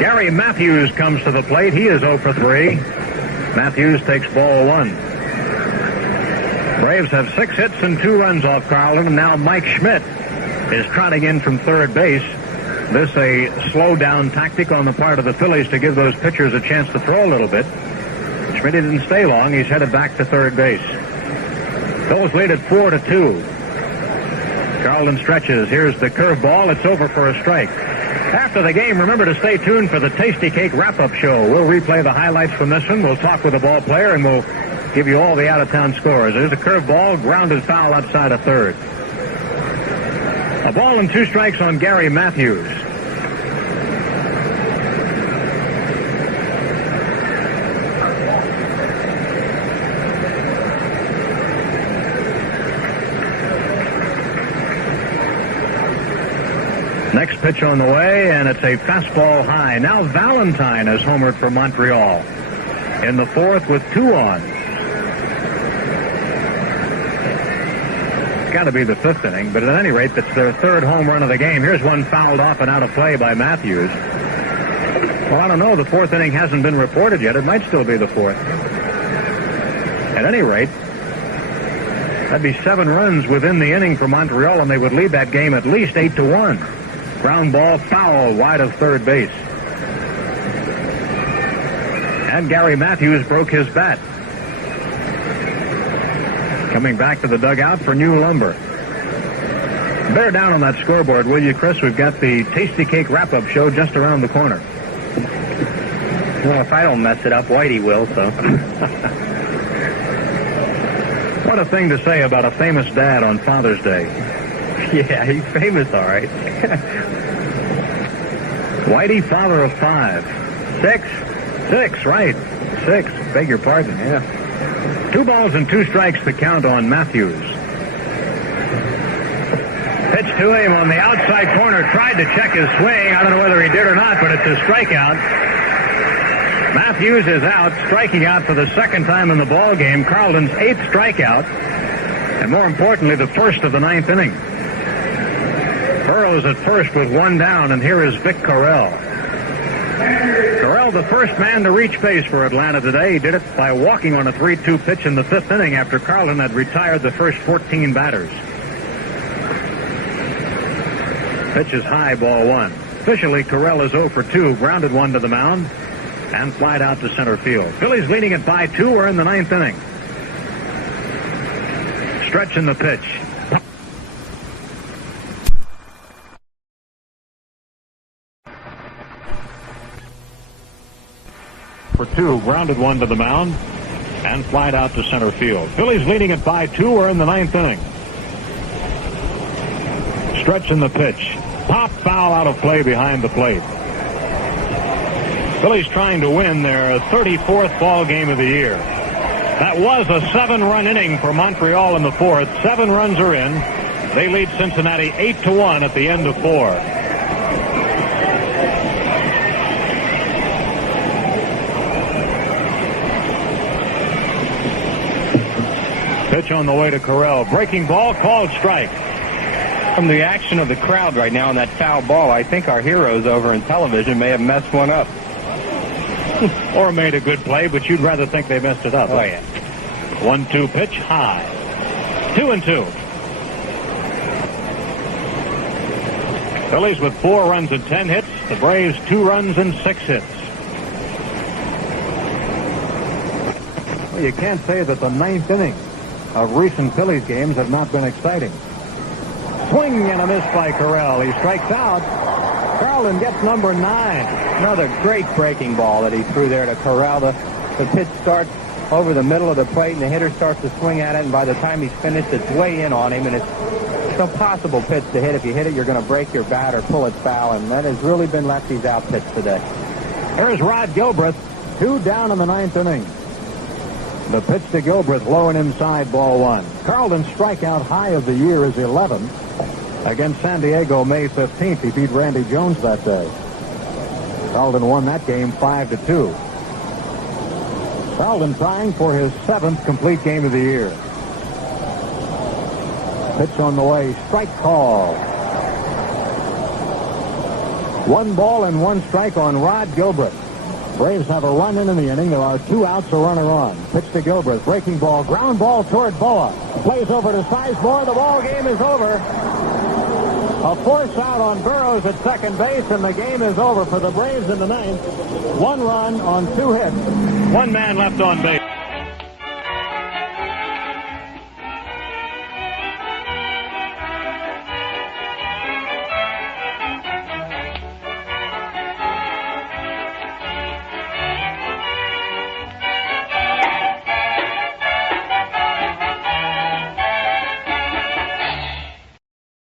Gary Matthews comes to the plate. He is 0 for 3. Matthews takes ball 1. Braves have 6 hits and 2 runs off Carlton, and now Mike Schmidt is trotting in from third base. This a slow-down tactic on the part of the Phillies to give those pitchers a chance to throw a little bit. Schmidt didn't stay long. He's headed back to third base. Phillies lead at 4-2. Carlton stretches. Here's the curveball. It's over for a strike. After the game, remember to stay tuned for the Tasty Cake wrap-up show. We'll replay the highlights from this one. We'll talk with the ball player, and we'll give you all the out-of-town scores. There's a curveball, grounded foul outside of third. A ball and 2 strikes on Gary Matthews. Next pitch on the way, and it's a fastball high. Now Valentine has homered for Montreal in the 4th with 2 on. Got to be the 5th inning, but at any rate, that's their 3rd home run of the game. Here's one fouled off and out of play by Matthews. Well, I don't know. The 4th inning hasn't been reported yet. It might still be the 4th. At any rate, that'd be 7 runs within the inning for Montreal, and they would lead that game at least 8-1. Ground ball foul wide of third base. And Gary Matthews broke his bat. Coming back to the dugout for New Lumber. Bear down on that scoreboard, will you, Chris? We've got the Tasty Cake wrap-up show just around the corner. Well, if I don't mess it up, Whitey will, so. What a thing to say about a famous dad on Father's Day. Yeah, he's famous, all right. Whitey, father of 5. 6, right. 6, beg your pardon, yeah. 2 balls and 2 strikes to count on Matthews. Pitch to him on the outside corner, tried to check his swing. I don't know whether he did or not, but it's a strikeout. Matthews is out, striking out for the second time in the ball game. Carlton's 8th strikeout, and more importantly, the first of the 9th inning. Burrows at first with 1 down, and here is Vic Correll. Correll, the first man to reach base for Atlanta today. He did it by walking on a 3-2 pitch in the 5th inning after Carlton had retired the first 14 batters. Pitch is high, ball 1. Officially, Correll is 0 for 2, grounded 1 to the mound, and flied out to center field. Phillies leading it by 2. We're in the 9th inning. Stretch in the pitch. For 2, grounded 1 to the mound, and flied out to center field. Phillies leading it by 2. We're in the 9th inning. Stretch in the pitch. Pop foul out of play behind the plate. Phillies trying to win their 34th ball game of the year. That was a 7-run inning for Montreal in the 4th. 7 runs are in. They lead Cincinnati 8-1 at the end of 4. Pitch on the way to Correll. Breaking ball, called strike. From the action of the crowd right now on that foul ball, I think our heroes over in television may have messed one up. Or made a good play, but you'd rather think they messed it up. Oh, yeah. 1-2 pitch, high. 2-2. Phillies with 4 runs and 10 hits. The Braves 2 runs and 6 hits. Well, you can't say that the 9th inning of recent Phillies games have not been exciting. Swing and a miss by Correll. He strikes out. Carlton gets number 9. Another great breaking ball that he threw there to Correll. The pitch starts over the middle of the plate, and the hitter starts to swing at it, and by the time he's finished, it's way in on him, and it's an impossible pitch to hit. If you hit it, you're going to break your bat or pull it foul, and that has really been Lefty's out pitch today. Here's Rod Gilbreth, 2 down in the 9th inning. The pitch to Gilbreth, low and inside, ball 1. Carlton's strikeout high of the year is 11. Against San Diego, May 15th, he beat Randy Jones that day. Carlton won that game 5-2. Carlton trying for his 7th complete game of the year. Pitch on the way, strike call. 1 ball and 1 strike on Rod Gilbreth. Braves have a run in the inning. There are 2 outs, a runner on. Pitch to Gilbreth, breaking ball, ground ball toward Bowa. Plays over to Sizemore. The ball game is over. A force out on Burrows at second base, and the game is over for the Braves in the 9th. 1 run on 2 hits. 1 man left on base.